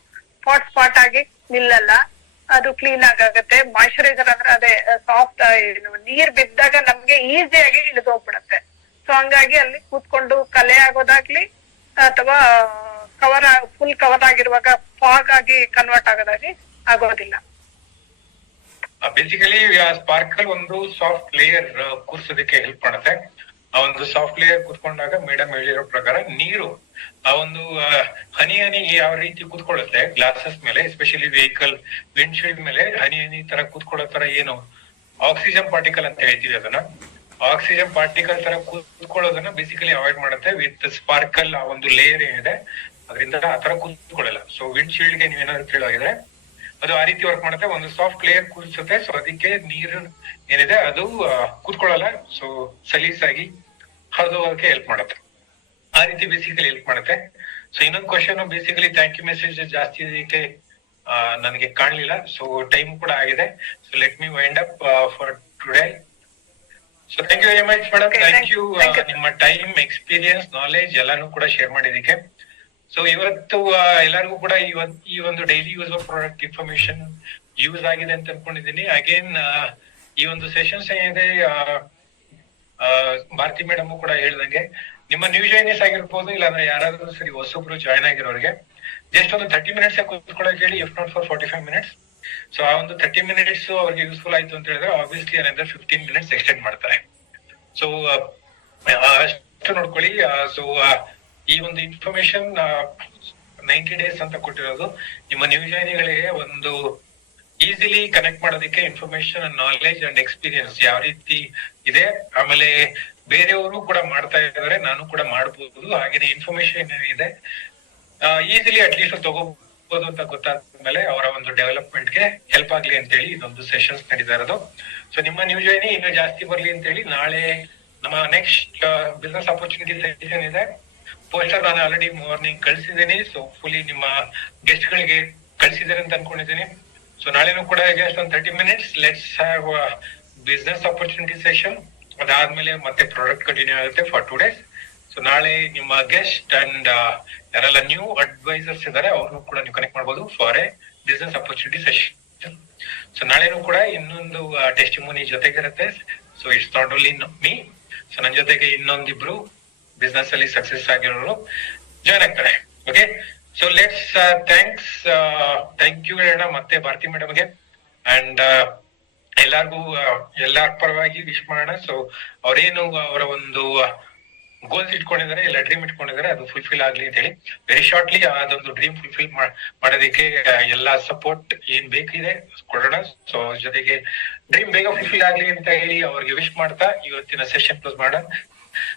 ಸ್ಪಾಟ್ ಆಗಿ ನಿಲ್ಲಲ್ಲ, ಅದು ಕ್ಲೀನ್ ಆಗಾಗತ್ತೆ. ಮಾಯಿಶ್ಚರೈಸರ್ ಅಂದ್ರೆ ಅದೇ ಸಾಫ್ಟ್, ನೀರ್ ಬಿದ್ದಾಗ ನಮ್ಗೆ ಈಸಿಯಾಗಿ ಇಳಿದು ಹೋಗ್ಬಿಡತ್ತೆ. ಸೊ ಹಂಗಾಗಿ ಅಲ್ಲಿ ಕೂತ್ಕೊಂಡು ಕಲೆ ಆಗೋದಾಗ್ಲಿ ಅಥವಾ ಫುಲ್ ಕವರ್ ಆಗಿರುವಾಗ ಫಾಗ್ ಆಗಿ ಕನ್ವರ್ಟ್ ಆಗೋದಾಗ್ಲಿ ಆಗೋದಿಲ್ಲ. ಬೇಸಿಕಲಿ ಸ್ಪಾರ್ಕಲ್ ಒಂದು ಸಾಫ್ಟ್ ಲೇಯರ್ ಕೂರ್ಸೋದಕ್ಕೆ ಹೆಲ್ಪ್ ಮಾಡುತ್ತೆ. ಆ ಒಂದು ಸಾಫ್ಟ್ ಲೇಯರ್ ಕೂತ್ಕೊಂಡಾಗ ಮೇಡಮ್ ಹೇಳಿರೋ ಪ್ರಕಾರ ನೀರು ಆ ಒಂದು ಹನಿ ಯಾವ ರೀತಿ ಕೂತ್ಕೊಳ್ಳುತ್ತೆ ಗ್ಲಾಸಸ್ ಮೇಲೆ, ಎಸ್ಪೆಷಲಿ ವೆಹಿಕಲ್ ವಿಂಡ್ಶೀಲ್ಡ್ ಮೇಲೆ ಹನಿ ತರ ಕೂತ್ಕೊಳ್ಳೋ ತರ ಏನು ಆಕ್ಸಿಜನ್ ಪಾರ್ಟಿಕಲ್ ಅಂತ ಹೇಳ್ತೀವಿ, ಅದನ್ನ ಆಕ್ಸಿಜನ್ ಪಾರ್ಟಿಕಲ್ ತರ ಕೂತ್ಕೊಳ್ಳೋದನ್ನ ಬೇಸಿಕಲಿ ಅವಾಯ್ಡ್ ಮಾಡುತ್ತೆ. ವಿತ್ ಸ್ಪಾರ್ಕಲ್ ಆ ಒಂದು ಲೇಯರ್ ಏನಿದೆ ಅದರಿಂದ ಆ ತರ ಕೂತ್ಕೊಳ್ಳಲ್ಲ. ಸೊ ವಿಂಡ್ಶೀಲ್ಡ್ ಗೆ ನೀವೇನಾದ್ರು ಕೇಳೋಗಿದ್ರೆ ಅದು ಆ ರೀತಿ ವರ್ಕ್ ಮಾಡುತ್ತೆ. ಒಂದು ಸಾಫ್ಟ್ ಲೇಯರ್ ಕೂರಿಸುತ್ತೆ. ಸೊ ಅದಕ್ಕೆ ನೀರು ಏನಿದೆ ಅದು ಕೂತ್ಕೊಳ್ಳಲ್ಲ. ಸೊ ಸಲೀಸಾಗಿ ಅದು ಅದಕ್ಕೆ ಹೆಲ್ಪ್ ಮಾಡುತ್ತೆ. ಆ ರೀತಿ ಬೇಸಿಕಲಿ ಹೆಲ್ಪ್ ಮಾಡುತ್ತೆ. ಸೊ ಇನ್ನೊಂದು question basically thank you message ಜಾಸ್ತಿ ಇದಕ್ಕೆ ನನಗೆ ಕಾಣ್ಲಿಲ್ಲ. ಸೊ ಟೈಮ್ ಕೂಡ ಆಗಿದೆ. So let me wind up for today. So thank you very much madam. Thank you ನಿಮ್ಮ ಟೈಮ್, ಎಕ್ಸ್ಪೀರಿಯನ್ಸ್, ನಾಲೆಜ್ ಎಲ್ಲಾನು ಕೂಡ ಶೇರ್ ಮಾಡಿದಕ್ಕೆ. ಸೊ ಇವತ್ತು ಎಲ್ಲರಿಗೂ ಕೂಡ ಈ ಒಂದು daily use of product information use ಆಗಿದೆ ಅಂತ ಅನ್ಕೊಂಡಿದ್ದೀನಿ. ಅಗೇನ್ ಈ ಒಂದು ಸೆಷನ್ಸ್ ಏನಿದೆ ಭಾರತಿ ಮೇಡಮ್ ಕೂಡ ಹೇಳ್ದಂಗೆ ನಿಮ್ಮ ನ್ಯೂ ಜಾಯ್ನೀಸ್ ಆಗಿರ್ಬೋದು, ಇಲ್ಲಾಂದ್ರೆ ಯಾರಾದ್ರೂ ಸರಿ ಹೊಸಬ್ರು ಜಾಯ್ನ್ ಆಗಿರೋರಿಗೆ ಜಸ್ಟ್ ಒಂದು 30 ಮಿನಿಟ್ಸ್ ಕೂತ್ಕೊಳ್ಳೋಕೆ ಹೇಳಿ, if not for 45 minutes. So ಆ ಒಂದು 30 ಮಿನಿಟ್ಸ್ ಅವ್ರಿಗೆ ಯೂಸ್ಫುಲ್ ಆಯ್ತು ಅಂತ ಹೇಳಿದ್ರೆ ಆಬ್ವಿಯಸ್ಲಿ ಏನಂದ್ರೆ 15 ಮಿನಿಟ್ಸ್ ಎಕ್ಸ್ಟೆಂಡ್ ಮಾಡ್ತಾರೆ. ಸೊ ಅಷ್ಟು ನೋಡ್ಕೊಳ್ಳಿ. ಸೊ ಈ ಒಂದು ಇನ್ಫಾರ್ಮೇಶನ್ 90 ಡೇಸ್ ಅಂತ ಕೊಟ್ಟಿರೋದು ನಿಮ್ಮ ನ್ಯೂ ಜಾಯ್ನಿಗಳಿಗೆ ಒಂದು ಈಸಿಲಿ ಕನೆಕ್ಟ್ ಮಾಡೋದಕ್ಕೆ ಇನ್ಫಾರ್ಮೇಶನ್, ನಾಲೆಜ್ ಅಂಡ್ ಎಕ್ಸ್ಪೀರಿಯನ್ಸ್ ಯಾವ ರೀತಿ ಇದೆ, ಆಮೇಲೆ ಬೇರೆಯವರು ಕೂಡ ಮಾಡ್ತಾ ಇದ್ದಾರೆ, ನಾನು ಕೂಡ ಮಾಡಬಹುದು. ಹಾಗೇನೆ ಇನ್ಫಾರ್ಮೇಶನ್ ಇದೆ ಈಸಿಲಿ ಅಟ್ಲೀಸ್ಟ್ ತಗೋಬಹುದು ಅಂತ ಗೊತ್ತಾದ್ಮೇಲೆ ಅವರ ಒಂದು ಡೆವಲಪ್ಮೆಂಟ್ ಗೆ ಹೆಲ್ಪ್ ಆಗ್ಲಿ ಅಂತ ಹೇಳಿ ಇದೊಂದು ಸೆಷನ್ಸ್ ನಡೀತಾ ಇರೋದು. ಸೊ ನಿಮ್ಮ ನ್ಯೂ ಜಾಯ್ನಿ ಇನ್ನೂ ಜಾಸ್ತಿ ಬರ್ಲಿ ಅಂತ ಹೇಳಿ ನಾಳೆ ನಮ್ಮ ನೆಕ್ಸ್ಟ್ ಬಿಸ್ನೆಸ್ ಆಪರ್ಚುನಿಟಿ ಸೆಷನ್ ಇದೆ. ಪೋಸ್ಟರ್ ನಾನು ಆಲ್ರೆಡಿ ಮಾರ್ನಿಂಗ್ ಕಳ್ಸಿದ್ದೀನಿ. ಸೊ ಫುಲಿ ನಿಮ್ಮ ಗೆಸ್ಟ್ ಗಳಿಗೆ ಕಳ್ಸಿದ್ದಾರೆ ಅಂತ ಅನ್ಕೊಂಡಿದ್ದೀನಿ. ಸೊ ನಾಳೆನೂ ಕೂಡ ಜಸ್ಟ್ ಒಂದು 30 minutes let's have business opportunity session. ಅದಾದ್ಮೇಲೆ ಮತ್ತೆ ಪ್ರಾಡಕ್ಟ್ ಕಂಟಿನ್ಯೂ ಆಗುತ್ತೆ ಫಾರ್ 2 ಡೇಸ್. ಸೊ ನಾಳೆ ನಿಮ್ಮ ಗೆಸ್ಟ್ ಅಂಡ್ ಯಾರೆಲ್ಲ ನ್ಯೂ ಅಡ್ವೈಸರ್ಸ್ ಇದ್ದಾರೆ ಅವ್ರನ್ನು ಕೂಡ ನೀವು ಕನೆಕ್ಟ್ ಮಾಡಬಹುದು for a business opportunity session. So ನಾಳೆನೂ ಕೂಡ ಇನ್ನೊಂದು ಟೆಸ್ಟಿಮೋನಿ ಜೊತೆಗಿರುತ್ತೆ. So it's not only me. So ನನ್ನ ಜೊತೆಗೆ ಇನ್ನೊಂದಿಬ್ರು ಬಿಸ್ನೆಸ್ ಅಲ್ಲಿ ಸಕ್ಸಸ್ ಆಗಿರೋರು ಜಾಯ್ನ್ ಆಗ್ತಾರೆ. Okay, so let's thank you ಹೇಳೋಣ ಮತ್ತೆ ಭಾರತಿ ಮೇಡಮ್ಗೆ ಅಂಡ್ ಎಲ್ಲಾರ್ಗೂ ಎಲ್ಲಾರ ಪರವಾಗಿ ವಿಶ್ ಮಾಡೋಣ. ಸೊ ಅವ್ರೇನು ಅವರ ಒಂದು ಗೋಲ್ಸ್ ಇಟ್ಕೊಂಡಿದ್ದಾರೆ, ಎಲ್ಲ ಡ್ರೀಮ್ ಇಟ್ಕೊಂಡಿದ್ದಾರೆ, ಅದು ಫುಲ್ಫಿಲ್ ಆಗ್ಲಿ ಅಂತ ಹೇಳಿ ವೆರಿ ಶಾರ್ಟ್ಲಿ ಅದೊಂದು ಡ್ರೀಮ್ ಫುಲ್ಫಿಲ್ ಮಾಡೋದಕ್ಕೆ ಎಲ್ಲಾ ಸಪೋರ್ಟ್ ಏನ್ ಬೇಕಿದೆ ಕೊಡೋಣ. ಸೊ ಜೊತೆಗೆ ಡ್ರೀಮ್ ಬೇಗ ಫುಲ್ಫಿಲ್ ಆಗ್ಲಿ ಅಂತ ಹೇಳಿ ಅವ್ರಿಗೆ ವಿಶ್ ಮಾಡ್ತಾ ಇವತ್ತಿನ ಸೆಷನ್ ಕ್ಲೋಸ್ ಮಾಡೋಣ.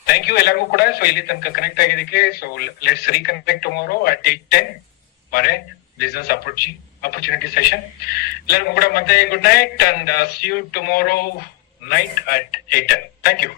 ಥ್ಯಾಂಕ್ ಯು ಎಲ್ಲರಿಗೂ ಕೂಡ. ಸೊ ಇಲ್ಲಿ ತನಕ ಕನೆಕ್ಟ್ ಆಗಿದ್ದಕ್ಕೆ. So let's reconnect tomorrow at 8:10 for a business opportunity session. ಎಲ್ಲರಿಗೂ ಕೂಡ ಮತ್ತೆ good night and see you tomorrow night at 8:10. Thank you.